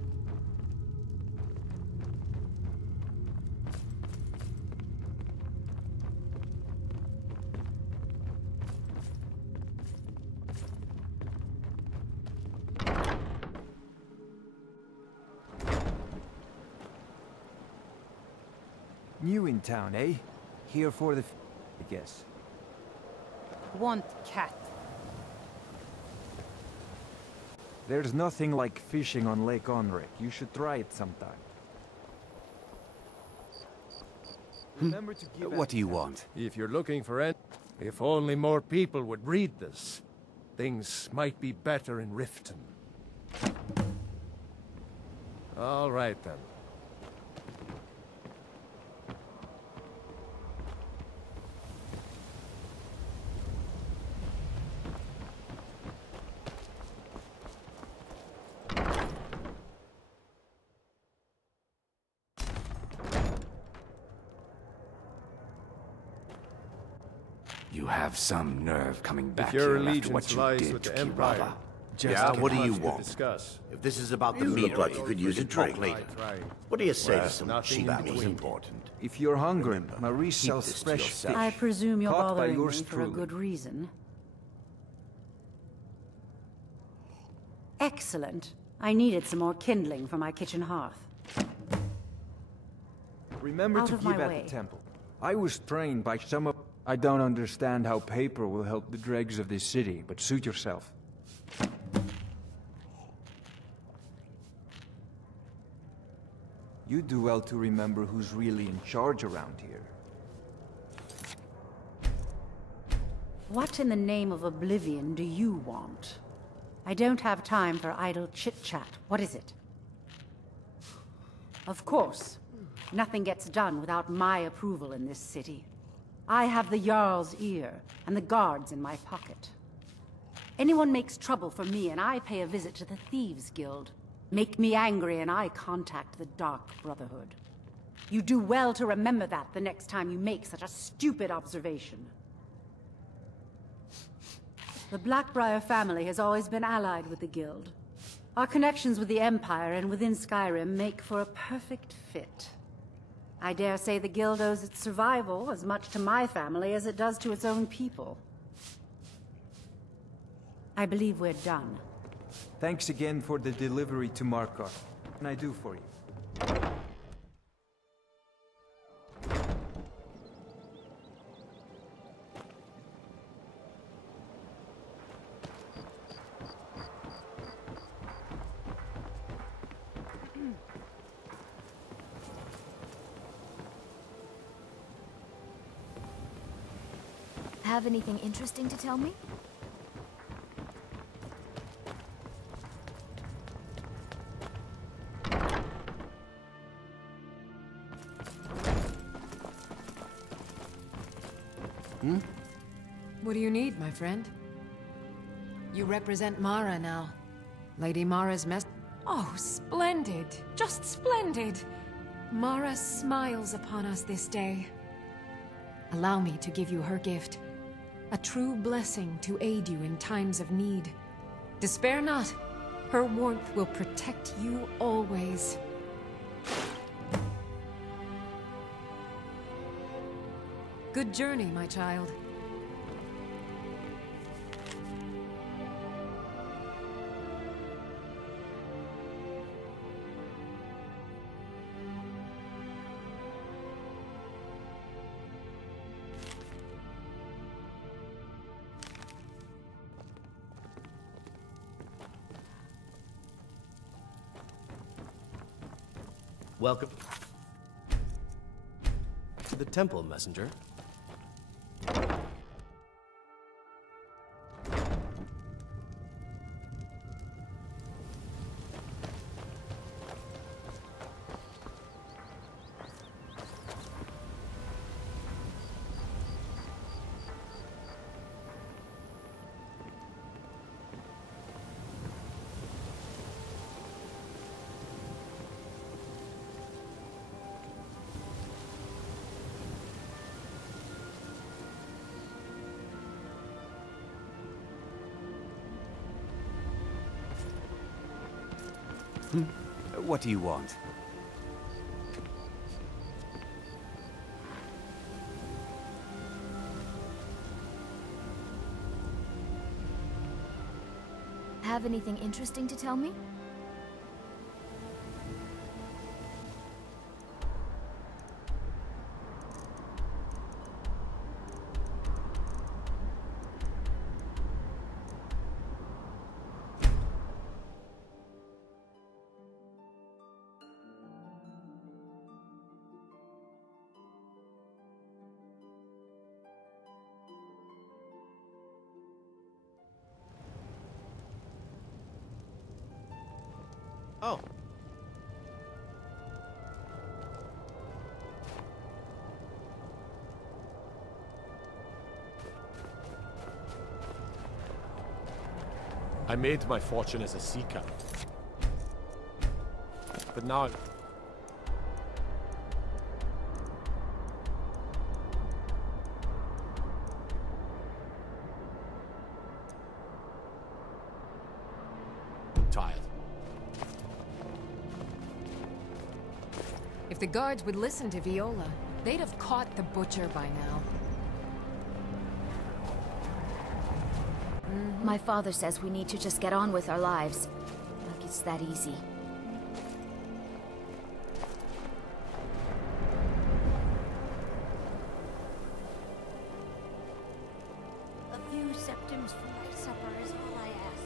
New in town, eh? Here for the I guess. Want cat. There's nothing like fishing on Lake Onrek. You should try it sometime. Remember to give What do you want? If you're looking for it, if only more people would read this, things might be better in Riften. All right, then. You have some nerve coming back If your here after what allegiance you lies did with to the Empire, Kirava. Yeah, what do you much to want? discuss. If this is about the You meat, look like you could use a drink later. What do you say to some nothing cheap in apples between. important? If you're hungry, Marie keep sells this to fresh yourself. fish. I presume you're Caught by bothering me yours for a truly. good reason. Excellent. I needed some more kindling for my kitchen hearth. Remember Out to of give my at way. the temple. I was trained by some of... I don't understand how paper will help the dregs of this city, but suit yourself. You do well to remember who's really in charge around here. What in the name of oblivion do you want? I don't have time for idle chit-chat. What is it? Of course. Nothing gets done without my approval in this city. I have the Jarl's ear, and the guards in my pocket. Anyone makes trouble for me, and I pay a visit to the Thieves' Guild. Make me angry, and I contact the Dark Brotherhood. You do well to remember that the next time you make such a stupid observation. The Blackbriar family has always been allied with the Guild. Our connections with the Empire and within Skyrim make for a perfect fit. I dare say the Guild owes its survival as much to my family as it does to its own people. I believe we're done. Thanks again for the delivery to Markarth. What can I do for you? Have anything interesting to tell me? What do you need, my friend? You represent Mara now. Lady Mara's Oh, splendid. Just splendid. Mara smiles upon us this day. Allow me to give you her gift. A true blessing to aid you in times of need. Despair not. Her warmth will protect you always. Good journey, my child. Welcome to the temple, messenger. What do you want? Have anything interesting to tell me? Oh. I made my fortune as a seeker. But now I'm... tired. If the guards would listen to Viola, they'd have caught the butcher by now. My father says we need to just get on with our lives. Like it's that easy. A few septims for my supper is all I ask.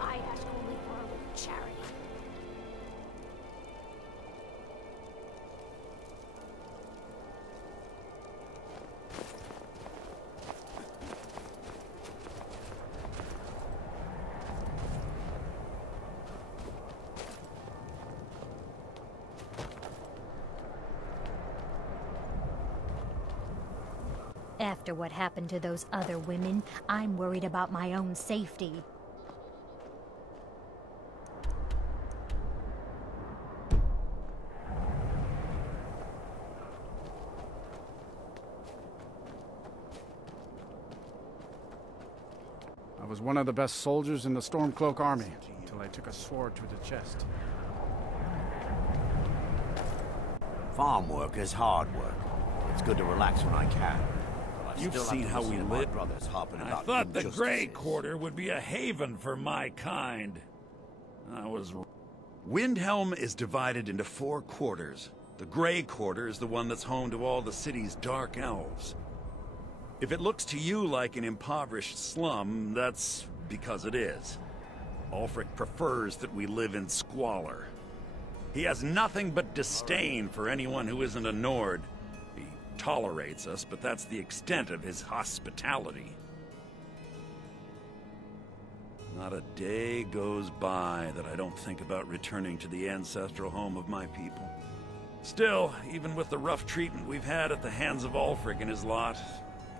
I ask only for a little charity. After what happened to those other women, I'm worried about my own safety. I was one of the best soldiers in the Stormcloak army, until I took a sword to the chest. Farm work is hard work. It's good to relax when I can. But I You've still have seen to how listen we to my live. brothers harping I about thought the injustices. Grey Quarter would be a haven for my kind. I was... Windhelm is divided into 4 quarters. The Grey Quarter is the one that's home to all the city's dark elves. If it looks to you like an impoverished slum, that's because it is. Ulfric prefers that we live in squalor. He has nothing but disdain for anyone who isn't a Nord, tolerates us, but that's the extent of his hospitality. Not a day goes by that I don't think about returning to the ancestral home of my people. Still, even with the rough treatment we've had at the hands of Ulfric and his lot,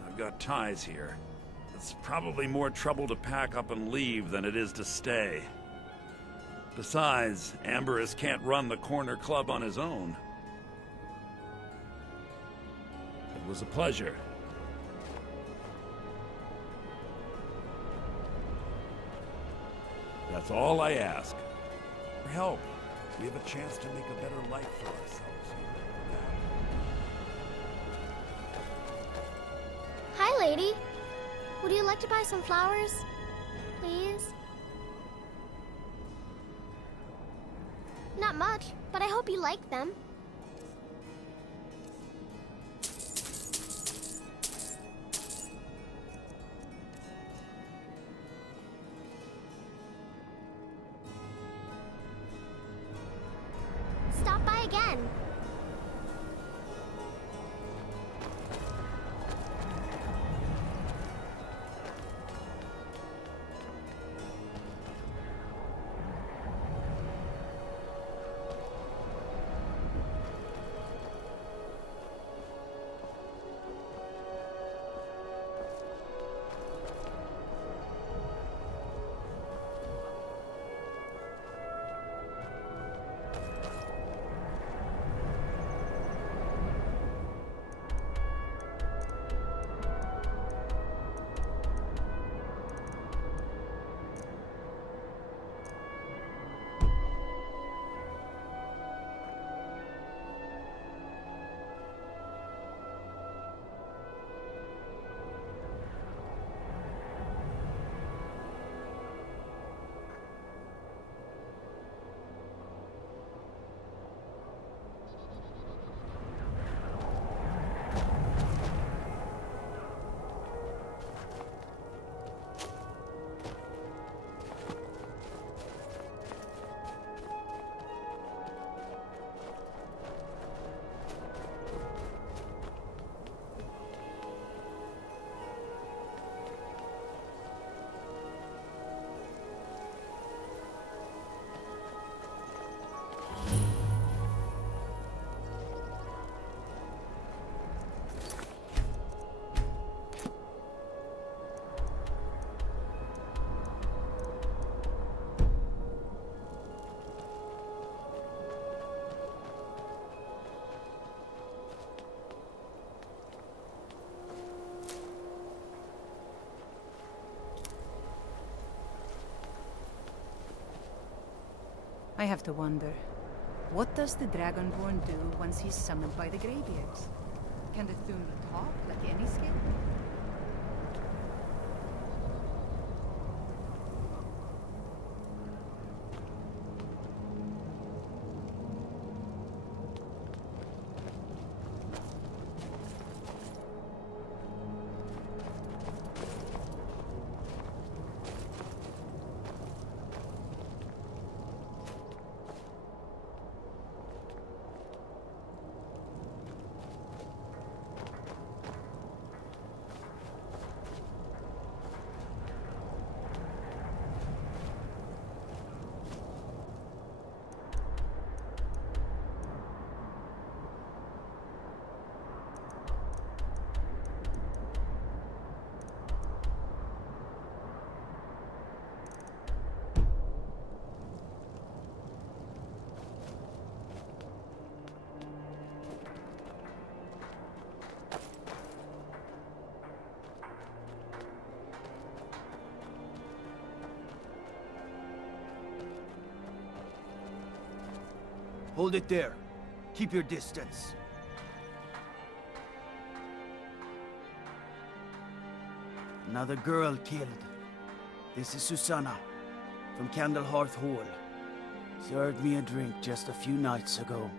I've got ties here. It's probably more trouble to pack up and leave than it is to stay. Besides, Amberus can't run the corner club on his own. It was a pleasure. That's all I ask. For help. We have a chance to make a better life for ourselves here. Hi, lady. Would you like to buy some flowers? Please? Not much, but I hope you like them. Stop by again. I have to wonder, what does the Dragonborn do once he's summoned by the Greybeards? Can the Thunder talk like any skin? Hold it there. Keep your distance. Another girl killed. This is Susanna, from Candlehearth Hall. Served me a drink just a few nights ago,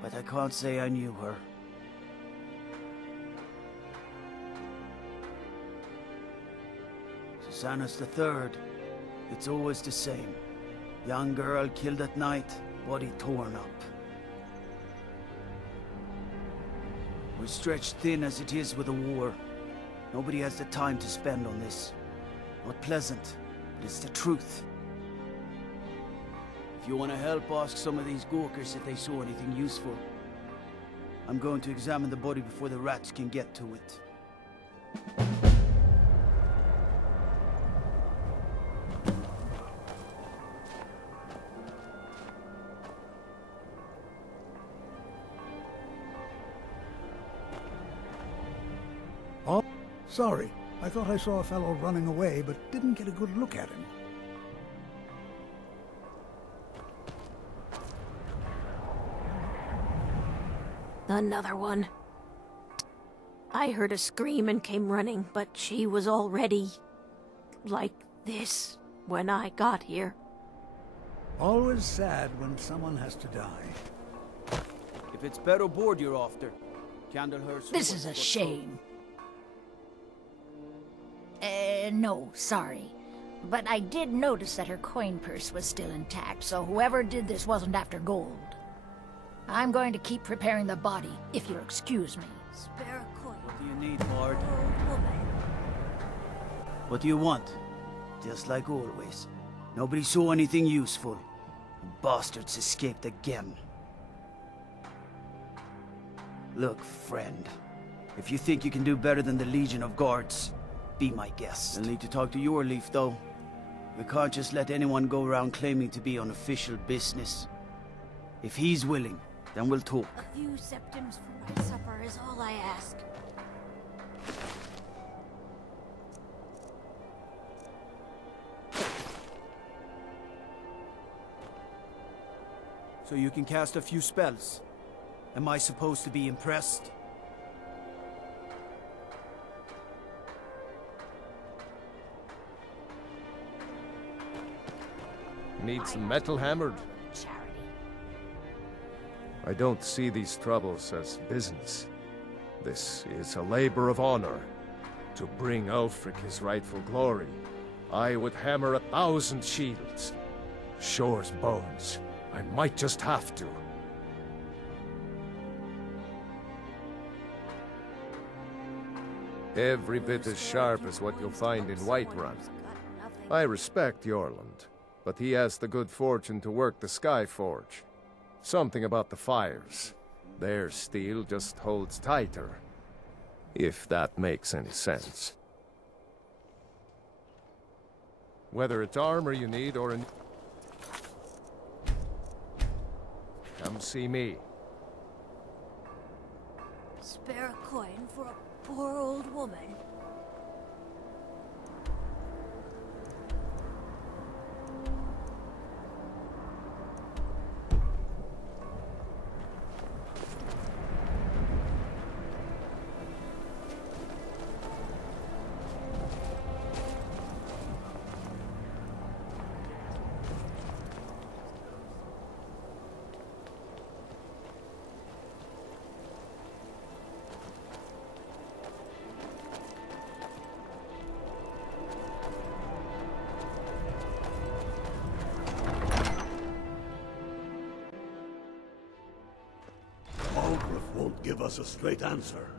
but I can't say I knew her. Susanna's the third. It's always the same. Young girl killed at night, body torn up. We're stretched thin as it is with the war. Nobody has the time to spend on this. Not pleasant, but it's the truth. If you want to help, ask some of these Gawkers if they saw anything useful. I'm going to examine the body before the rats can get to it. Oh, sorry. I thought I saw a fellow running away, but didn't get a good look at him. Another one. I heard a scream and came running, but she was already like this when I got here. Always sad when someone has to die. If it's better board you're after, Candlehurst... This is a shame. No, sorry. But I did notice that her coin purse was still intact, so whoever did this wasn't after gold. I'm going to keep preparing the body, if you'll excuse me. Spare a coin. What do you need, Bard? What do you want? Just like always. Nobody saw anything useful. The bastards escaped again. Look, friend. If you think you can do better than the Legion of Guards, be my guest. You'll need to talk to your Leaf, though. We can't just let anyone go around claiming to be on official business. If he's willing, then we'll talk. A few septims for my supper is all I ask. So you can cast a few spells. Am I supposed to be impressed? Need some metal hammered? I don't see these troubles as business. This is a labor of honor. To bring Ulfric his rightful glory, I would hammer 1,000 shields. Shore's bones. I might just have to. Every bit as sharp as what you'll find in Whiterun. I respect Yorland, but he has the good fortune to work the Skyforge. Something about the fires. Their steel just holds tighter. If that makes any sense. Whether it's armor you need or an... Come see me. Spare a coin for a poor old woman. Won't give us a straight answer.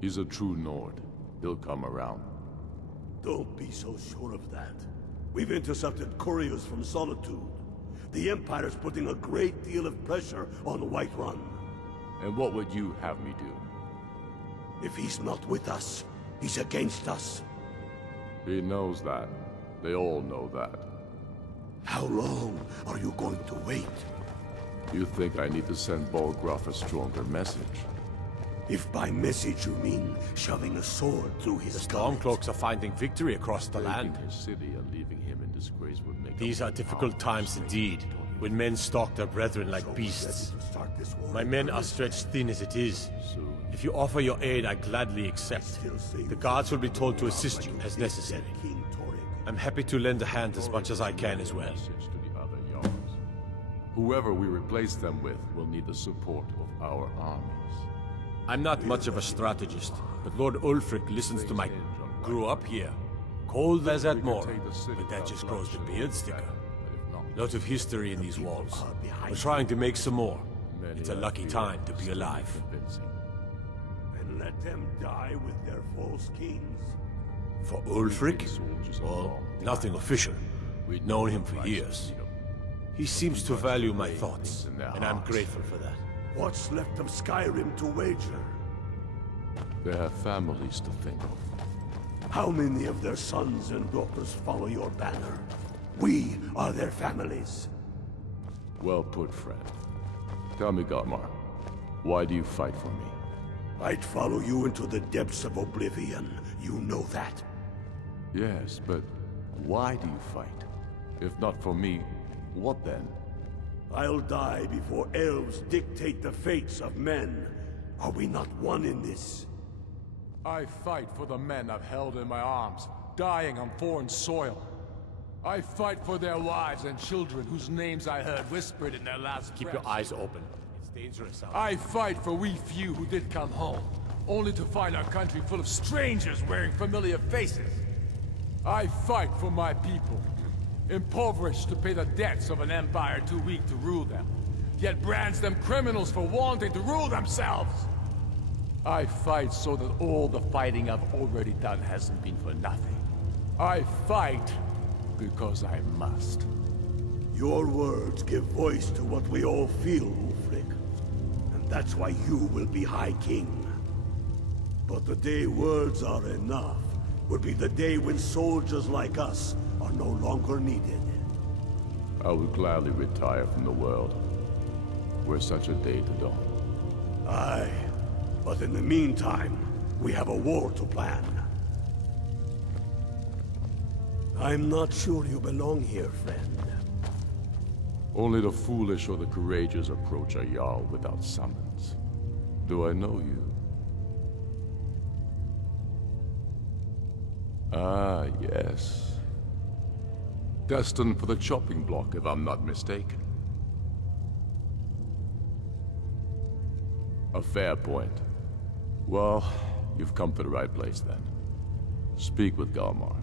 He's a true Nord. He'll come around. Don't be so sure of that. We've intercepted couriers from Solitude. The Empire's putting a great deal of pressure on Whiterun. And what would you have me do? If he's not with us, he's against us. He knows that. They all know that. How long are you going to wait? You think I need to send Bolgraf a stronger message? If by message you mean shoving a sword through his stomach. Stormcloaks are finding victory across the land. Taking his city and leaving him in disgrace would make These are difficult times indeed, when men stalk their brethren like beasts. My men are stretched thin as it is. If you offer your aid, I gladly accept. The guards will be told to assist you as necessary. I'm happy to lend a hand as much as I can as well. Whoever we replace them with will need the support of our armies. I'm not much of a strategist, but Lord Ulfric listens to my... Grew up here. Cold as that moor, but that just grows the beard sticker. Lot of history in these walls. We're trying to make some more. It's a lucky time to be alive. Let them die with their false kings. For Ulfric? Well, nothing official. We'd known him for years. He seems to value my thoughts, and I'm grateful for that. What's left of Skyrim to wager? They have families to think of. How many of their sons and daughters follow your banner? We are their families. Well put, friend. Tell me, Garmar, why do you fight for me? I'd follow you into the depths of oblivion. You know that. Yes, but why do you fight? If not for me, what then? I'll die before elves dictate the fates of men. Are we not one in this? I fight for the men I've held in my arms, dying on foreign soil. I fight for their wives and children whose names I heard whispered in their last Keep breaths. your eyes open. It's dangerous out I fight for we few who did come home, only to find our country full of strangers wearing familiar faces. I fight for my people, impoverished to pay the debts of an empire too weak to rule them, yet brands them criminals for wanting to rule themselves. I fight so that all the fighting I've already done hasn't been for nothing. I fight because I must. Your words give voice to what we all feel, Ulfric. And that's why you will be High King. But the day words are enough will be the day when soldiers like us are no longer needed. I would gladly retire from the world, were such a day to dawn. Aye, but in the meantime, we have a war to plan. I'm not sure you belong here, friend. Only the foolish or the courageous approach a Jarl without summons. Do I know you? Ah, yes. Destined for the chopping block, if I'm not mistaken. A fair point. Well, you've come to the right place then. Speak with Galmar.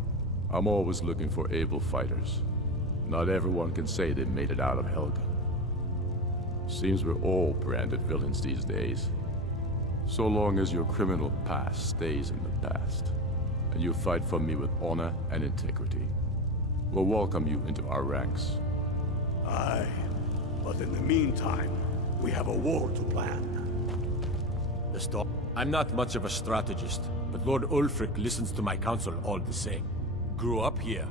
I'm always looking for able fighters. Not everyone can say they made it out of Helga. Seems we're all branded villains these days. So long as your criminal past stays in the past, and you fight for me with honor and integrity, we'll welcome you into our ranks. Aye, but in the meantime, we have a war to plan. I'm not much of a strategist, but Lord Ulfric listens to my counsel all the same. Grew up here,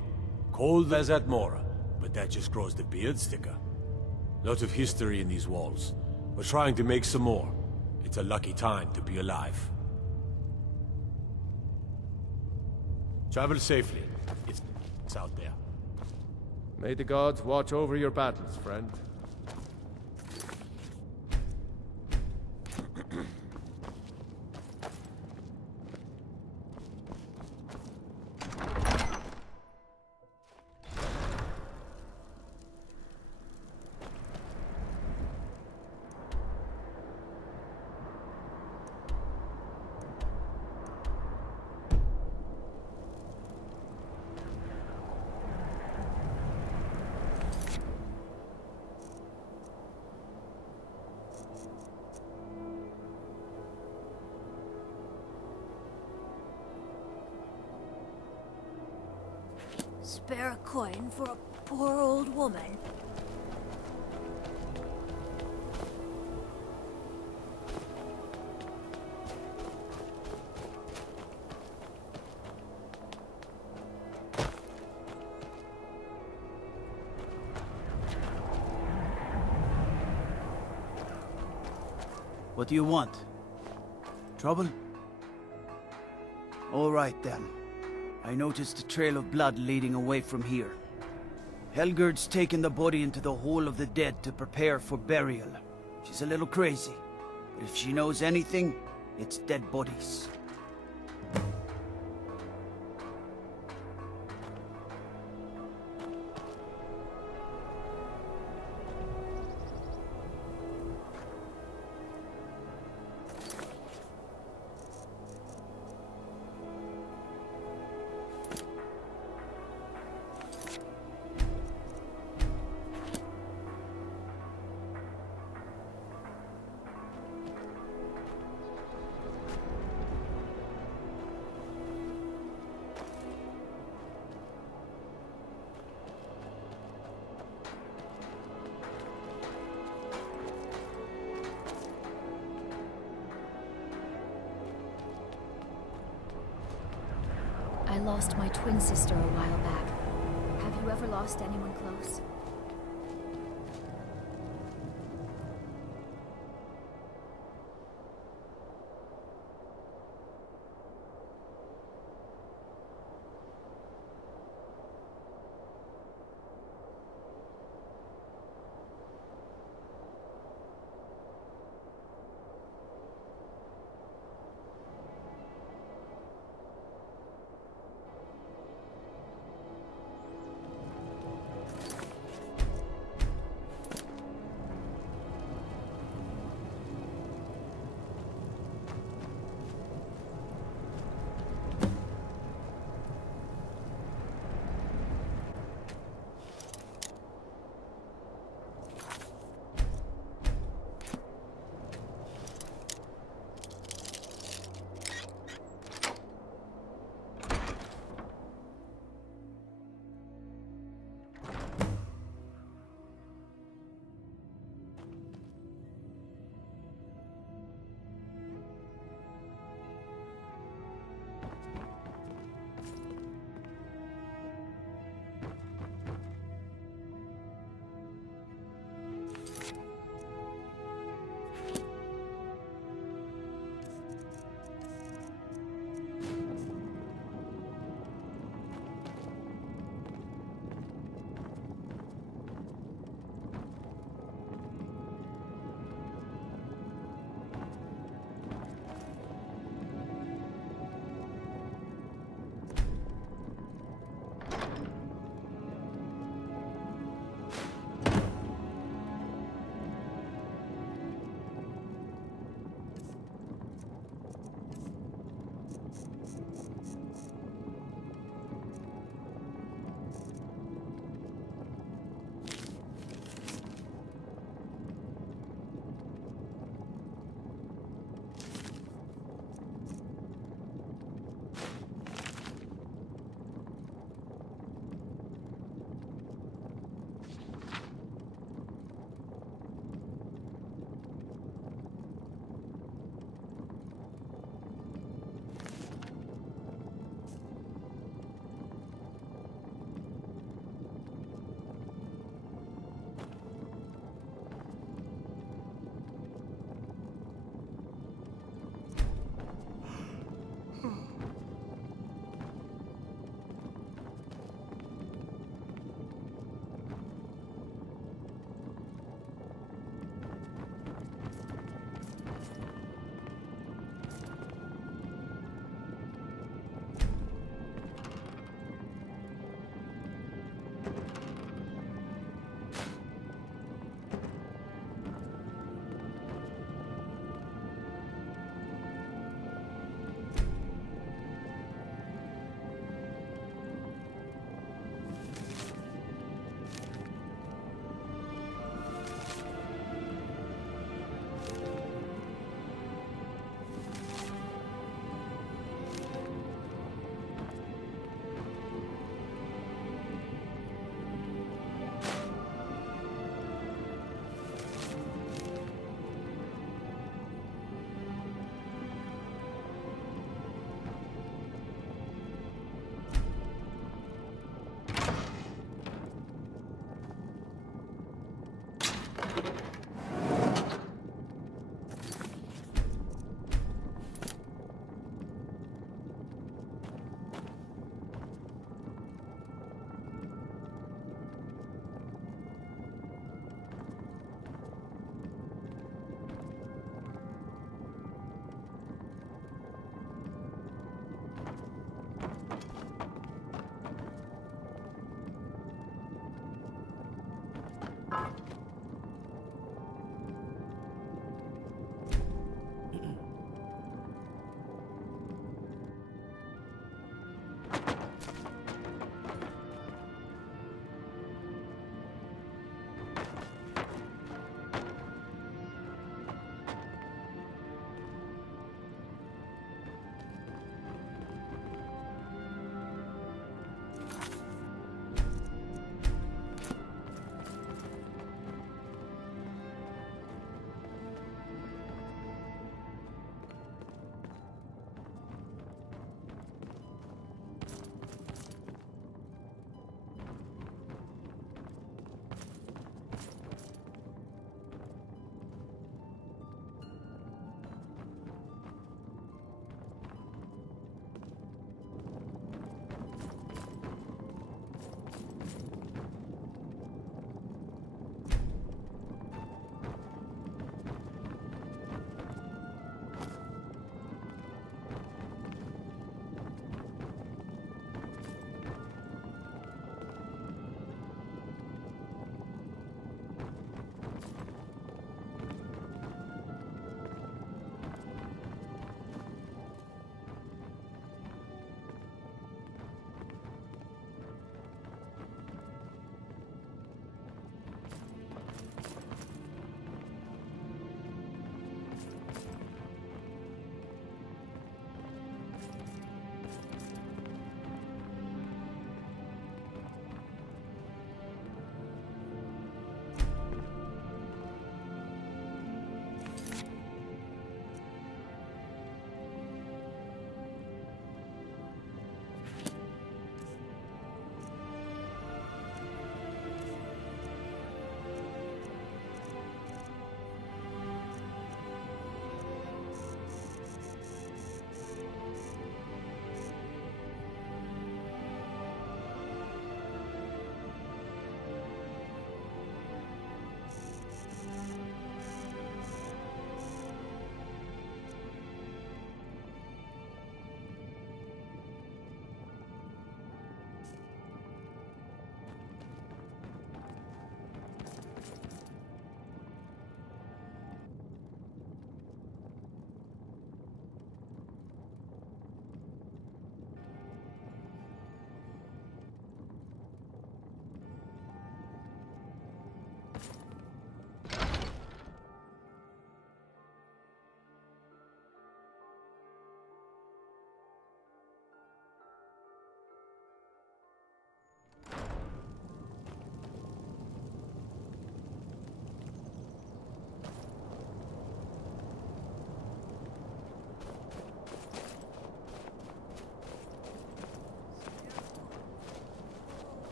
cold as at Mora, but that just grows the beard thicker. Lot of history in these walls. We're trying to make some more. It's a lucky time to be alive. Travel safely. It's out there. May the gods watch over your battles, friend. Spare a coin for a poor old woman. What do you want? Trouble? All right then. I noticed a trail of blood leading away from here. Helgerd's taken the body into the Hall of the Dead to prepare for burial. She's a little crazy, but if she knows anything, it's dead bodies. I lost my twin sister a while back. Have you ever lost anyone close?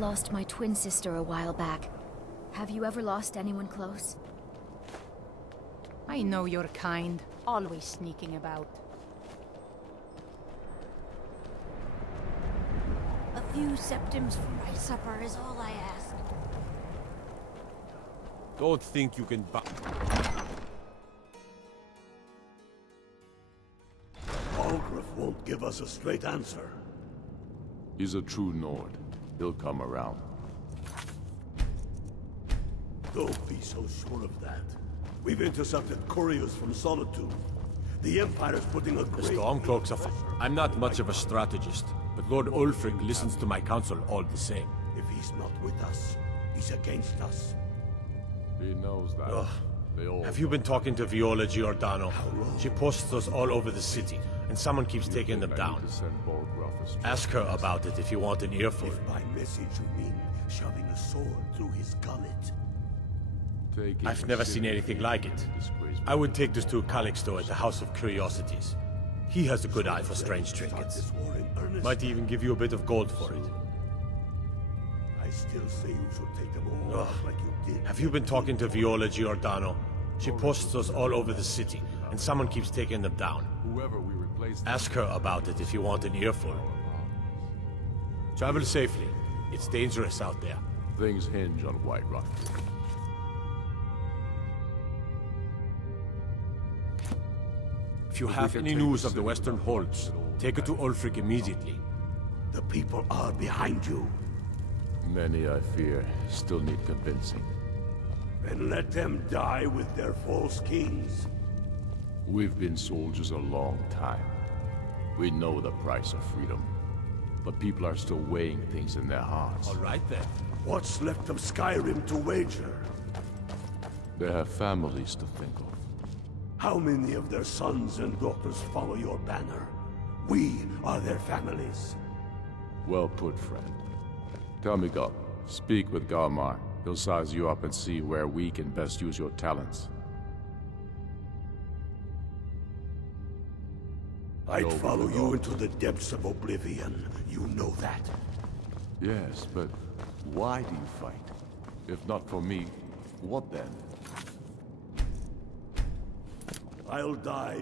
lost my twin sister a while back. Have you ever lost anyone close? I know your kind, always sneaking about. A few septims for my supper is all I ask. Don't think you can buy... Algrif won't give us a straight answer. He's a true Nord. He'll come around. Don't be so sure of that. We've intercepted couriers from Solitude. The Empire's putting a The great... Stormcloaks are... I'm not much of a strategist, but Lord Ulfric listens to my counsel all the same. If he's not with us, he's against us. He knows that. Ugh. They all Have you been talking to Viola Giordano? She posts us all over the city, and someone keeps taking them down. Ask her about it if you want an earful. If by message you mean shoving a sword through his gullet. I've never seen anything like it. I would take this to a Calixto at the House of Curiosities. He has a good eye for strange trinkets. Might even give you a bit of gold for it. I still say you should take them all out like you did. Have you been talking to Viola Giordano? She posts us all over the city, and someone keeps taking them down. Ask her about it if you want an earful. Travel safely. It's dangerous out there. Things hinge on Whiterun. If you have any news of the Western Holds, take it to Ulfric immediately. The people are behind you. Many, I fear, still need convincing. Then let them die with their false kings. We've been soldiers a long time. We know the price of freedom. But people are still weighing things in their hearts. All right then. What's left of Skyrim to wager? They have families to think of. How many of their sons and daughters follow your banner? We are their families. Well put, friend. Tell me, Gub. Speak with Galmar. He'll size you up and see where we can best use your talents. I'd follow you into the depths of oblivion. You know that. Yes, but why do you fight? If not for me, what then? I'll die